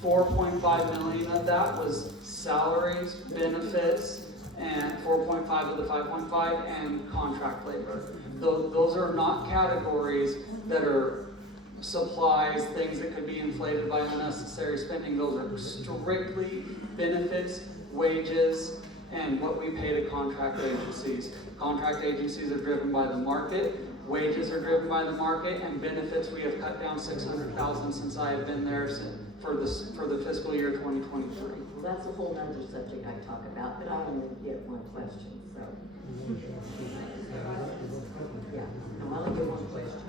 4.5 million of that was salaries, benefits, and 4.5 of the 5.5 and contract labor. Those are not categories that are supplies, things that could be inflated by unnecessary spending. Those are strictly benefits, wages, and what we pay to contract agencies. Contract agencies are driven by the market, wages are driven by the market, and benefits we have cut down $600,000 since I have been there for the fiscal year 2023. Well, that's a whole other subject I talk about, but I only get one question, so. Yeah, no, I only get one question.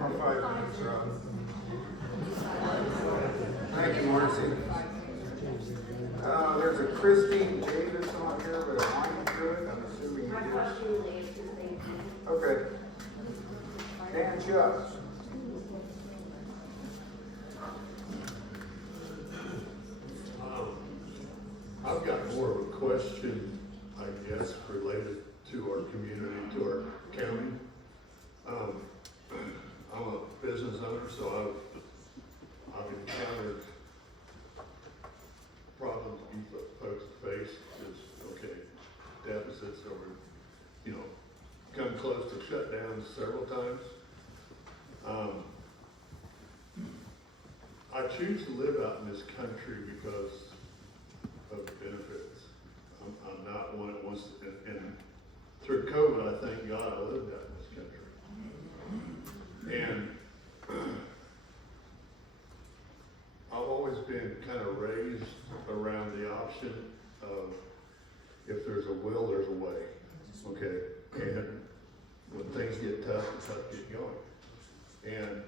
Our 5 minutes are up. Thank you, Marcy. There's a Christine Davis on here, but I'm good. I'm assuming you did. Okay. Dan Chuck. I've got more of a question, I guess, related to our community, to our county. I'm a business owner, so I've encountered problems you folks face is, okay, deficits over, come close to shutdowns several times. I choose to live out in this country because of the benefits. I'm not one that wants to, and through COVID, I thank God I lived out in this country. And I've always been kind of raised around the option of if there's a will, there's a way. Okay? And when things get tough, it's tough to get going. And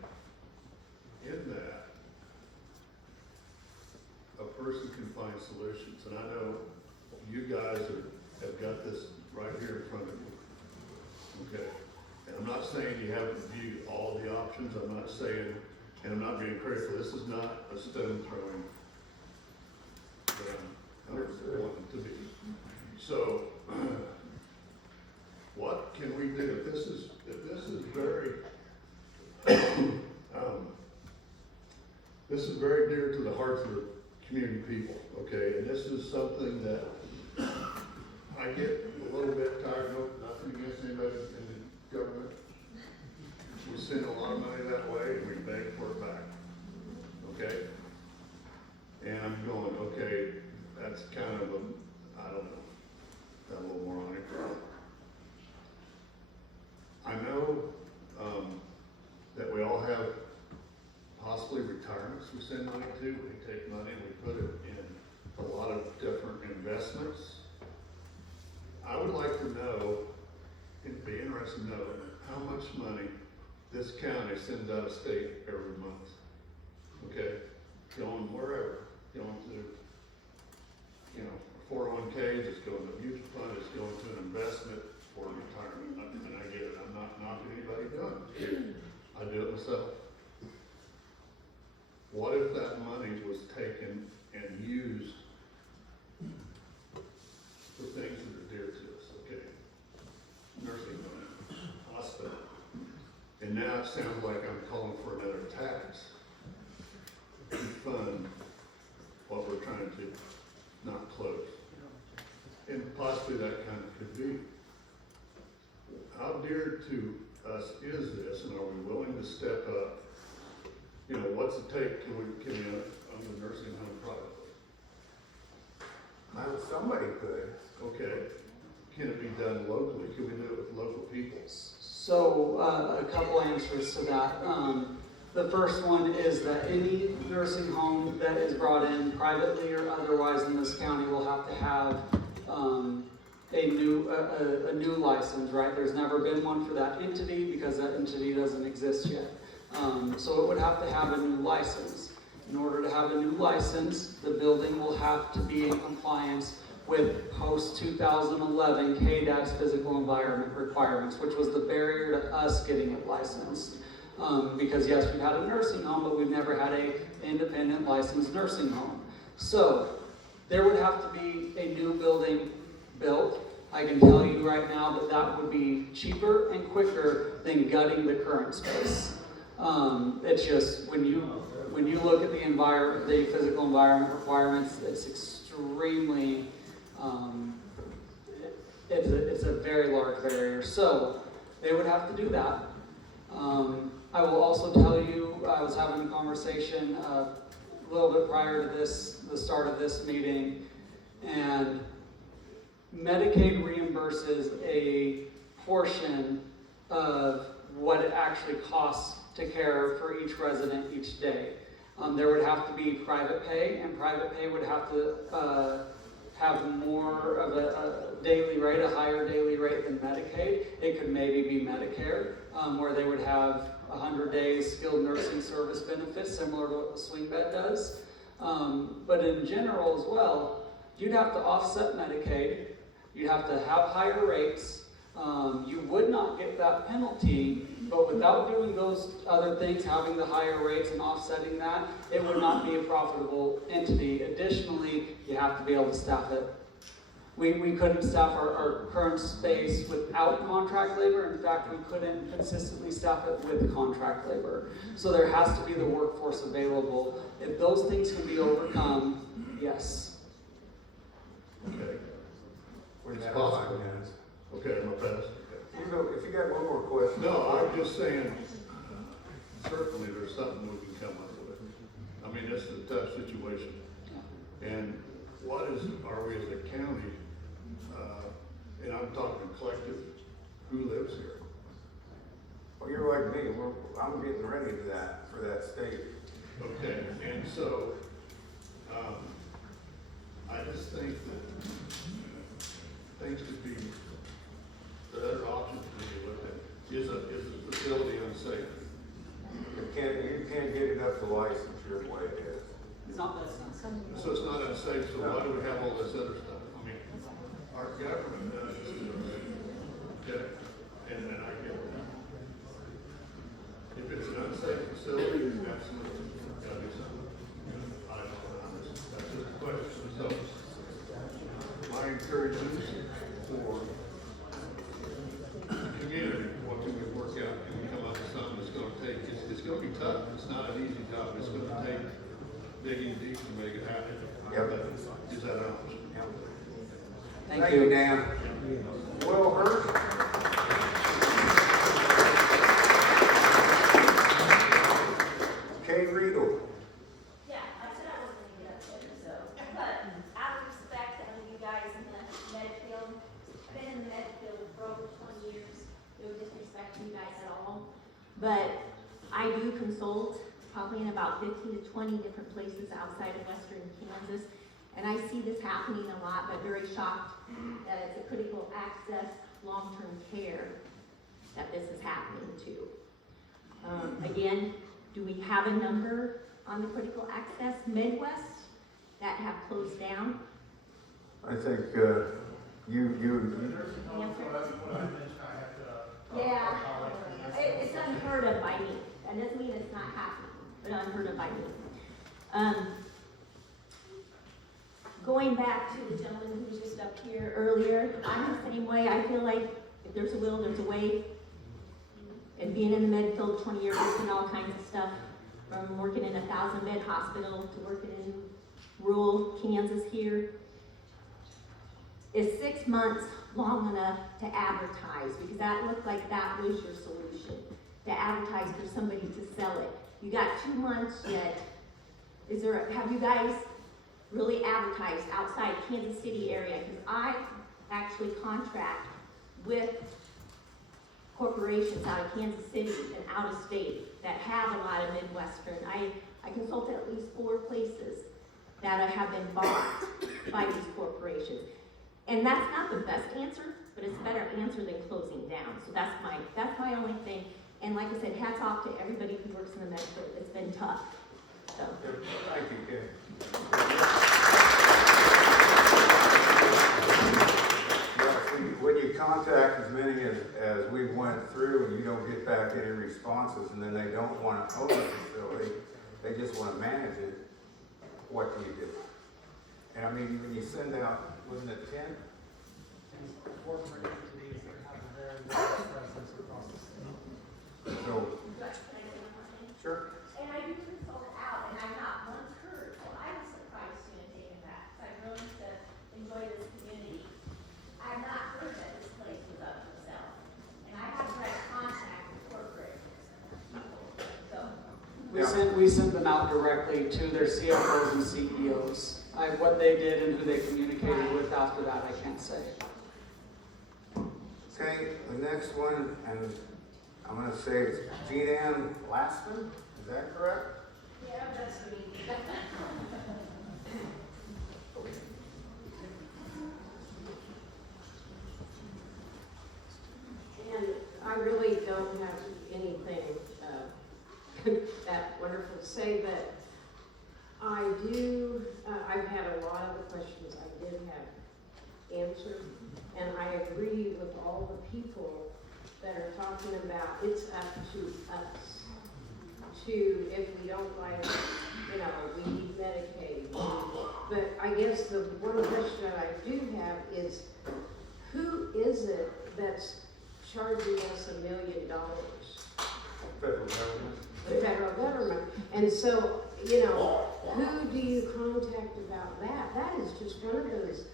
in that, a person can find solutions. And I know you guys have got this right here in front of you. Okay? And I'm not saying you haven't viewed all the options. I'm not saying, and I'm not being critical, this is not a stone throwing that I'm wanting to be. So, what can we do? If this is very, this is very dear to the hearts of the community people, okay? And this is something that I get a little bit tired of, nothing against anybody in the government. We send a lot of money that way and we beg for it back, okay? And I'm going, okay, that's kind of I don't know, that a little moronic. I know that we all have possibly retirements we send money to. We take money and we put it in a lot of different investments. I would like to know, it'd be interesting to know how much money this county sends out of state every month. Okay? Going wherever. Going to, 401k, it's going to a mutual fund, it's going to an investment for retirement. And I get it. I'm not knocking anybody doing it. I do it myself. What if that money was taken and used for things that are dear to us, okay? Nursing home, hospital. And now it sounds like I'm calling for another tax to fund what we're trying to not close. And possibly that kind of could be. How dear to us is this, and are we willing to step up? What's it take? Can we own the nursing home privately? Somebody could. Okay. Can it be done locally? Can we do it with local people? So a couple answers to that. The first one is that any nursing home that is brought in privately or otherwise in this county will have to have a new license, right? There's never been one for that entity because that entity doesn't exist yet. So it would have to have a new license. In order to have a new license, the building will have to be in compliance with post-2011 KDA's physical environment requirements, which was the barrier to us getting it licensed. Because yes, we've had a nursing home, but we've never had an independent licensed nursing home. So there would have to be a new building built. I can tell you right now that that would be cheaper and quicker than gutting the current space. It's just, when you look at the environment, the physical environment requirements, it's extremely, it's a very large barrier. So they would have to do that. I will also tell you, I was having a conversation a little bit prior to this, the start of this meeting, and Medicaid reimburses a portion of what it actually costs to care for each resident each day. There would have to be private pay, and private pay would have to have more of a daily rate, a higher daily rate than Medicaid. It could maybe be Medicare, where they would have 100 days skilled nursing service benefits, similar to what the swing bed does. But in general as well, you'd have to offset Medicaid. You'd have to have higher rates. You would not get that penalty, but without doing those other things, having the higher rates and offsetting that, it would not be a profitable entity. Additionally, you have to be able to staff it. We couldn't staff our current space without contract labor. In fact, we couldn't consistently staff it with contract labor. So there has to be the workforce available. If those things can be overcome, yes. Okay. Where's It's that possible. line, Okay, I'm a pass. You go, if you got one more question. No, I'm just saying, certainly there's something we can come up with. I mean, this is a tough situation. And what are we as a county, and I'm talking collective, who lives here? Well, you're like me, I'm getting ready for that state. Okay, and so, I just think that things could be, the other options could be looked at. Is a facility unsafe? You can't get it up to licensure the way it is. It's not that sensitive. So it's not unsafe, so why do we have all this other stuff? I mean, our government does, okay, and I get that. If it's an unsafe facility, then absolutely, gotta do something. I don't know, that's just a question, so my encouragement for the community, what can we work out, can we come up with something that's gonna take, it's gonna be tough, it's not an easy job, it's gonna take digging deep to make it happen. Yep. Is that an option? Thank you, Dan. Will Hurst? Kay Riedel. Yeah, I said I wasn't gonna get up there, so, but out of respect, I mean, you guys in the med field, I've been in the med field for over 20 years, no disrespect to you guys at all, but I do consult probably in about 15 to 20 different places outside of western Kansas, and I see this happening a lot, but very shocked that it's a critical access, long-term care that this is happening to. Again, do we have a number on the critical access Midwest that have closed down? I think, Yeah, it's unheard of by me. That doesn't mean it's not happening, but unheard of by me. Going back to the gentleman who was just up here earlier, I'm the same way. I feel like if there's a will, there's a way. And being in the med field 20 years, I've seen all kinds of stuff, from working in a 1,000-bed hospital to working in rural Kansas here. Is 6 months long enough to advertise? Because that looked like that was your solution, to advertise for somebody to sell it. You got 2 months yet. Have you guys really advertised outside Kansas City area? Because I actually contract with corporations out of Kansas City and out of state that have a lot of Midwestern. I consult at least 4 places that have been bought by these corporations. And that's not the best answer, but it's a better answer than closing down. So that's my only thing. And like I said, hats off to everybody who works in the medical. It's been tough. So. Thank you, Kim. When you contact as many as we went through and you don't get back any responses and then they don't want to own the facility, they just want to manage it, what do you do? And I mean, when you send out, wasn't it 10? Corporate entities that have a very large presence across the state. So, sure. And I do consult out, and I'm not once heard, so I was surprised to have taken that, because I've grown to enjoy this community. I've not heard that this place was up for sale, and I have direct contact with corporate people, so. We sent them out directly to their CFOs and CEOs. What they did and who they communicated with after that, I can't say. Okay, the next one, and I'm going to say it's Jean Ann Laston, is that correct? Yeah, that's me. And I really don't have anything that wonderful to say, but I do, I've had a lot of the questions I did have answered, and I agree with all the people that are talking about it's up to us to, if we don't like, you know, we need Medicaid. But I guess the one question that I do have is, who is it that's charging us $1 million? Federal government. The federal government. And so, you know, who do you contact about that? That is just one of those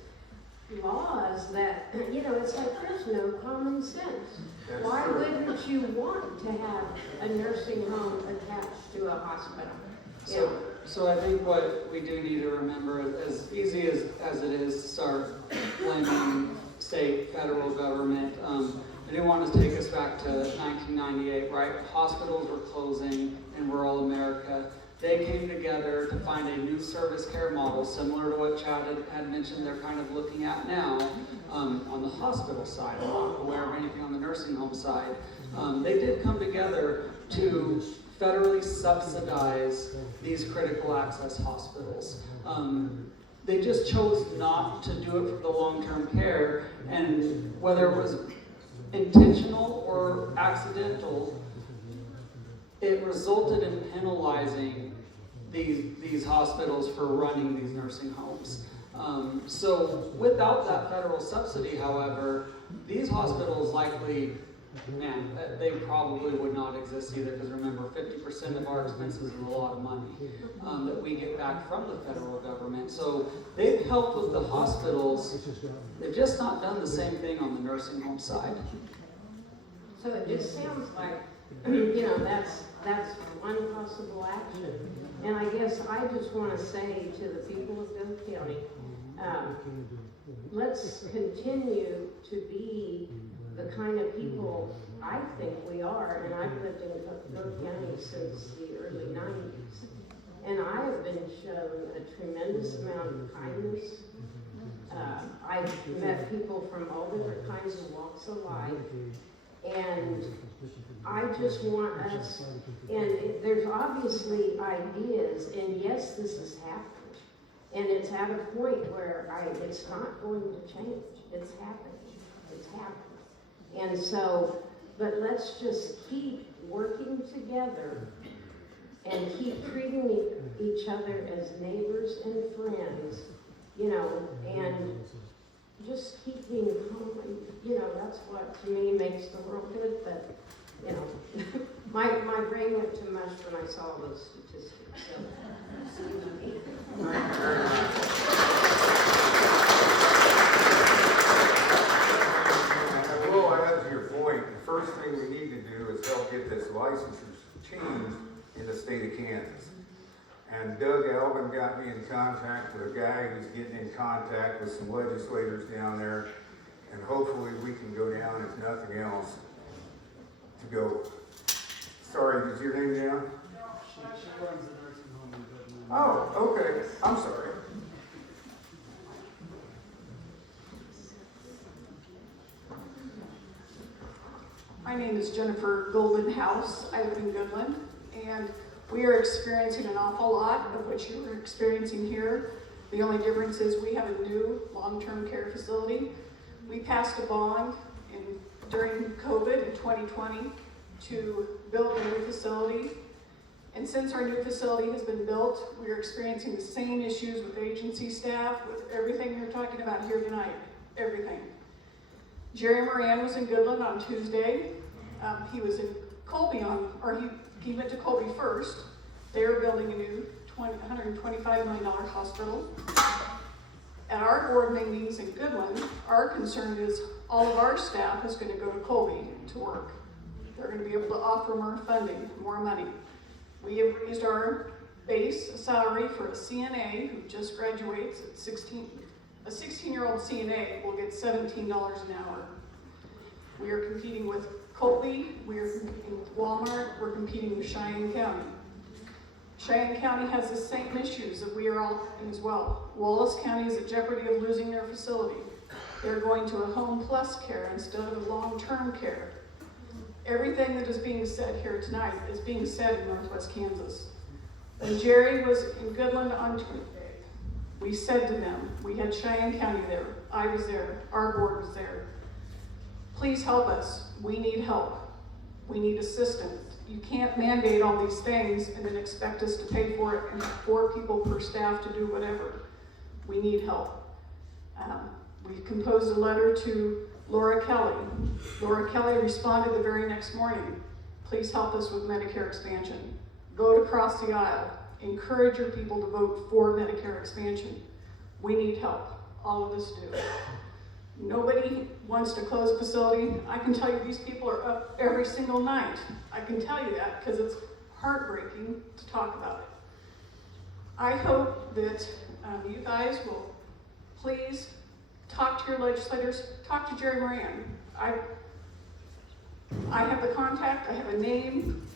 laws that, you know, it's like there's no common sense. Why wouldn't you want to have a nursing home attached to a hospital? So I think what we do need to remember, as easy as it is to start blaming state, federal government, I didn't want to take us back to 1998, right? Hospitals were closing in rural America. They came together to find a new service care model, similar to what Chad had mentioned they're kind of looking at now on the hospital side. I'm not aware of anything on the nursing home side. They did come together to federally subsidize these critical access hospitals. They just chose not to do it for the long-term care, and whether it was intentional or accidental, it resulted in penalizing these hospitals for running these nursing homes. So without that federal subsidy, however, these hospitals likely, they probably would not exist either, because remember, 50% of our expenses is a lot of money that we get back from the federal government. So they've helped with the hospitals. They've just not done the same thing on the nursing home side. So it just sounds like, you know, that's one possible action. And I guess I just want to say to the people of Gove County, let's continue to be the kind of people I think we are, and I've lived in Gove County since the early 90s, and I have been shown a tremendous amount of kindness. I've met people from all different kinds of walks of life, and I just want us, and there's obviously ideas, and yes, this is happening, and it's at a point where it's not going to change. It's happening. And so, but let's just keep working together and keep treating each other as neighbors and friends, you know, and just keep being home. You know, that's what to me makes the world good. But, you know, my brain went to mush when I saw those statistics. So, Thank you very much. Well, add to your point, the first thing we need to do is help get this licensure changed in the state of Kansas. And Doug Alvin got me in contact with a guy who's getting in contact with some legislators down there, and hopefully we can go down, if nothing else, to go. Sorry, is your name down? She runs the nursing home in Goodman. Oh, okay. I'm sorry. My name is Jennifer Golden House. I live in Goodland, and we are experiencing an awful lot of what you are experiencing here. The only difference is we have a new long-term care facility. We passed a bond during COVID in 2020 to build a new facility. And since our new facility has been built, we are experiencing the same issues with agency staff, with everything you're talking about here tonight, everything. Jerry Moran was in Goodland on Tuesday. He was in Colby he went to Colby first. They are building a new $125 million hospital. At our board meetings in Goodland, our concern is all of our staff is going to go to Colby to work. They're going to be able to offer more funding, more money. We have raised our base salary for a CNA who just graduates at 16. A 16-year-old CNA will get $17 an hour. We are competing with Colby, we are competing with Walmart, we're competing with Cheyenne County. Cheyenne County has the same issues that we are all in as well. Wallace County is at jeopardy of losing their facility. They're going to a home plus care instead of a long-term care. Everything that is being said here tonight is being said in Northwest Kansas. When Jerry was in Goodland on Tuesday, we said to them, we had Cheyenne County there, I was there, our board was there. Please help us. We need help. We need assistance. You can't mandate all these things and then expect us to pay for it and have 4 people per staff to do whatever. We need help. We composed a letter to Laura Kelly. Laura Kelly responded the very next morning. Please help us with Medicare expansion. Vote across the aisle. Encourage your people to vote for Medicare expansion. We need help. All of us do. Nobody wants to close a facility. I can tell you these people are up every single night. I can tell you that because it's heartbreaking to talk about it. I hope that you guys will please talk to your legislators, talk to Jerry Moran. I have the contact, I have a name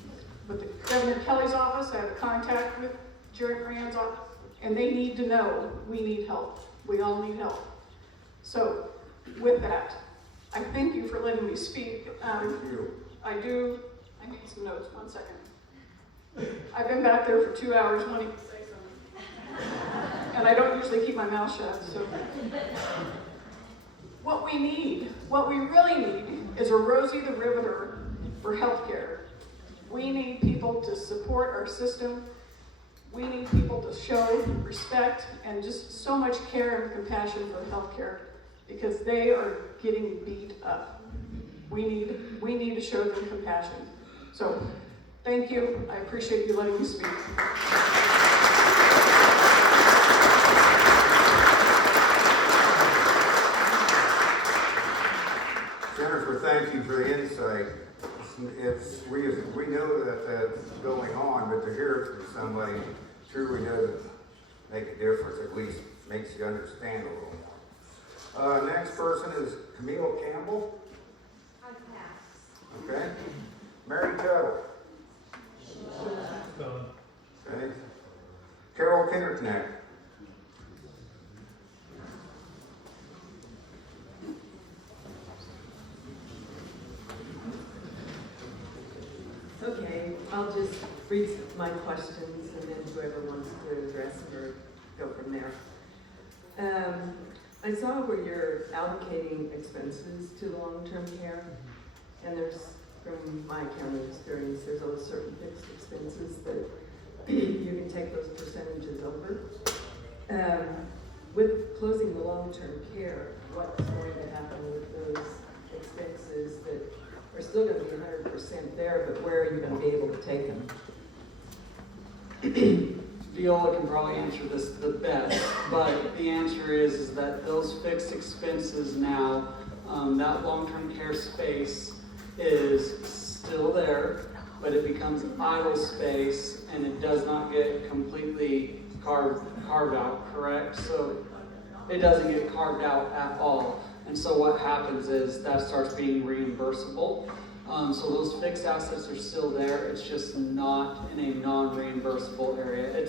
with the Governor Kelly's office, I have a contact with Jerry Moran's office, and they need to know we need help. We all need help. So, with that, I thank you for letting me speak. Thank you. I need some notes, 1 second. I've been back there for 2 hours wanting to say something. And I don't usually keep my mouth shut, so. What we really need is a Rosie the Riveter for healthcare. We need people to support our system. We need people to show respect and just so much care and compassion for healthcare because they are getting beat up. We need to show them compassion. So, thank you. I appreciate you letting me speak. Jennifer, thank you for the insight. We know that that's going on, but to hear it from somebody truly doesn't make a difference, at least makes you understand a little more. Next person is Camille Campbell. I pass. Okay. Mary Tuttle. Okay. Carol Kinderknecht. Okay, I'll just read my questions and then whoever wants to address them or go from there. I saw where you're allocating expenses to long-term care, and there's, from my accounting experience, there's always certain fixed expenses that you can take those percentages over. With closing the long-term care, what's going to happen with those expenses that are still going to be 100% there, but where are you going to be able to take them? Viola can probably answer this the best, but the answer is that those fixed expenses now, that long-term care space is still there, but it becomes idle space and it does not get completely carved out, correct? So it doesn't get carved out at all. And so what happens is that starts being reimbursable. So those fixed assets are still there. It's just not in a non-reimbursable area.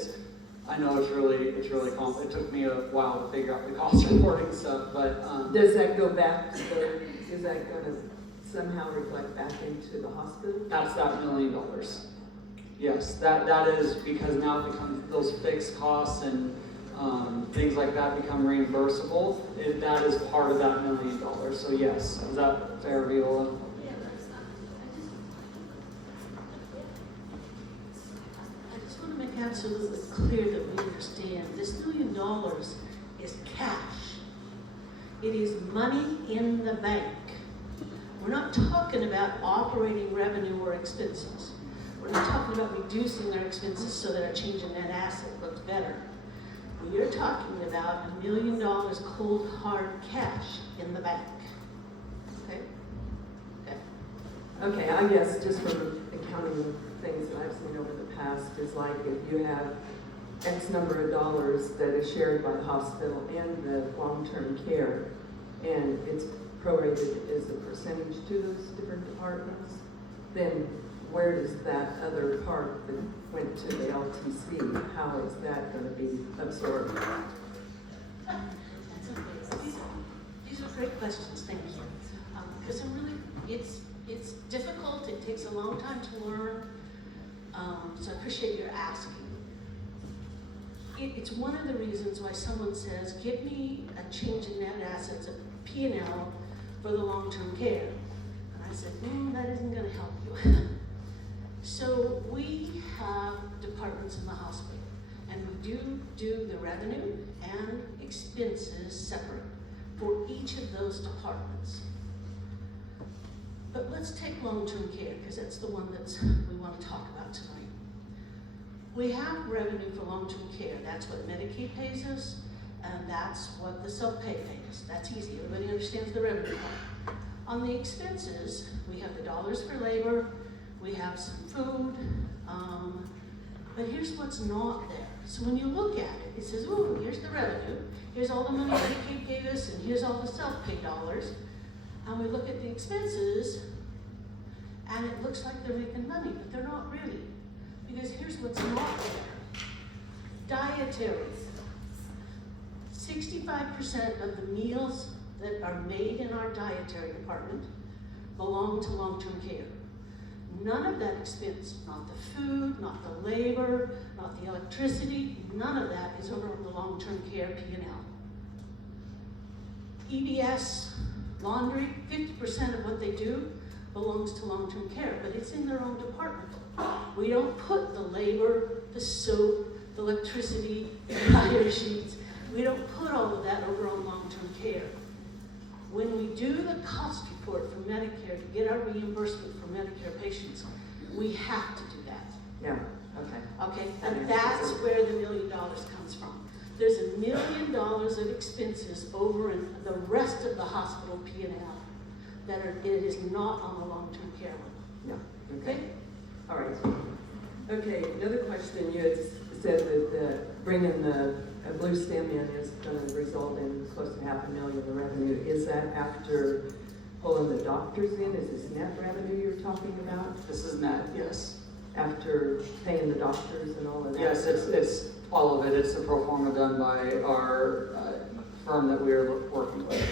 I know it's really complex. It took me a while to figure out the cost reporting stuff, but does that go back to is that going to somehow reflect back into the hospital? That's that $1 million. Yes, that is because now it becomes those fixed costs and things like that become reimbursable. That is part of that $1 million. So yes, is that fair, Viola? I just want to make absolutely clear that we understand this $1 million is cash. It is money in the bank. We're not talking about operating revenue or expenses. We're not talking about reducing our expenses so that our change in net asset looks better. We are talking about $1 million cold hard cash in the bank. Okay? Okay. Okay, I guess just from accounting things that I've seen over the past is like if you have X number of dollars that is shared by the hospital and the long-term care, and it's prorated as a percentage to those different departments, then where does that other part that went to the LTC, how is that going to be absorbed? That's okay. These are great questions, thank you. Because it's difficult, it takes a long time to learn, so I appreciate your asking. It's one of the reasons why someone says, give me a change in net assets, a P&L for the long-term care. And I said, that isn't going to help you. So we have departments in the hospital, and we do the revenue and expenses separate for each of those departments. But let's take long-term care, because that's the one that we want to talk about tonight. We have revenue for long-term care. That's what Medicaid pays us, and that's what the self-pay pays us. That's easy. Everybody understands the revenue part. On the expenses, we have the dollars for labor, we have some food, but here's what's not there. So when you look at it, it says, oh, here's the revenue, here's all the money Medicaid gave us, and here's all the self-pay dollars. And we look at the expenses, and it looks like they're making money, but they're not really. Because here's what's not there. Dietary. 65% of the meals that are made in our dietary department belong to long-term care. None of that expense, not the food, not the labor, not the electricity, none of that is over on the long-term care P&L. EBS, laundry, 50% of what they do belongs to long-term care, but it's in their own department. We don't put the labor, the soap, the electricity, the dryer sheets, we don't put all of that over on long-term care. When we do the cost report for Medicare to get our reimbursement for Medicare patients, we have to do that. Yeah, okay. Okay, and that's where the $1 million comes from. There's $1 million of expenses over in the rest of the hospital P&L that it is not on the long-term care one. Yeah, okay. All right. Okay, another question. You had said that bringing the Blue Stem in is going to result in close to $500,000 in revenue. Is that after pulling the doctors in? Is this net revenue you're talking about? This is net, yes. After paying the doctors and all of that? Yes, it's all of it. It's the pro forma done by our firm that we are working with.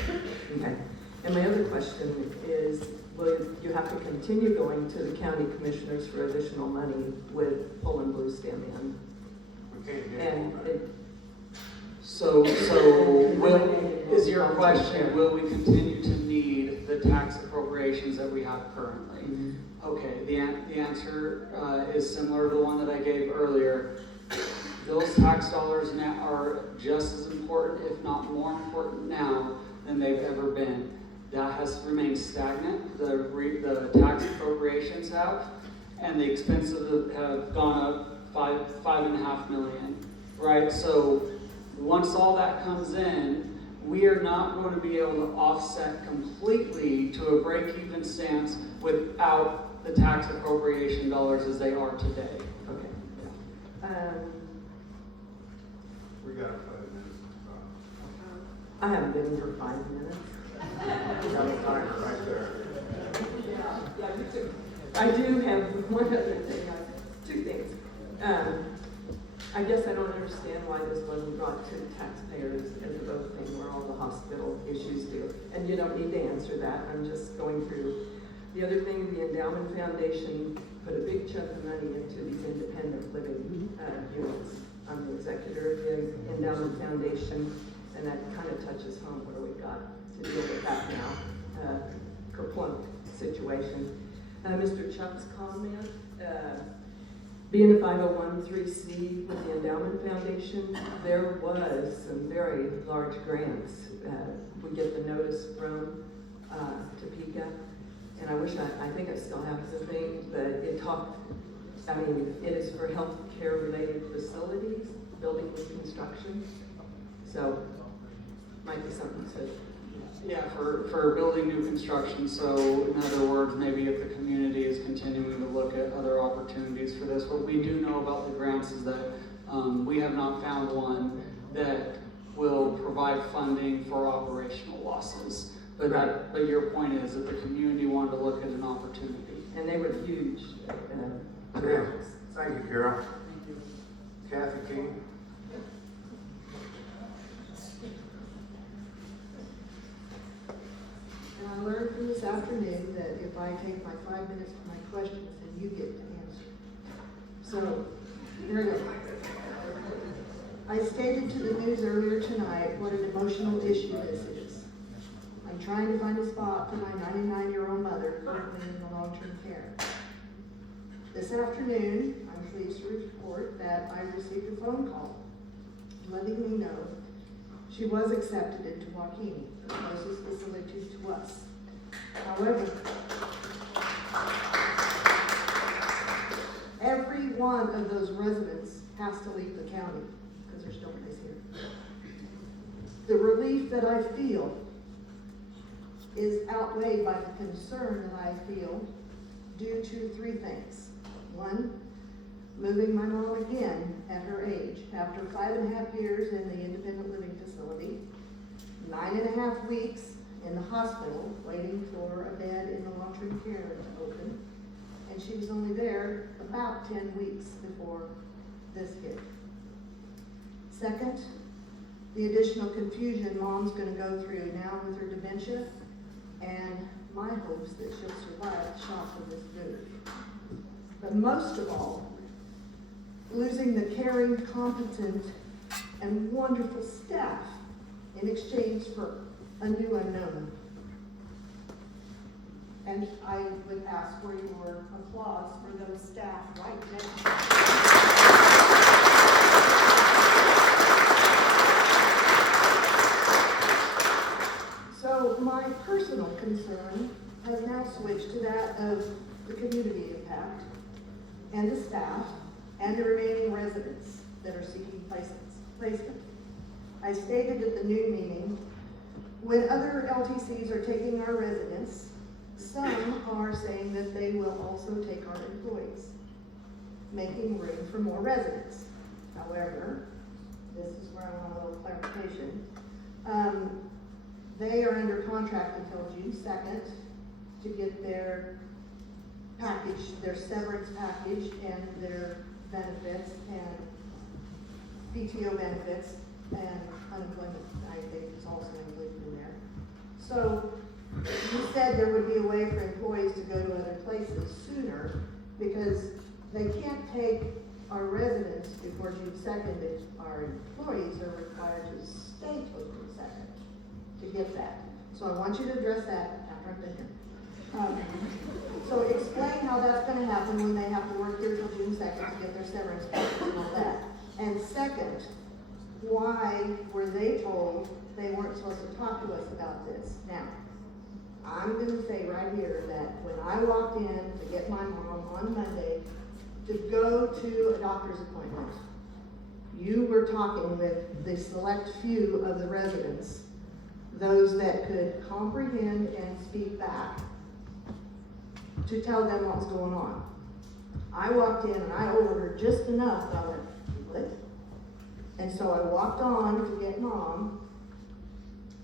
Okay. And my other question is, will you have to continue going to the county commissioners for additional money with pulling Blue Stem in? We can't get And it, So is your question, will we continue to need the tax appropriations that we have currently? Mm-hmm. Okay, the answer is similar to the one that I gave earlier. Those tax dollars now are just as important, if not more important now than they've ever been. That has remained stagnant, the tax appropriations have, and the expenses have gone up $5.5 million, right? So once all that comes in, we are not going to be able to offset completely to a break-even stance without the tax appropriation dollars as they are today. okay. We got 5 minutes. I haven't been here 5 minutes. We got a timer right there. I do have one other thing, two things. I guess I don't understand why this wasn't brought to taxpayers as a vote thing where all the hospital issues do. And you don't need to answer that, I'm just going through. The other thing, the Endowment Foundation put a big chunk of money into these independent living units. I'm the executor of the Endowment Foundation, and that kind of touches home where we've got to deal with that now, kerplunk situation. Mr. Chuck's comment, being a 501(c)(3) with the Endowment Foundation, there was some very large grants. We get the notice from Topeka, and I think I still have the thing, but it is for healthcare related facilities, building and construction. So, might be something to. Yeah, for building new construction, so in other words, maybe if the community is continuing to look at other opportunities for this, what we do know about the grants is that we have not found one that will provide funding for operational losses. But but your point is that the community wanted to look at an opportunity. And they were huge. Thank you, Carol. Kathy King. And I learned from this afternoon that if I take my 5 minutes for my questions, then you get to answer. So, here we go. I stated to the news earlier tonight what an emotional issue this is. I'm trying to find a spot for my 99-year-old mother currently in the long-term care. This afternoon, I'm pleased to report that I received a phone call letting me know she was accepted into Joaquin, the closest facility to us. However, every one of those residents has to leave the county because there's no place here. The relief that I feel is outweighed by the concern that I feel due to three things. One, moving my mom again at her age after 5.5 years in the independent living facility, 9.5 weeks in the hospital waiting for a bed in the long-term care to open, and she was only there about 10 weeks before this hit. Second, the additional confusion mom's going to go through now with her dementia, and my hopes that she'll survive the shock of this news. But most of all, losing the caring, competent, and wonderful staff in exchange for a new unknown. And I would ask for your applause for those staff right now. So my personal concern has now switched to that of the community impact and the staff and the remaining residents that are seeking placement. I stated at the new meeting, when other LTCs are taking our residents, some are saying that they will also take our employees, making room for more residents. However, this is where I want a little clarification. They are under contract until June 2nd to get their package, their severance package and their benefits and PTO benefits and unemployment, I think is also included in there. So you said there would be a way for employees to go to other places sooner because they can't take our residents before June 2nd if our employees are required to stay till June 2nd to get that. So I want you to address that after I've been here. So explain how that's going to happen when they have to work here till June 2nd to get their severance package and all that. And second, why were they told they weren't supposed to talk to us about this? Now, I'm going to say right here that when I walked in to get my mom on Monday to go to a doctor's appointment, you were talking with the select few of the residents, those that could comprehend and speak back, to tell them what was going on. I walked in and I overheard just enough that I went, what? And so I walked on to get mom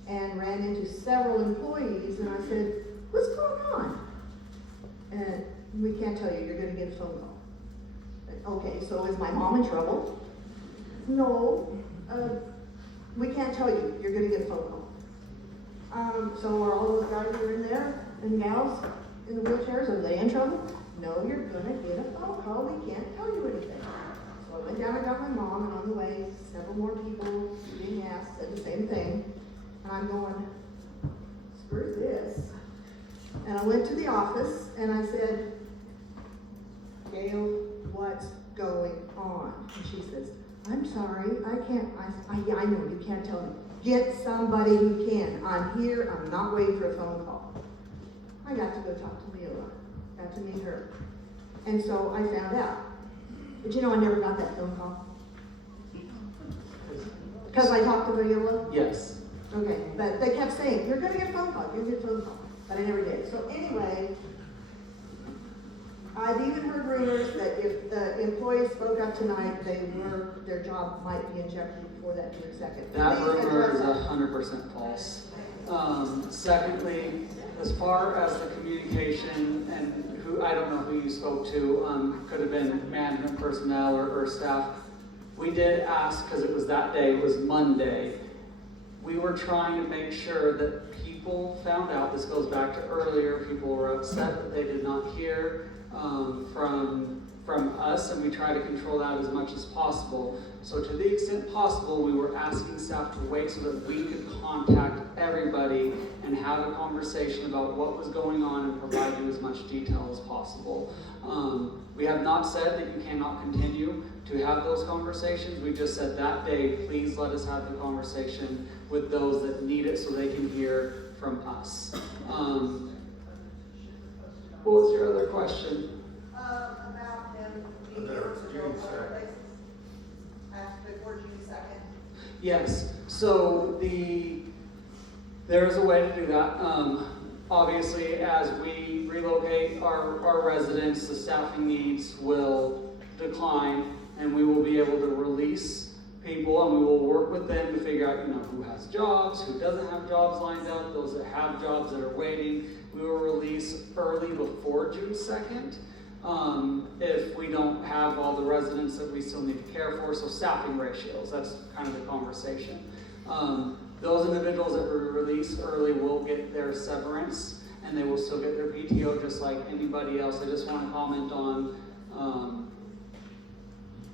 and ran into several employees and I said, what's going on? And we can't tell you, you're gonna get a phone call. Okay, so is my mom in trouble? No, we can't tell you, you're gonna get a phone call. So are all those guys who are in there and gals? in the wheelchairs? Are they in trouble? No, you're gonna get a phone call. We can't tell you anything. So I went down and got my mom, and on the way, several more people being asked said the same thing. And I'm going, screw this. And I went to the office and I said, Gail, what's going on? And she says, I'm sorry, I can't, I know, you can't tell me. Get somebody who can. I'm here, I'm not waiting for a phone call. I got to go talk to Viola, got to meet her. And so I found out. But you know, I never got that phone call. Because I talked to Viola? Yes. Okay, but they kept saying, you're gonna get a phone call, you're gonna get a phone call. But I never did. So anyway, I've even heard rumors that if the employees spoke up tonight, their job might be in jeopardy before that June 2nd. That Please rumor address is that. 100% false. Secondly, as far as the communication, and who, I don't know who you spoke to, could have been management personnel or staff. We did ask, because it was that day, it was Monday. We were trying to make sure that people found out, this goes back to earlier, people were upset that they did not hear from us, and we try to control that as much as possible. So to the extent possible, we were asking staff to wait so that we could contact everybody and have a conversation about what was going on and provide you as much detail as possible. We have not said that you cannot continue to have those conversations. We just said that day, please let us have the conversation with those that need it so they can hear from us. What was your other question? About them being able to go other places before June 2nd. Yes, so there is a way to do that. Obviously, as we relocate our residents, the staffing needs will decline, and we will be able to release people, and we will work with them to figure out, who has jobs, who doesn't have jobs lined up, those that have jobs that are waiting. We will release early before June 2nd. If we don't have all the residents that we still need to care for, so staffing ratios, that's kind of the conversation. Those individuals that were released early will get their severance, and they will still get their PTO just like anybody else. I just want to comment on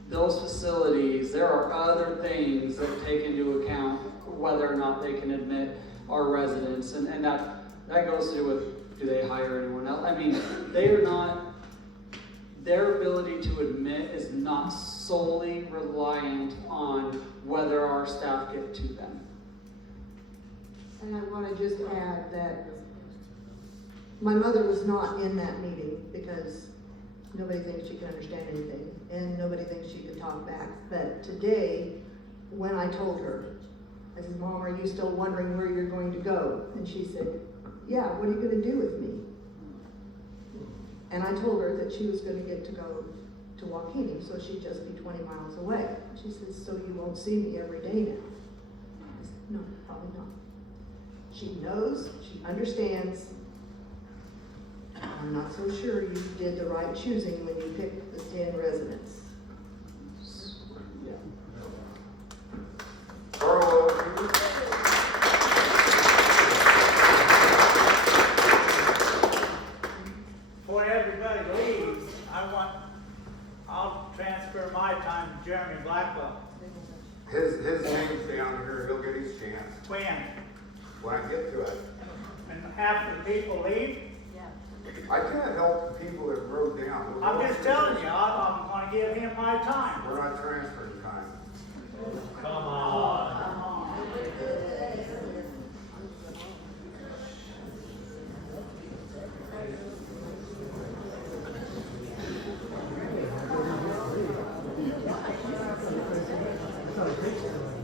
those facilities. There are other things that take into account whether or not they can admit our residents, and that goes to do with, do they hire anyone else? I mean, their ability to admit is not solely reliant on whether our staff get to them. And I want to just add that my mother was not in that meeting because nobody thinks she can understand anything and nobody thinks she can talk back. But today, when I told her, I said, Mom, are you still wondering where you're going to go? And she said, yeah, what are you going to do with me? And I told her that she was going to get to go to Waukegan, so she'd just be 20 miles away. She said, so you won't see me every day now? I said, no, probably not. She knows, she understands. I'm not so sure you did the right choosing when you picked the 10 residents. Yeah. Before everybody leaves, I'll transfer my time to Jeremy Blackwell. His name's down here, he'll get his chance. When? When I get to it. And half the people leave? I can't help the people that rode down. I'm just telling you, I'm gonna give him my time. We're not transferring time. Come on.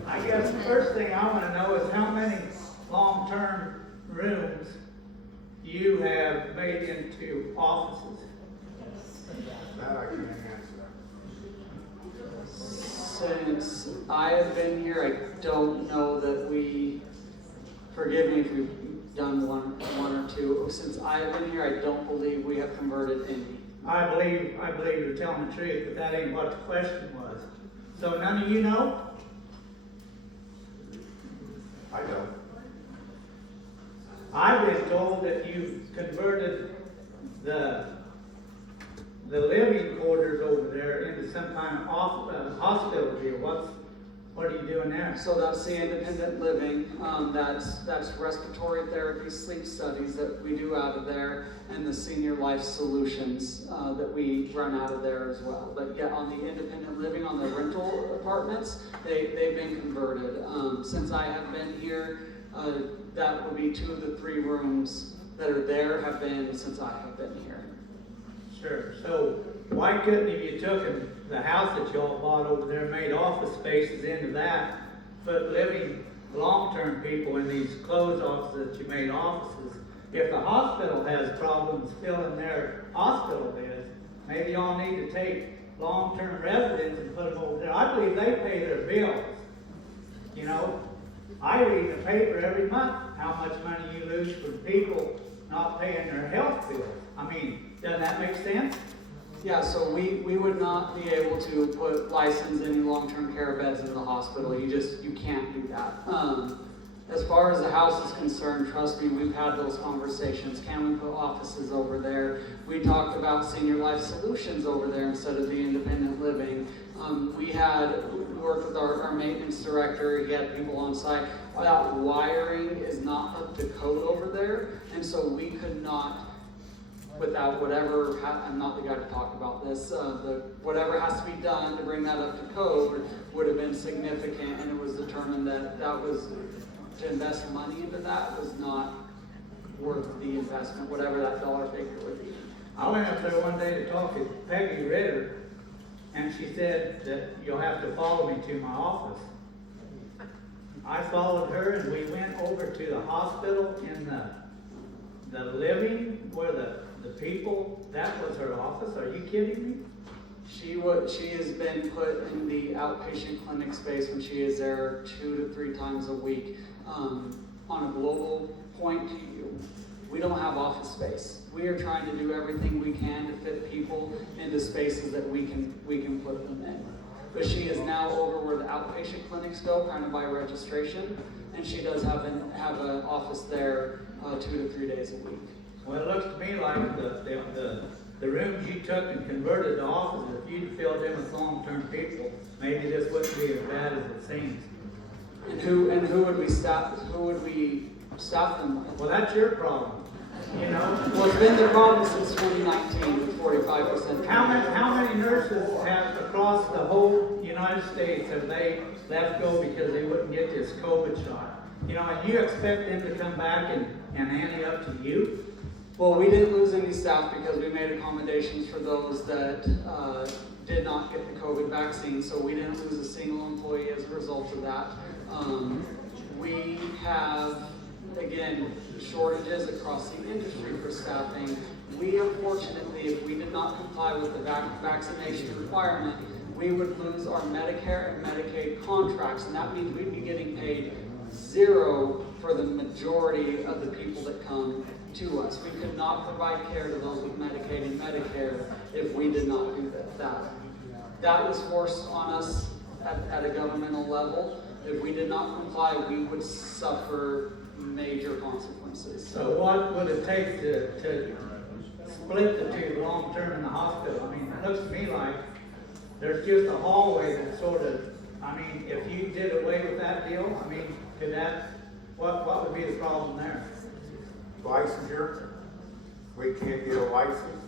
I guess the first thing I want to know is how many long-term rooms you have made into offices. That I can't answer. Since I have been here, I don't know that we, forgive me if we've done one or two. Since I have been here, I don't believe we have converted any. I believe you're telling the truth, but that ain't what the question was. So none of you know? I don't. I've been told that you converted the living quarters over there into some kind of hospital deal. What are you doing there? So that's the independent living, that's respiratory therapy, sleep studies that we do out of there, and the senior life solutions that we run out of there as well. But yeah, on the independent living, on the rental apartments, they've been converted. Since I have been here, that would be 2 of the 3 rooms that are there have been since I have been here. Sure. So why couldn't you taken the house that y'all bought over there, made office spaces into that, put living long-term people in these closed offices that you made offices? If the hospital has problems filling their hospital beds, maybe y'all need to take long-term residents and put them over there. I believe they pay their bills. You know, I read in the paper every month how much money you lose from people not paying their health bills. I mean, doesn't that make sense? Yeah, so we would not be able to license any long-term care beds in the hospital. You can't do that. As far as the house is concerned, trust me, we've had those conversations. Can we put offices over there? We talked about senior life solutions over there instead of the independent living. We had worked with our maintenance director. He had people on site. That wiring is not up to code over there, and so we could not, without whatever, I'm not the guy to talk about this, whatever has to be done to bring that up to code would have been significant, and it was determined that to invest money into that was not worth the investment, whatever that dollar figure would be. I went up there one day to talk to Peggy Ritter, and she said that you'll have to follow me to my office. I followed her, and we went over to the hospital in the living where the people, that was her office. Are you kidding me? She has been put in the outpatient clinic space when she is there 2 to 3 times a week. On a global point, we don't have office space. We are trying to do everything we can to fit people into spaces that we can put them in. But she is now over where the outpatient clinics go, kind of by registration, and she does have an office there 2 to 3 days a week. Well, it looks to me like the rooms you took and converted to offices, if you'd filled them with long-term people, maybe this wouldn't be as bad as it seems. And who would we staff them with? Well, that's your problem. You know? Well, it's been the problem since 2019 with 45%. How many nurses have across the whole United States have they left go because they wouldn't get this COVID shot? You know, and you expect them to come back and ante up to you? Well, we didn't lose any staff because we made accommodations for those that did not get the COVID vaccine, so we didn't lose a single employee as a result of that. We have, again, shortages across the industry for staffing. We, unfortunately, if we did not comply with the vaccination requirement, we would lose our Medicare and Medicaid contracts, and that means we'd be getting paid $0 for the majority of the people that come to us. We could not provide care to those with Medicaid and Medicare if we did not do that. That was forced on us at a governmental level. If we did not comply, we would suffer major consequences. So what would it take to split the two, long-term and the hospital? I mean, it looks to me like there's just a hallway that sort of, I mean, if you did away with that deal, I mean, what would be the problem there? Licensure, we can't get a license.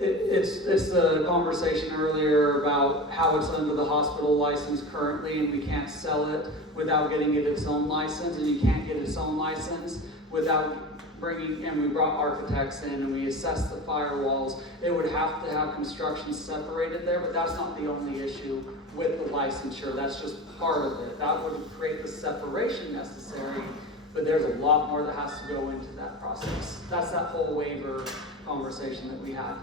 It's the conversation earlier about how it's under the hospital license currently, and we can't sell it without getting it its own license, and you can't get its own license without and we brought architects in and we assessed the firewalls. It would have to have construction separated there, but that's not the only issue with the licensure. That's just part of it. That would create the separation necessary, but there's a lot more that has to go into that process. That's that whole waiver conversation that we had.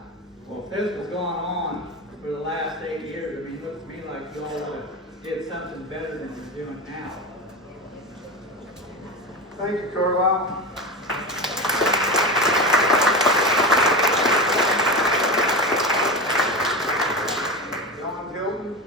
Well, if this was going on for the last 8 years, I mean, it looks to me like you all did something better than you're doing now. Thank you, Carlisle. John Hilton.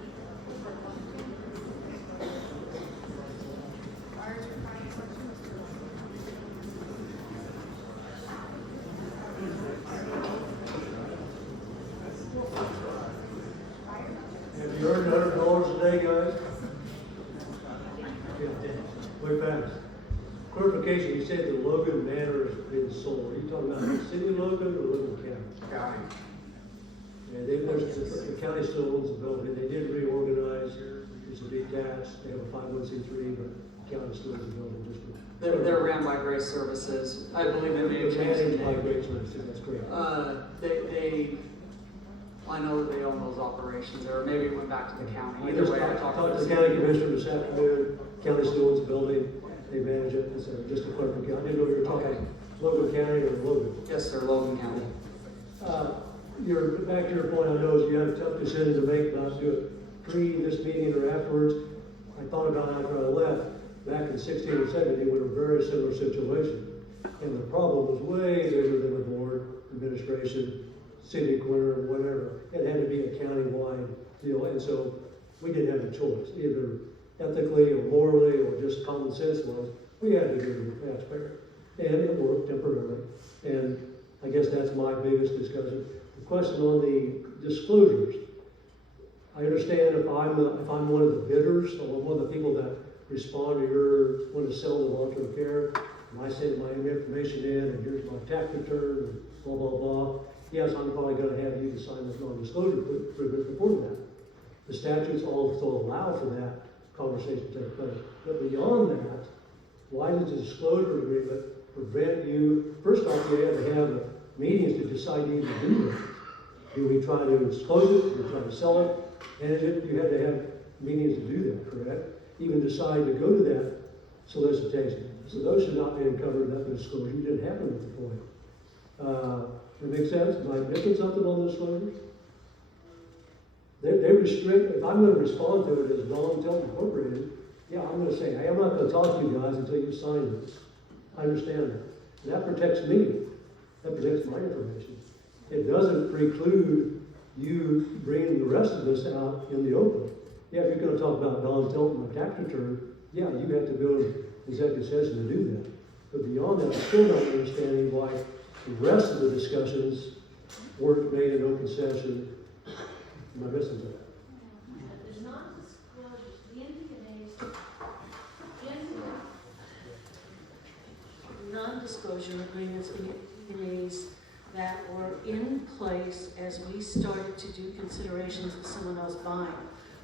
sold, are you talking about the city of Logan or Logan County? County. Yeah, the county still owns the building, they did reorganize, it's a detached, they have a 501c3, but the county still owns the building, just for. They're ran by Grace Services. I believe they may have changed the Managed by name. Grace Services, that's correct. I know that they own those operations, or maybe it went back to the county. I Either just way, I talked talked to the county commissioner this afternoon, county still owns the building, they manage it, it's just a clarification, I didn't know you were talking Logan County or Logan. Yes, sir, Logan County. Back to your point, I know you had a tough decision to make about do it pre this meeting or afterwards. I thought about it after I left, back in 16 or 17, we were in a very similar situation. And the problem was way bigger than the board, administration, city clerk, whatever. It had to be a county-wide deal, and so we didn't have a choice, either ethically or morally or just common sense was, we had to do the taxpayer. And it worked temporarily. And I guess that's my biggest discussion. The question on the disclosures. I understand if I'm one of the bidders or one of the people that respond to your, want to sell the long-term care, and I send my information in, and here's my tax return, and blah, blah, blah. Yes, I'm probably gonna have you to sign this non-disclosure agreement before that. The statutes also allow for that conversation to take place. But beyond that, why does the disclosure agreement prevent you, first off, you have to have meetings to decide you to do that. Do we try to disclose it, do we try to sell it, manage it? You had to have meetings to do that, correct? Even decide to go to that solicitation. So those should not be covered in that disclosure. You didn't have them at the point. Does it make sense? Am I missing something on the disclosures? They restrict, if I'm going to respond to it as non-Tilton Incorporated, yeah, I'm going to say, hey, I'm not going to talk to you guys until you sign this. I understand that. And that protects me. That protects my information. It doesn't preclude you bringing the rest of this out in the open. Yeah, if you're going to talk about Don Tilton and tax return, yeah, you have to go to executive session to do that. But beyond that, I'm still not understanding why the rest of the discussions weren't made in open session. Am I missing that? There's non-disclosures, the non-disclosure agreements with NDAs that were in place as we started to do considerations of someone else buying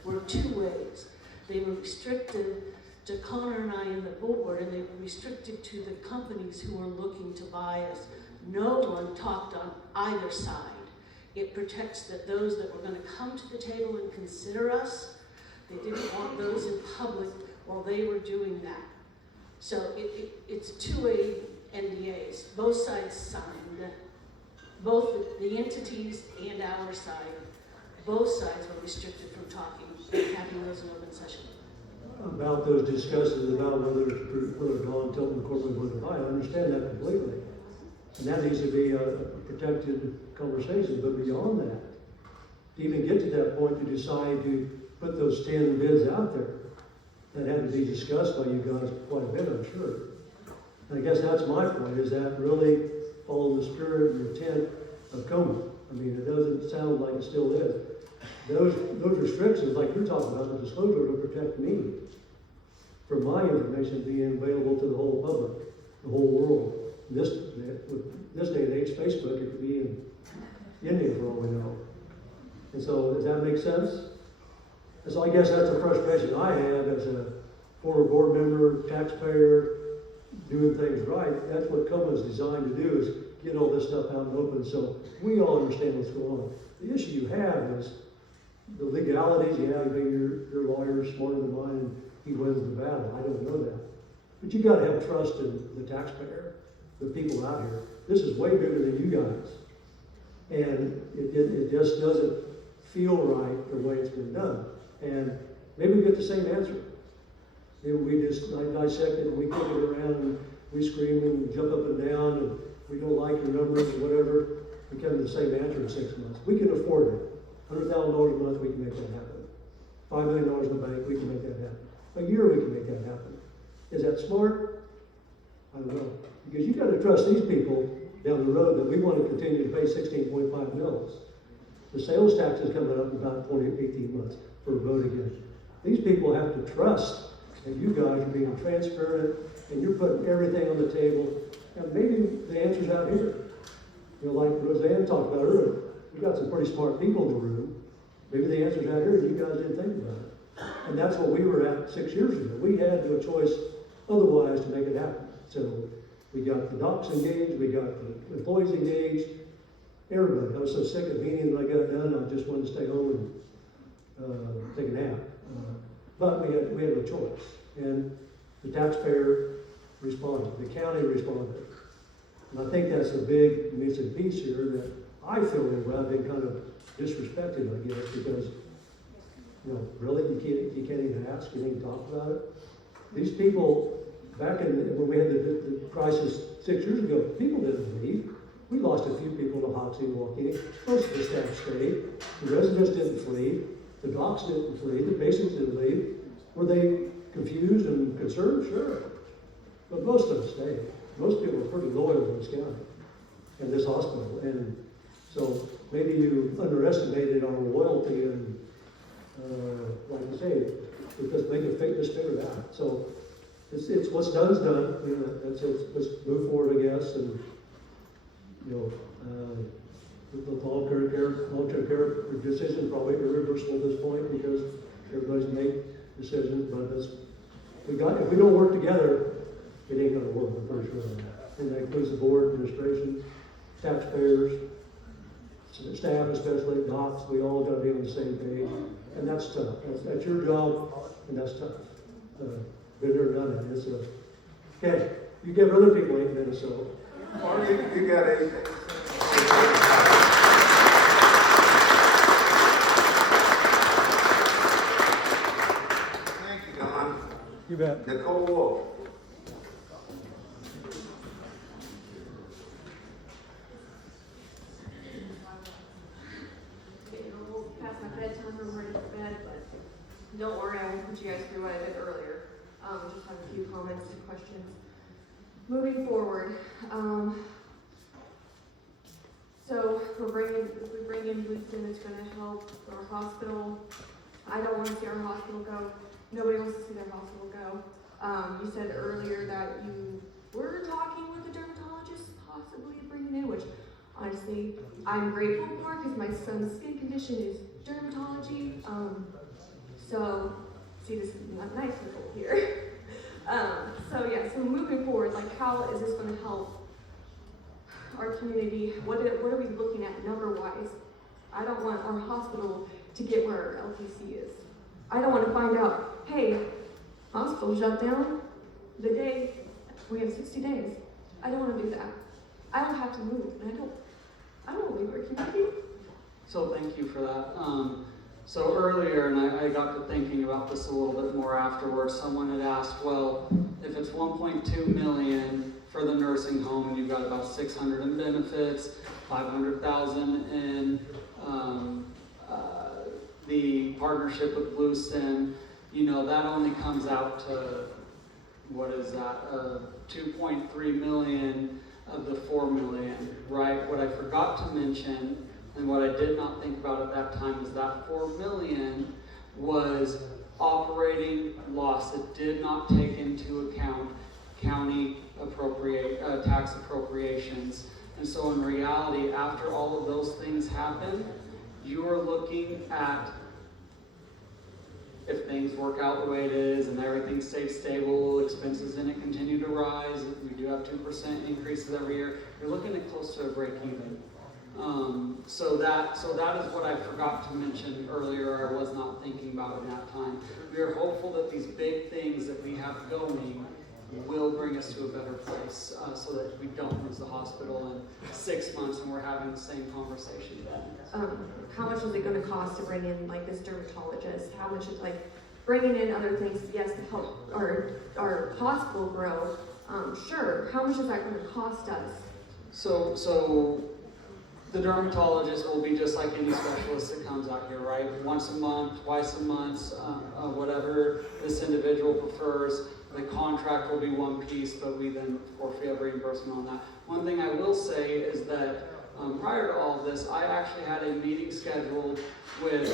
were two ways. They were restricted to Connor and I and the board, and they were restricted to the companies who were looking to buy us. No one talked on either side. It protects those that were going to come to the table and consider us. They didn't want those in public while they were doing that. So it's two-way NDAs. Both sides signed. Both the entities and our side, both sides were restricted from talking and having those in open session. About those discussions about whether Don Tilton Incorporated was to buy, I understand that completely. And that needs to be a protected conversation. But beyond that, to even get to that point to decide to put those 10 bids out there, that had to be discussed by you guys quite a bit, I'm sure. And I guess that's my point, is that really follow the spirit and intent of COMA. I mean, it doesn't sound like it still is. Those restrictions, like you're talking about, the disclosure will protect me from my information being available to the whole public, the whole world. With this day and age, Facebook, it could be in India for all we know. And so, does that make sense? And so I guess that's a frustration I have as a former board member, taxpayer, doing things right. That's what COMA is designed to do, is get all this stuff out in the open so we all understand what's going on. The issue you have is the legalities. Yeah, maybe your lawyer is smarter than mine and he wins the battle. I don't know that. But you got to have trust in the taxpayer, the people out here. This is way bigger than you guys. And it just doesn't feel right the way it's been done. And maybe we get the same answer. Maybe we just dissect it and we kick it around and we scream and jump up and down and we don't like your numbers or whatever. We come to the same answer in 6 months. We can afford it. $100,000 a month, we can make that happen. $5 million in the bank, we can make that happen. A year, we can make that happen. Is that smart? I don't know. Because you got to trust these people down the road that we want to continue to pay 16.5 mils. The sales tax is coming up in about 18 months for a vote again. These people have to trust that you guys are being transparent and you're putting everything on the table. And maybe the answer's out here. You know, like Roseanne talked about earlier, we got some pretty smart people in the room. Maybe the answer's out here and you guys didn't think about it. And that's what we were at 6 years ago. We had no choice otherwise to make it happen. So we got the docs engaged, we got the employees engaged, everybody. I was so sick of meetings when I got done, I just wanted to stay home and take a nap. But we had no choice. And the taxpayer responded, the county responded. And I think that's a big missing piece here that I feel that I've been kind of disrespected, I guess, because, you know, really, you can't even ask, you can't even talk about it. These people, back when we had the crisis 6 years ago, people didn't leave. We lost a few people to Hoxie and Waukegan. Most of the staff stayed. The residents didn't flee. The docs didn't flee. The patients didn't leave. Were they confused and concerned? Sure. But most of them stayed. Most people are pretty loyal to this county and this hospital. And so maybe you underestimated our loyalty and, like I say, because they can just figure it out. So it's what's done's done. You know, let's move forward, I guess. And you know, the long-term care decision probably irreversible at this point because everybody's made decisions. But if we don't work together, it ain't going to work. I'm pretty sure of that. And that includes the board, administration, taxpayers, staff, especially docs. We all got to be on the same page, and that's tough. That's your job, and that's tough. Been there, done it. It's okay. You give other people 8 minutes, so. Or you got 8 minutes. Thank you, Don. You bet. Nicole Wolf. Past my bedtime, I'm ready for bed, but don't worry, I won't put you guys through what I did earlier. Just have a few comments and questions. Moving forward, so if we bring in Blueston, it's going to help our hospital. I don't want to see our hospital go. Nobody wants to see their hospital go. You said earlier that you were talking with a dermatologist, possibly bringing in, which honestly, I'm grateful for because my son's skin condition is dermatology. So, see, this is not nice people here. So moving forward, like how is this going to help our community? What are we looking at number-wise? I don't want our hospital to get where our LTC is. I don't want to find out, hey, hospital shut down the day, we have 60 days. I don't want to do that. I don't have to move, and I don't want to leave our community. So thank you for that. So earlier, and I got to thinking about this a little bit more afterwards, someone had asked, well, if it's 1.2 million for the nursing home and you've got about 600 in benefits, 500,000 in the partnership with Blueston, you know, that only comes out to, what is that, 2.3 million of the 4 million, right? What I forgot to mention, and what I did not think about at that time, is that 4 million was operating loss. It did not take into account county tax appropriations. And so in reality, after all of those things happen, you are looking at, if things work out the way it is and everything stays stable, expenses in it continue to rise, we do have 2% increases every year, you're looking at close to a break even. So that is what I forgot to mention earlier, I was not thinking about at that time. We are hopeful that these big things that we have going will bring us to a better place, so that we don't lose the hospital in 6 months and we're having the same conversation then. How much is it going to cost to bring in like this dermatologist? How much is like bringing in other things, yes, to help our hospital grow? Sure, how much is that going to cost us? So the dermatologist will be just like any specialist that comes out here, right? Once a month, twice a month, whatever this individual prefers. The contract will be one piece, but we then, of course, we have reimbursement on that. One thing I will say is that prior to all of this, I actually had a meeting scheduled with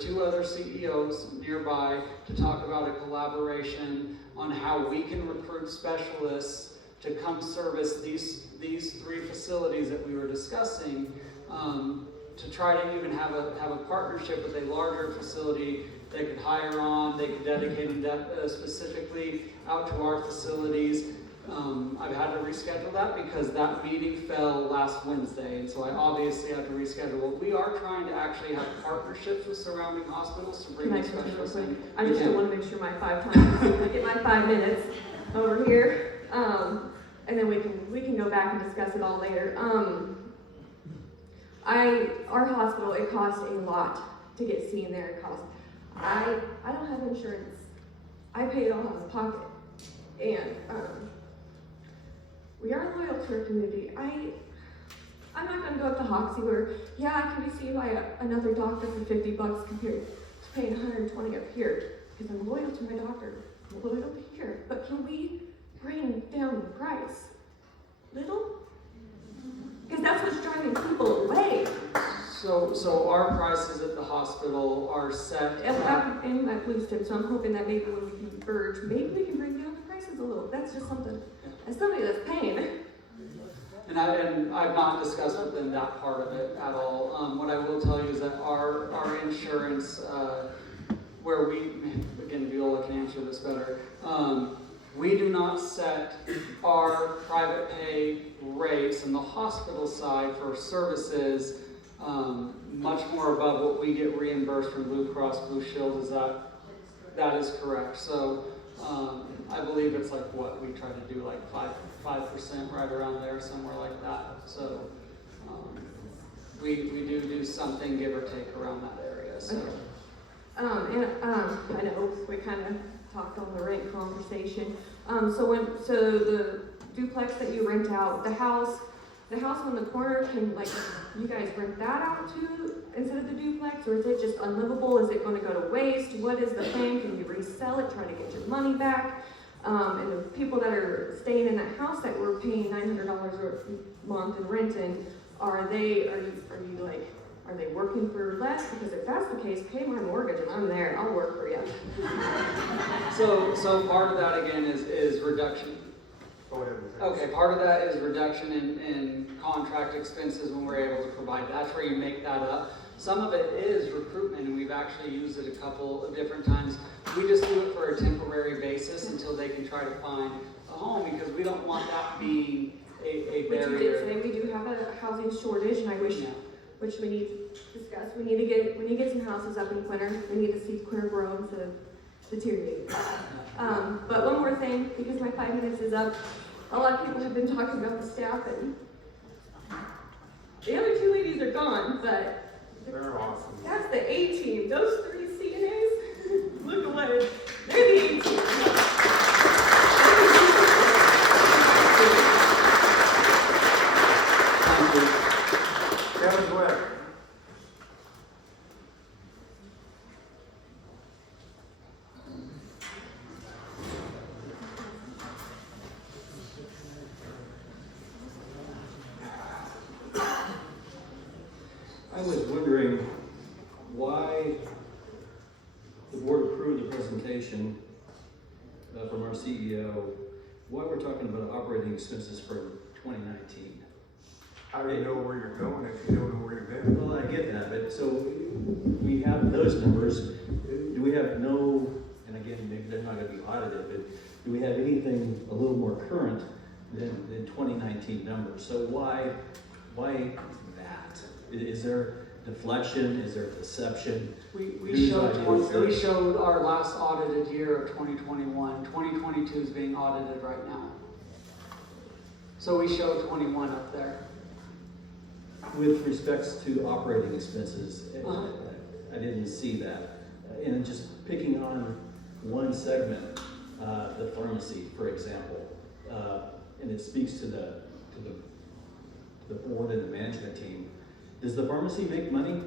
2 other CEOs nearby to talk about a collaboration on how we can recruit specialists to come service these three facilities that we were discussing, to try to even have a partnership with a larger facility they could hire on, they could dedicate them specifically out to our facilities. I've had to reschedule that because that meeting fell last Wednesday, and so I obviously have to reschedule. Well, we are trying to actually have partnerships with surrounding hospitals to bring Can I in specialists in. I just want to make sure my 5 times, I get my 5 minutes over here, and then we can go back and discuss it all later. Our hospital, it costs a lot to get seen there. It costs. I don't have insurance. I pay it all out of pocket, and we are loyal to our community. I'm not going to go up to Hoxie where, yeah, I can be seen by another doctor for $50 compared to paying $120 up here because I'm loyal to my doctor. I'm loyal here, but can we bring down the price? Little? Because that's what's driving people away. So our prices at the hospital are set. And at Blueston, so I'm hoping that maybe when we converge, maybe we can bring down the prices a little. That's just something. As somebody that's paying. And I've not discussed with them that part of it at all. What I will tell you is that our insurance, where we, again, Viola can answer this better, we do not set our private pay rates on the hospital side for services much more above what we get reimbursed from Blue Cross Blue Shield. That is correct. So I believe it's like what we try to do, like 5% right around there, somewhere like that. So we do something, give or take, around that area. So. Okay. I know we kind of talked on the rent conversation. So the duplex that you rent out, the house on the corner, can you guys rent that out too instead of the duplex, or is it just unlivable? Is it going to go to waste? What is the plan? Can you resell it, try to get your money back? And the people that are staying in that house that we're paying $900 a month in rent in, are they working for less? Because if that's the case, pay my mortgage and I'm there. I'll work for you. So part of that again is reduction. Okay, part of that is reduction in contract expenses when we're able to provide. That's where you make that up. Some of it is recruitment, and we've actually used it a couple of different times. We just do it for a temporary basis until they can try to find a home, because we don't want that being a barrier. Which you did say we do have a housing shortage, and I wish, which we need to discuss. We need to get some houses up in Quinter. We need to see Quinter grow instead of deteriorate. But one more thing, because my 5 minutes is up. A lot of people have been talking about the staff, and the other 2 ladies are gone, but they're awesome. That's the A team. Those 3 CNAs, look away. They're the A team. Kevin Black. I was wondering why the board approved the presentation from our CEO, why we're talking about operating expenses for 2019. How do you know where you're going if you don't know where you've been? Well, I get that, but so we have those numbers. Do we have no, and again, maybe they're not going to be audited, but do we have anything a little more current than 2019 numbers? So why that? Is there deflection? Is there deception? We showed our last audited year of 2021. 2022 is being audited right now. So we showed 21 up there. With respects to operating expenses, I didn't see that. And just picking on one segment, the pharmacy, for example, and it speaks to the board and the management team. Does the pharmacy make money?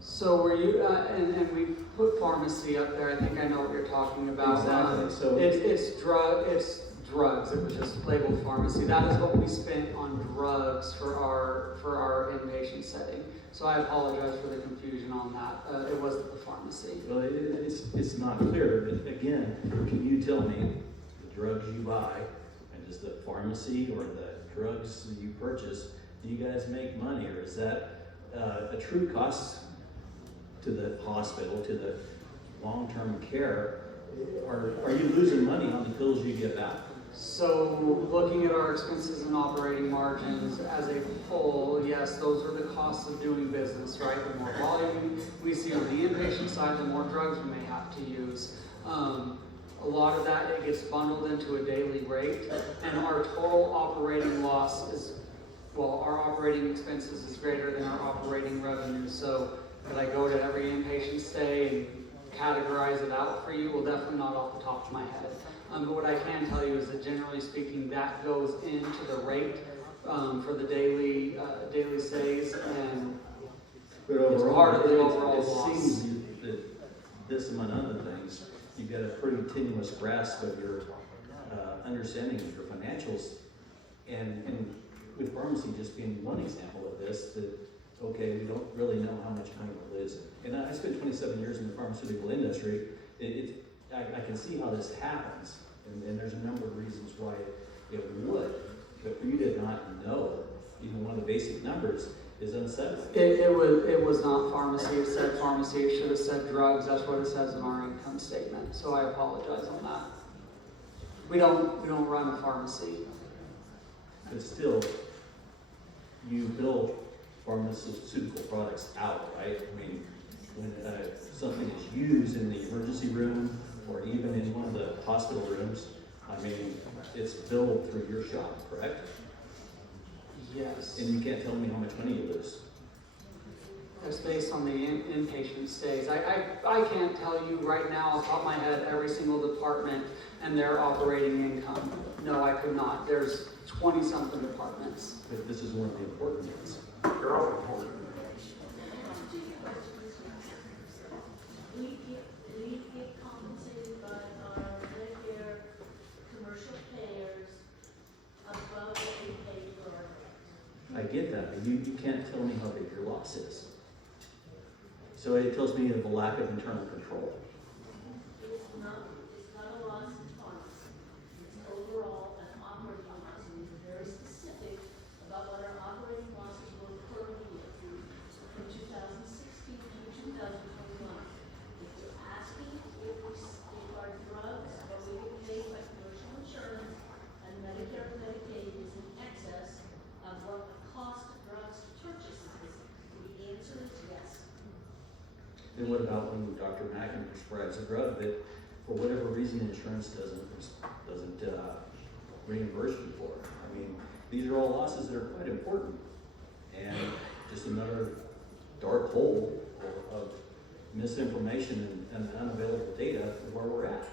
So were you, and we put pharmacy up there. I think I know what you're talking about. Exactly. So it's drugs. It was just labeled pharmacy. That is what we spent on drugs for our inpatient setting. So I apologize for the confusion on that. It wasn't the pharmacy. Well, it's not clear. But again, can you tell me, drugs you buy, and does the pharmacy or the drugs that you purchase, do you guys make money, or is that a true cost to the hospital, to the long-term care? Are you losing money on the pills you give out? So looking at our expenses and operating margins as a whole, yes, those are the costs of doing business, right? The more volume we see on the inpatient side, the more drugs we may have to use. A lot of that, it gets bundled into a daily rate, and our total operating loss is, well, our operating expenses is greater than our operating revenue. So could I go to every inpatient stay and categorize it out for you? Well, definitely not off the top of my head. But what I can tell you is that generally speaking, that goes into the rate for the daily stays, and But it's overall, part of the overall it loss. seems that this, among other things, you've got a pretty tenuous grasp of your understanding of your financials, and with pharmacy just being one example of this, that okay, we don't really know how much money we're losing. And I spent 27 years in the pharmaceutical industry. I can see how this happens, and there's a number of reasons why it would. But for you to not know even one of the basic numbers is unsettling. It was not pharmacy. It said pharmacy. It should have said drugs. That's what it says in our income statement. So I apologize on that. We don't run a pharmacy. But still, you bill pharmaceutical products out, right? I mean, when something is used in the emergency room or even in one of the hospital rooms, I mean, it's billed through your shop, correct? Yes. And you can't tell me how much money you lose. That's based on the inpatient stays. I can't tell you right now off the top of my head every single department and their operating income. No, I could not. There's 20-something departments. But this is one of the important ones. They're all important. We get compensated by our Medicare commercial payers above what we pay for our grant. I get that, but you can't tell me how big your loss is. So it tells me of a lack of internal control. It's not a loss in pharmacy. It's overall an operating loss. We were very specific about what our operating losses were per year from 2016 to 2021. If you're asking if our drugs, what we get paid by commercial insurance and Medicare and Medicaid is in excess of what the cost of drugs to purchase is, the answer is yes. And what about when Dr. Mackin prescribes a drug that, for whatever reason, insurance doesn't reimburse you for? I mean, these are all losses that are quite important, and just another dark hole of misinformation and unavailable data of where we're at.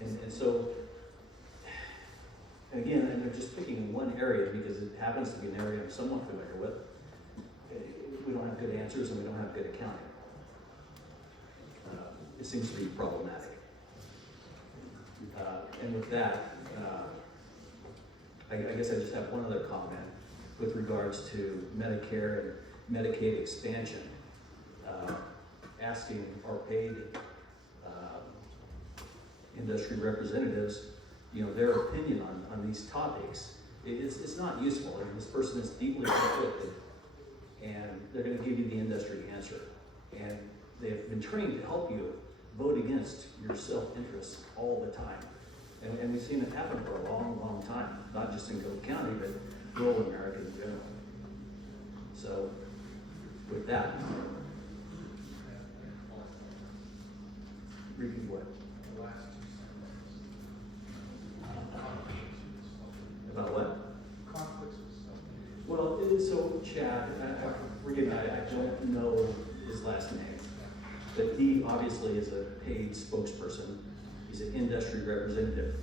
And so, again, and they're just picking in one area because it happens to be an area I'm somewhat familiar with. We don't have good answers and we don't have good accounting. It seems to be problematic. And with that, I guess I just have one other comment with regards to Medicare and Medicaid expansion. Asking our paid industry representatives, their opinion on these topics. It's not useful. I mean, this person is deeply conflicted, and they're going to give you the industry answer. And they've been trained to help you vote against your self-interest all the time. And we've seen it happen for a long, long time, not just in Gove County, but rural America in general. So, with that, repeat what? About what? Well, so Chad, forgive me, I don't know his last name, but he obviously is a paid spokesperson. He's an industry representative.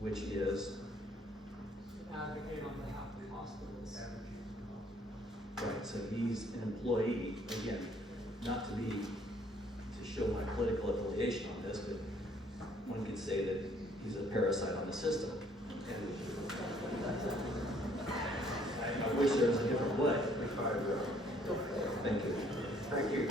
Which is? Advocate on behalf of hospitals. Right, so he's an employee, again, not to show my political affiliation on this, but one could say that he's a parasite on the system. And I wish there was a different way. Thank you. Thank you.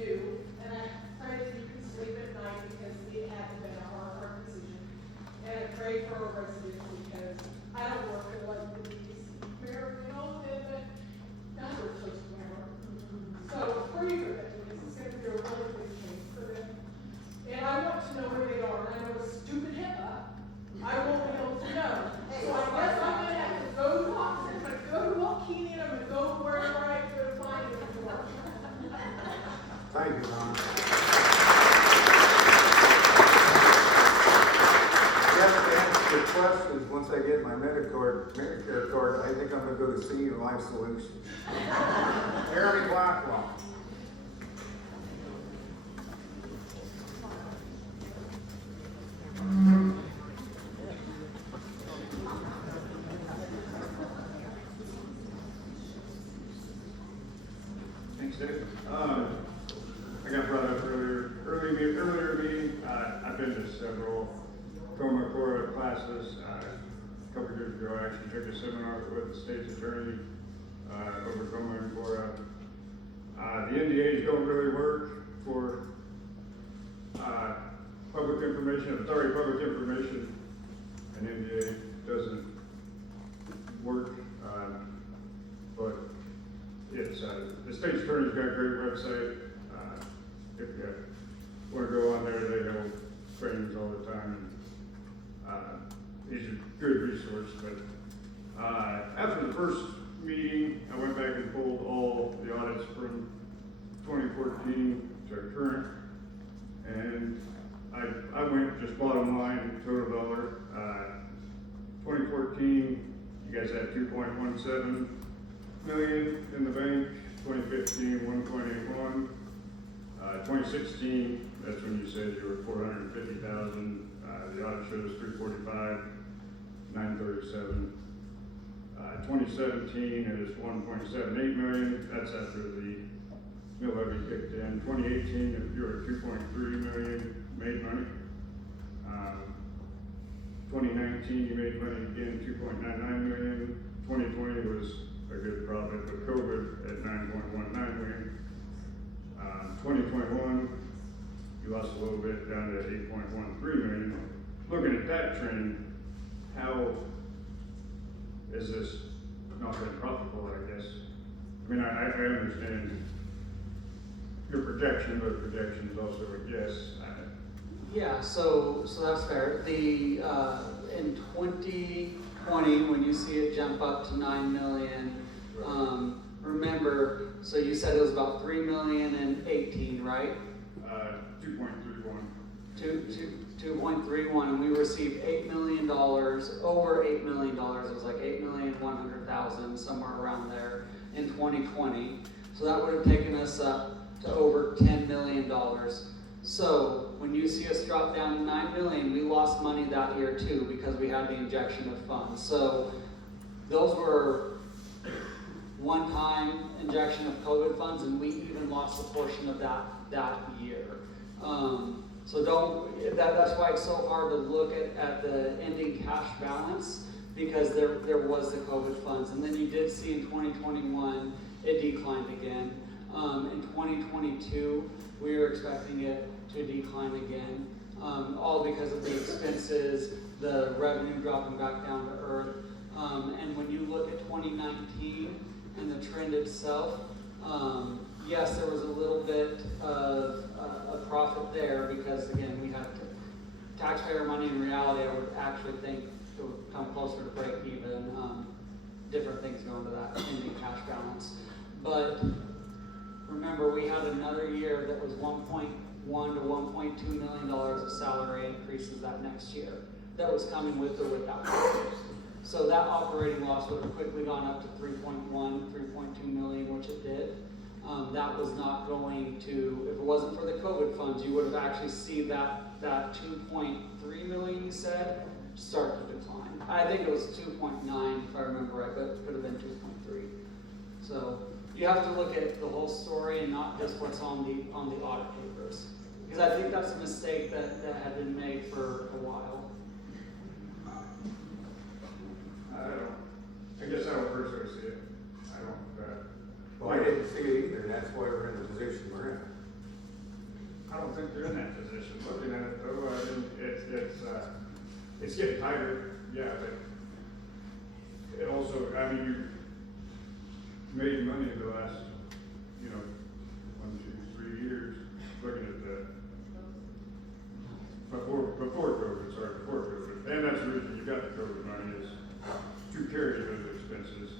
do, and I pray that you can sleep at night because it hasn't been a hard decision. And I pray for our residents because I don't work in like the DC mayor, you know, but not very close to my heart. So pray for them because it's going to be a really big change for them. And I want to know where they are, and I know with stupid HIPAA, I won't be able to know. So I guess I'm going to have to go to Watson, I'm going to go to Waukegan, I'm going to go wherever I could find it. Thank you, Ron. Yeah, to answer your questions, once I get my Medicare card, I think I'm gonna go to Senior Life Solutions. Jeremy Blackwell. Thanks, Dave. I got brought up earlier meeting. I've been to several Coma Cora classes. A couple years ago, I actually took a seminar with the state's attorney over Coma and Cora. The NDAs don't really work for public information. I'm sorry, public information. An NDA doesn't work, but it's the state's attorney's got a great website. If you want to go on there, they hold trainings all the time. He's a good resource. But after the first meeting, I went back and pulled all the audits from 2014 to current, and I went just bottom line, total dollar. 2014, you guys had 2.17 million in the bank. 2015, 1.81. 2016, that's when you said you were 450,000. The audit shows 345, 937. 2017 is 1.78 million. That's after the mill levy kicked in. 2018, you were 2.3 million made money. 2019, you made money again, 2.99 million. 2020 was a good profit with COVID at 9.19 million. 2021, you lost a little bit down to 8.13 million. Looking at that trend, how is this not been profitable, I guess? I mean, I understand your projection, but projection is also a guess. Yeah, so that's fair. The in 2020, when you see it jump up to 9 million, remember, so you said it was about 3 million in 18, right? 2.31. 2.31, and we received $8 million, over $8 million. It was like 8,100,000, somewhere around there in 2020. So that would have taken us up to over $10 million. So when you see us drop down to 9 million, we lost money that year too because we had the injection of funds. So those were one-time injection of COVID funds, and we even lost a portion of that year. So that's why it's so hard to look at the ending cash balance, because there was the COVID funds. And then you did see in 2021, it declined again. In 2022, we were expecting it to decline again, all because of the expenses, the revenue dropping back down to earth. And when you look at 2019 and the trend itself, yes, there was a little bit of a profit there because, again, we had taxpayer money. In reality, I would actually think it would come closer to break even. Different things go into that ending cash balance. But remember, we had another year that was $1.1 to $1.2 million of salary increases that next year. That was coming with or without COVID. So that operating loss would have quickly gone up to 3.1, 3.2 million, which it did. That was not going to, if it wasn't for the COVID funds, you would have actually seen that 2.3 million you said start to decline. I think it was 2.9 if I remember right, but it could have been 2.3. So you have to look at the whole story and not just what's on the audit papers, because I think that's a mistake that had been made for a while. I guess I don't personally see it. I don't. Well, I didn't see it either. That's why we're in the position we're in. I don't think they're in that position. Looking at it though, I mean, it's getting tighter, yeah, but it also, I mean, you made money in the last, 1, 2, 3 years, looking at that. Before COVID, and that's the reason you got the COVID money is to carry those expenses.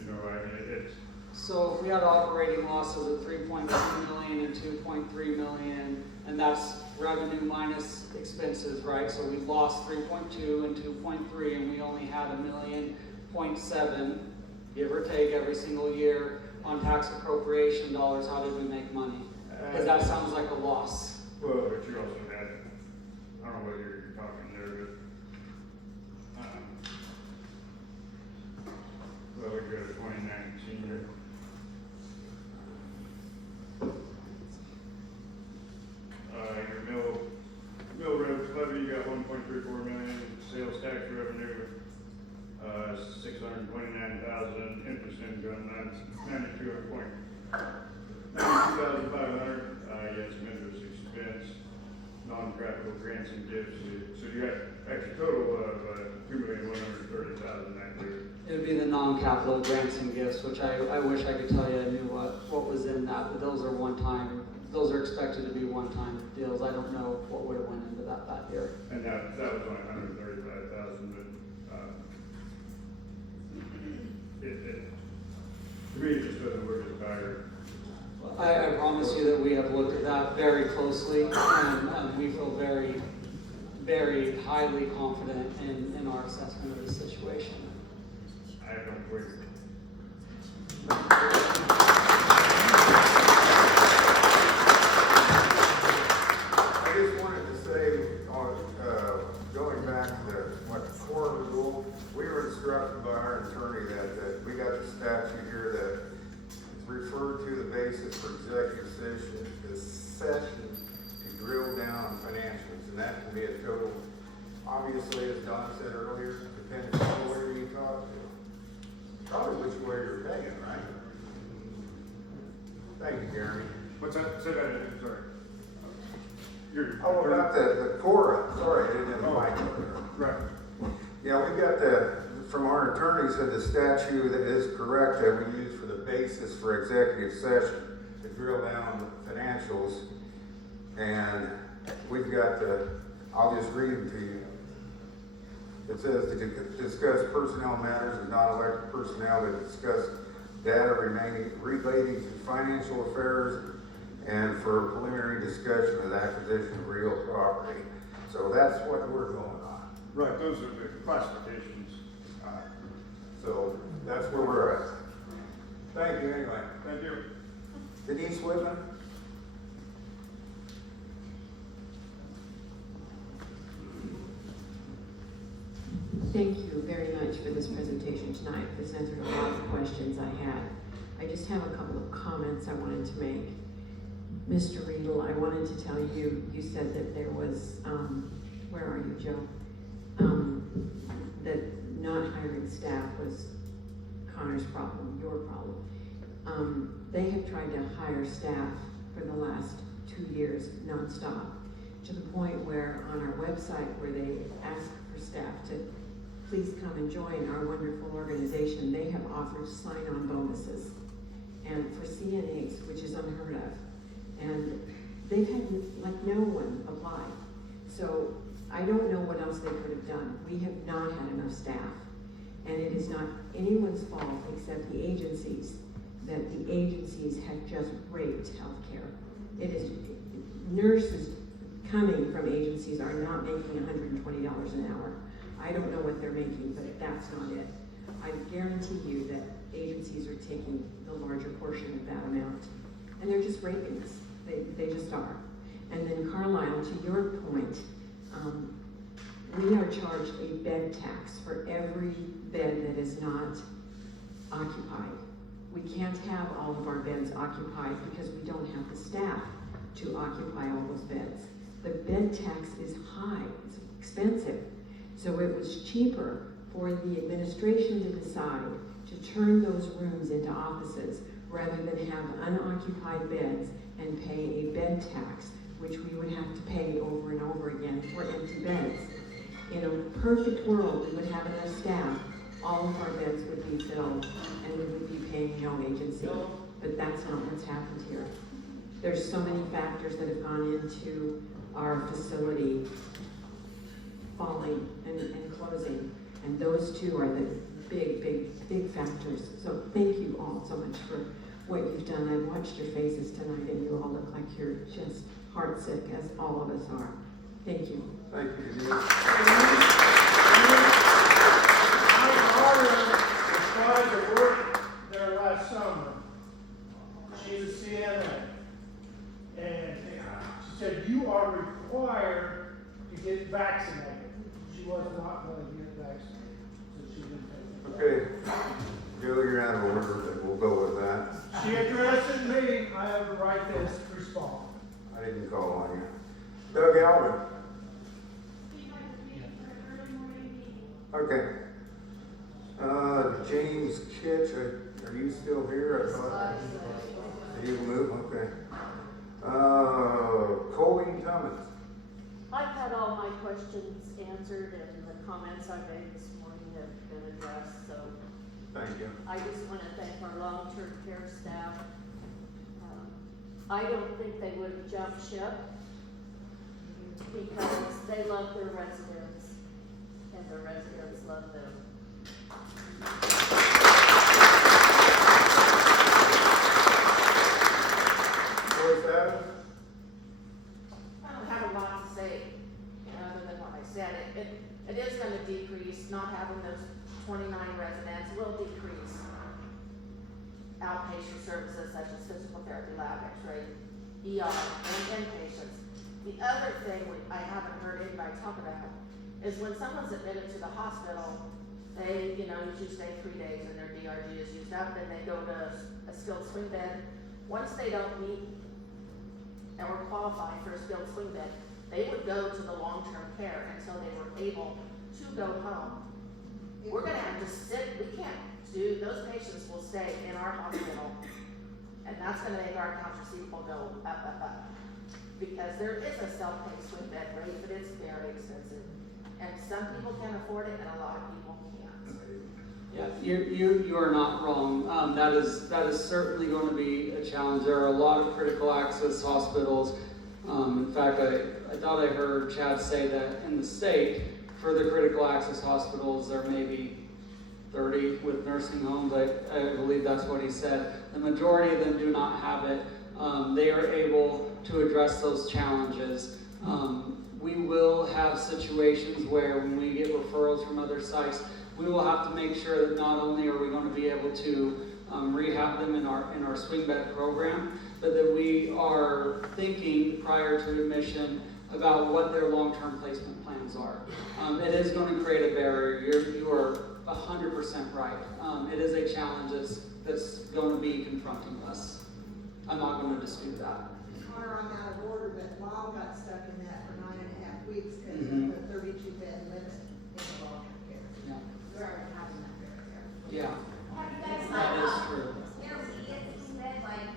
I mean, it's. So if we had operating losses of 3.2 million and 2.3 million, and that's revenue minus expenses, right? So we lost 3.2 and 2.3, and we only had $1.7 million, give or take, every single year on tax appropriation dollars. How did we make money? Because that sounds like a loss. Well, but you also had, I don't know whether you're talking there, but well, we go to 2019. Your mill levy, you got 1.34 million, sales tax revenue, 629,000, interest income, 92,500. You had some interest expense, non-practical grants and gifts. So you got actually total of $2,130,000 that year. It would be the non-capital grants and gifts, which I wish I could tell you I knew what was in that, but those are one-time. Those are expected to be one-time deals. I don't know what would have went into that year. And that was only 135,000, but to me, it just doesn't work as tired. I promise you that we have looked at that very closely, and we feel very, very highly confident in our assessment of the situation. I don't believe it. I just wanted to say, going back to the core rule, we were instructed by our attorney that we got the statute here that referred to the basis for executive session to drill down on financials, and that can be a total, obviously, as Don said earlier, depending on where you talk to. Probably which way you're paying, right? Thank you, Jeremy. What's that? Say that again, sorry. About the core, sorry, I didn't have the mic up there. Right. Yeah, we got from our attorney said the statute that is correct that we use for the basis for executive session to drill down the financials. And we've got I'll just read them to you. It says to discuss personnel matters and non-elected personnel, to discuss data relating to financial affairs, and for preliminary discussion of the acquisition of real property. So that's what we're going on. Right, those are the classifications. So that's where we're at. Thank you anyway. Thank you. Denise Whitman? Thank you very much for this presentation tonight. This answered a lot of questions I had. I just have a couple of comments I wanted to make. Mr. Riedel, I wanted to tell you, you said that there was, where are you, Joe? That not hiring staff was Connor's problem, your problem. They have tried to hire staff for the last 2 years nonstop, to the point where on our website where they ask for staff to please come and join our wonderful organization, they have offered sign-on bonuses. And for CNAs, which is unheard of. And they've had like no one apply. So I don't know what else they could have done. We have not had enough staff. And it is not anyone's fault except the agencies, that the agencies have just raped healthcare. It is, nurses coming from agencies are not making $120 an hour. I don't know what they're making, but that's not it. I guarantee you that agencies are taking the larger portion of that amount. And they're just raping us. They just are. And then Carlisle, to your point, we are charged a bed tax for every bed that is not occupied. We can't have all of our beds occupied because we don't have the staff to occupy all those beds. The bed tax is high, it's expensive. So it was cheaper for the administration to decide to turn those rooms into offices rather than have unoccupied beds and pay a bed tax which we would have to pay over and over again for empty beds. In a perfect world, we would have enough staff, all of our beds would be filled, and we would be paying no agency. But that's not what's happened here. There's so many factors that have gone into our facility falling and closing, and those two are the big factors. So thank you all so much for what you've done. I've watched your faces tonight, and you all look like you're just heartsick, as all of us are. Thank you. Thank you, Denise. My daughter was trying to work there last summer. She's a CNA. And she said, you are required to get vaccinated. She was not going to get vaccinated, so she didn't take it. Okay, Joe, you're out of order, but we'll go with that. She addresses me, I have the right to respond. I didn't call on you. Doug Alvin. Okay. James Kitch, are you still here? I thought. Did you move? Okay. Colleen Thomas. I've had all my questions answered and the comments I made this morning have been addressed, so. Thank you. I just want to thank our long-term care staff. I don't think they would have jumped ship because they love their residents and their residents love them. Where's that? I don't have a lot to say other than what I said. It is going to decrease, not having those 29 residents will decrease outpatient services such as physical therapy, lab, x-ray, ER, and inpatients. The other thing I haven't heard anybody talk about is when someone's admitted to the hospital, they, usually stay 3 days and their DRG is used up, then they go to a skilled swing bed. Once they don't meet and were qualified for a skilled swing bed, they would go to the long-term care until they were able to go home. We're gonna have to sit, we can't do, those patients will stay in our hospital, and that's gonna make our accounts receivable go up. Because there is a self-pay swing bed rate, but it's very expensive. And some people can afford it, and a lot of people can't. Yeah, you are not wrong. That is certainly going to be a challenge. There are a lot of critical access hospitals. In fact, I thought I heard Chad say that in the state, for the critical access hospitals, there may be 30 with nursing homes. I believe that's what he said. The majority of them do not have it. They are able to address those challenges. We will have situations where when we get referrals from other sites, we will have to make sure that not only are we going to be able to rehab them in our swing bed program, but that we are thinking prior to admission about what their long-term placement plans are. It is going to create a barrier. You are 100% right. It is a challenge that's going to be confronting us. I'm not going to dispute that. Connor, I'm out of order, but Mom got stuck in that for 9.5 weeks because of the 32-bed limit in the long-term care. Yeah. We're already having that there. Yeah. Have you guys That is true. intermediate bed like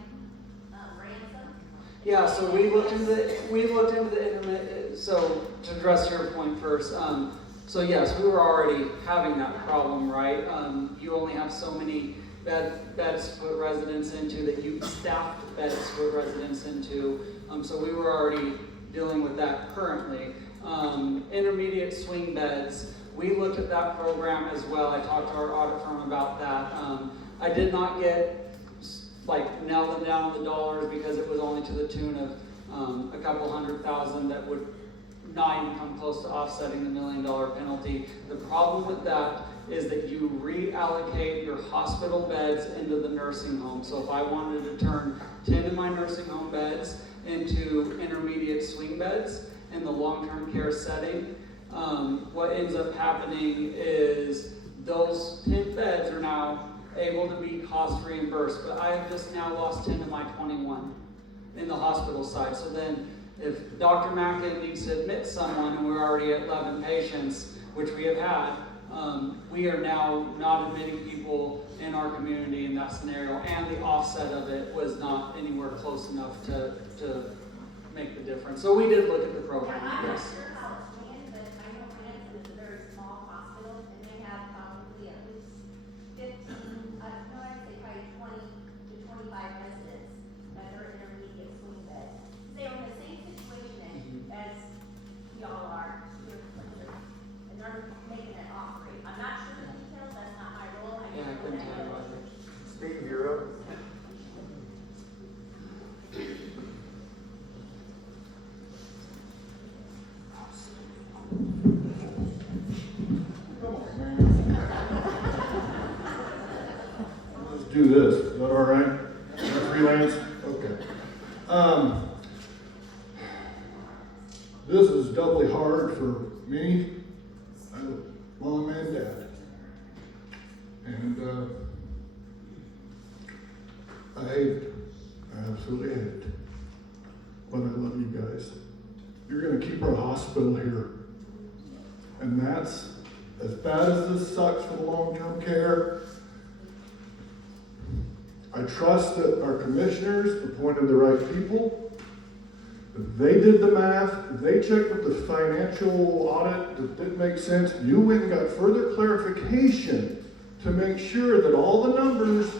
ransom? Yeah, so we looked into the intermittent. So to address your point first, so yes, we were already having that problem, right? You only have so many beds to put residents into that you staffed beds to put residents into. So we were already dealing with that currently. Intermediate swing beds, we looked at that program as well. I talked to our audit firm about that. I did not get nail them down on the dollars because it was only to the tune of a couple $100,000 that would not even come close to offsetting the $1 million penalty. The problem with that is that you reallocate your hospital beds into the nursing home. So if I wanted to turn 10 of my nursing home beds into intermediate swing beds in the long-term care setting, what ends up happening is those 10 beds are now able to be cost reimbursed, but I have just now lost 10 of my 21 in the hospital side. So then if Dr. Mackin needs to admit someone and we're already at 11 patients, which we have had, we are now not admitting people in our community in that scenario, and the offset of it was not anywhere close enough to make the difference. So we did look at the program, I'm not yes. sure how it's ran, but I know Branson is a very small hospital, and they have probably at least 15, no, I'd say probably 20 to 25 residents that are intermediate swing beds. They're in the same situation as y'all are here, and they're making it operate. I'm not sure the details, that's not my role. Yeah, I couldn't tell you about it. Steve, you're up. Let's do this. Is that all right? Is that freelance? Okay. This is doubly hard for me. I'm a mom and dad. And I hate it. I absolutely hate it. But I love you guys. You're going to keep our hospital here. And that's, as bad as this sucks for the long-term care, I trust that our commissioners appointed the right people. They did the math. They checked with the financial audit that didn't make sense. You went and got further clarification to make sure that all the numbers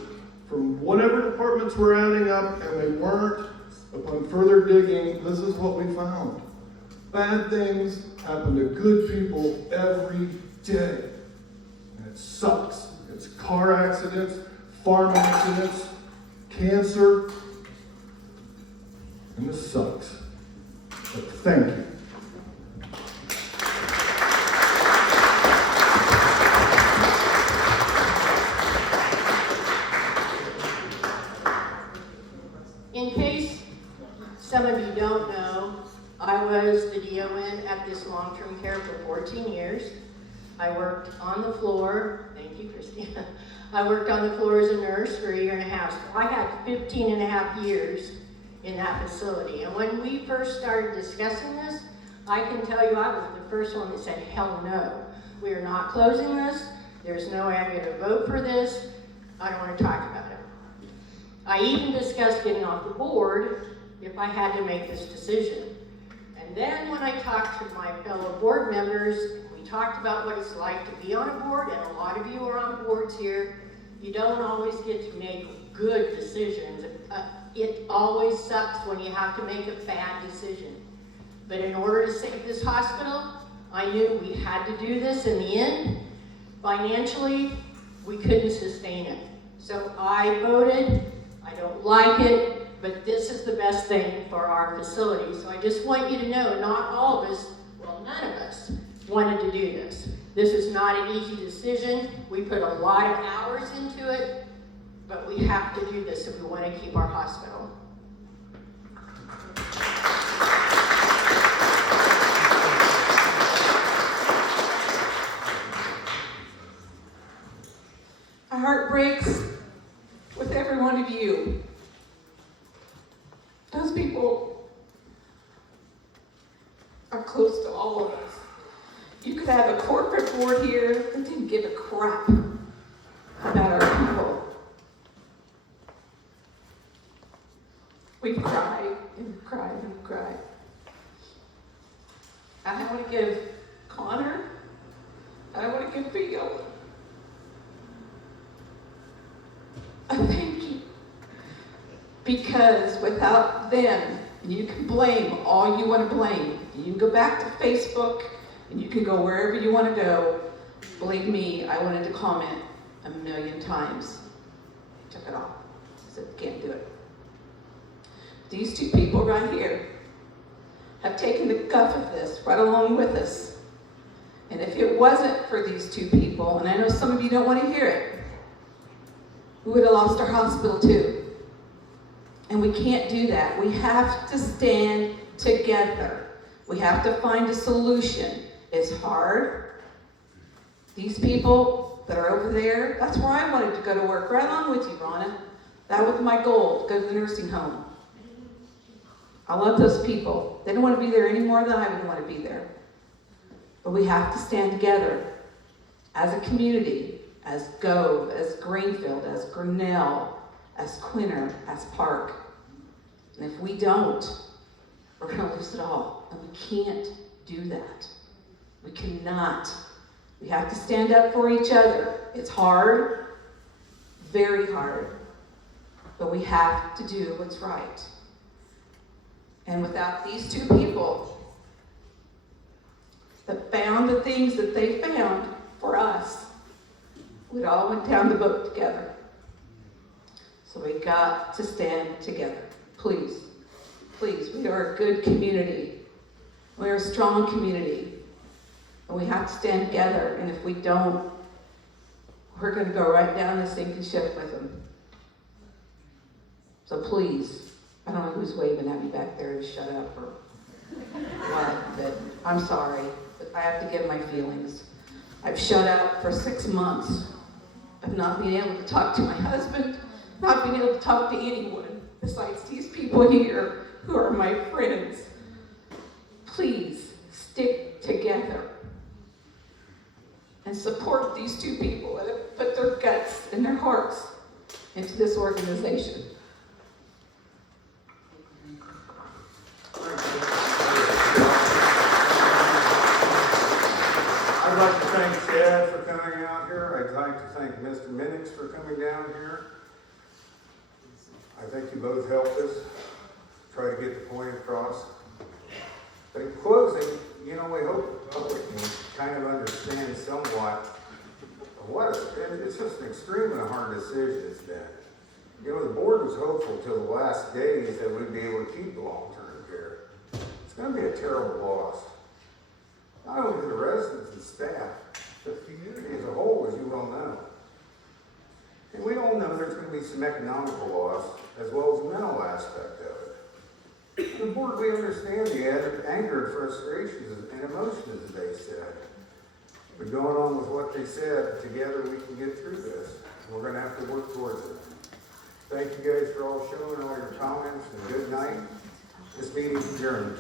from whatever departments were adding up, and they weren't. Upon further digging, this is what we found. Bad things happen to good people every day. And it sucks. It's car accidents, farm accidents, cancer, and this sucks. But thank you. In case some of you don't know, I was the DON at this long-term care for 14 years. I worked on the floor, thank you, Christy. I worked on the floor as a nurse for 1.5 years. So I had 15.5 years in that facility. And when we first started discussing this, I can tell you I was the first one that said, hell no. We are not closing this. There's no way I'm going to vote for this. I don't want to talk about it. I even discussed getting off the board if I had to make this decision. And then when I talked to my fellow board members, we talked about what it's like to be on a board, and a lot of you are on boards here. You don't always get to make good decisions. It always sucks when you have to make a bad decision. But in order to save this hospital, I knew we had to do this in the end. Financially, we couldn't sustain it. So I voted. I don't like it, but this is the best thing for our facility. So I just want you to know, not all of us, well, none of us, wanted to do this. This is not an easy decision. We put a lot of hours into it, but we have to do this if we want to keep our hospital. My heart breaks with every one of you. Those people are close to all of us. You could have a corporate board here that didn't give a crap about our people. We've cried and cried and cried. I want to give Connor, I want to give Bill a thank you. Because without them, and you can blame all you want to blame. You can go back to Facebook, and you can go wherever you want to go. Believe me, I wanted to comment 1,000,000 times. I took it off. I said, can't do it. These two people right here have taken the guff of this right along with us. And if it wasn't for these two people, and I know some of you don't want to hear it, we would have lost our hospital too. And we can't do that. We have to stand together. We have to find a solution. It's hard. These people that are over there, that's where I wanted to go to work, right along with you, Ronna. That was my goal, to go to the nursing home. I love those people. They don't want to be there any more than I would want to be there. But we have to stand together as a community, as Gove, as Greenfield, as Grinnell, as Quinter, as Park. And if we don't, we're gonna lose it all. And we can't do that. We cannot. We have to stand up for each other. It's hard, very hard, but we have to do what's right. And without these two people that found the things that they found for us, we'd all went down the boat together. So we got to stand together. Please, please, we are a good community. We are a strong community. And we have to stand together. And if we don't, we're going to go right down the sinking ship with them. So please, I don't know who's waving at me back there to shut up or what, but I'm sorry. But I have to give my feelings. I've shut up for 6 months of not being able to talk to my husband, not being able to talk to anyone besides these people here who are my friends. Please stick together and support these two people that have put their guts and their hearts into this organization. I'd like to thank Chad for coming out here. I'd like to thank Mr. Minix for coming down here. I think you both helped us try to get the point across. But in closing, we hope the public can kind of understand somewhat it's just an extremely hard decision it's been. The board was hopeful till the last days that we'd be able to keep the long-term care. It's going to be a terrible loss. Not only to the residents and staff, but the community as a whole, as you well know. And we all know there's going to be some economical loss as well as the mental aspect of it. The board, we understand the anger, frustrations, and emotions, as they said. But going on with what they said, together we can get through this. We're going to have to work towards it. Thank you guys for all showing all your comments, and good night. This meeting is adjourned.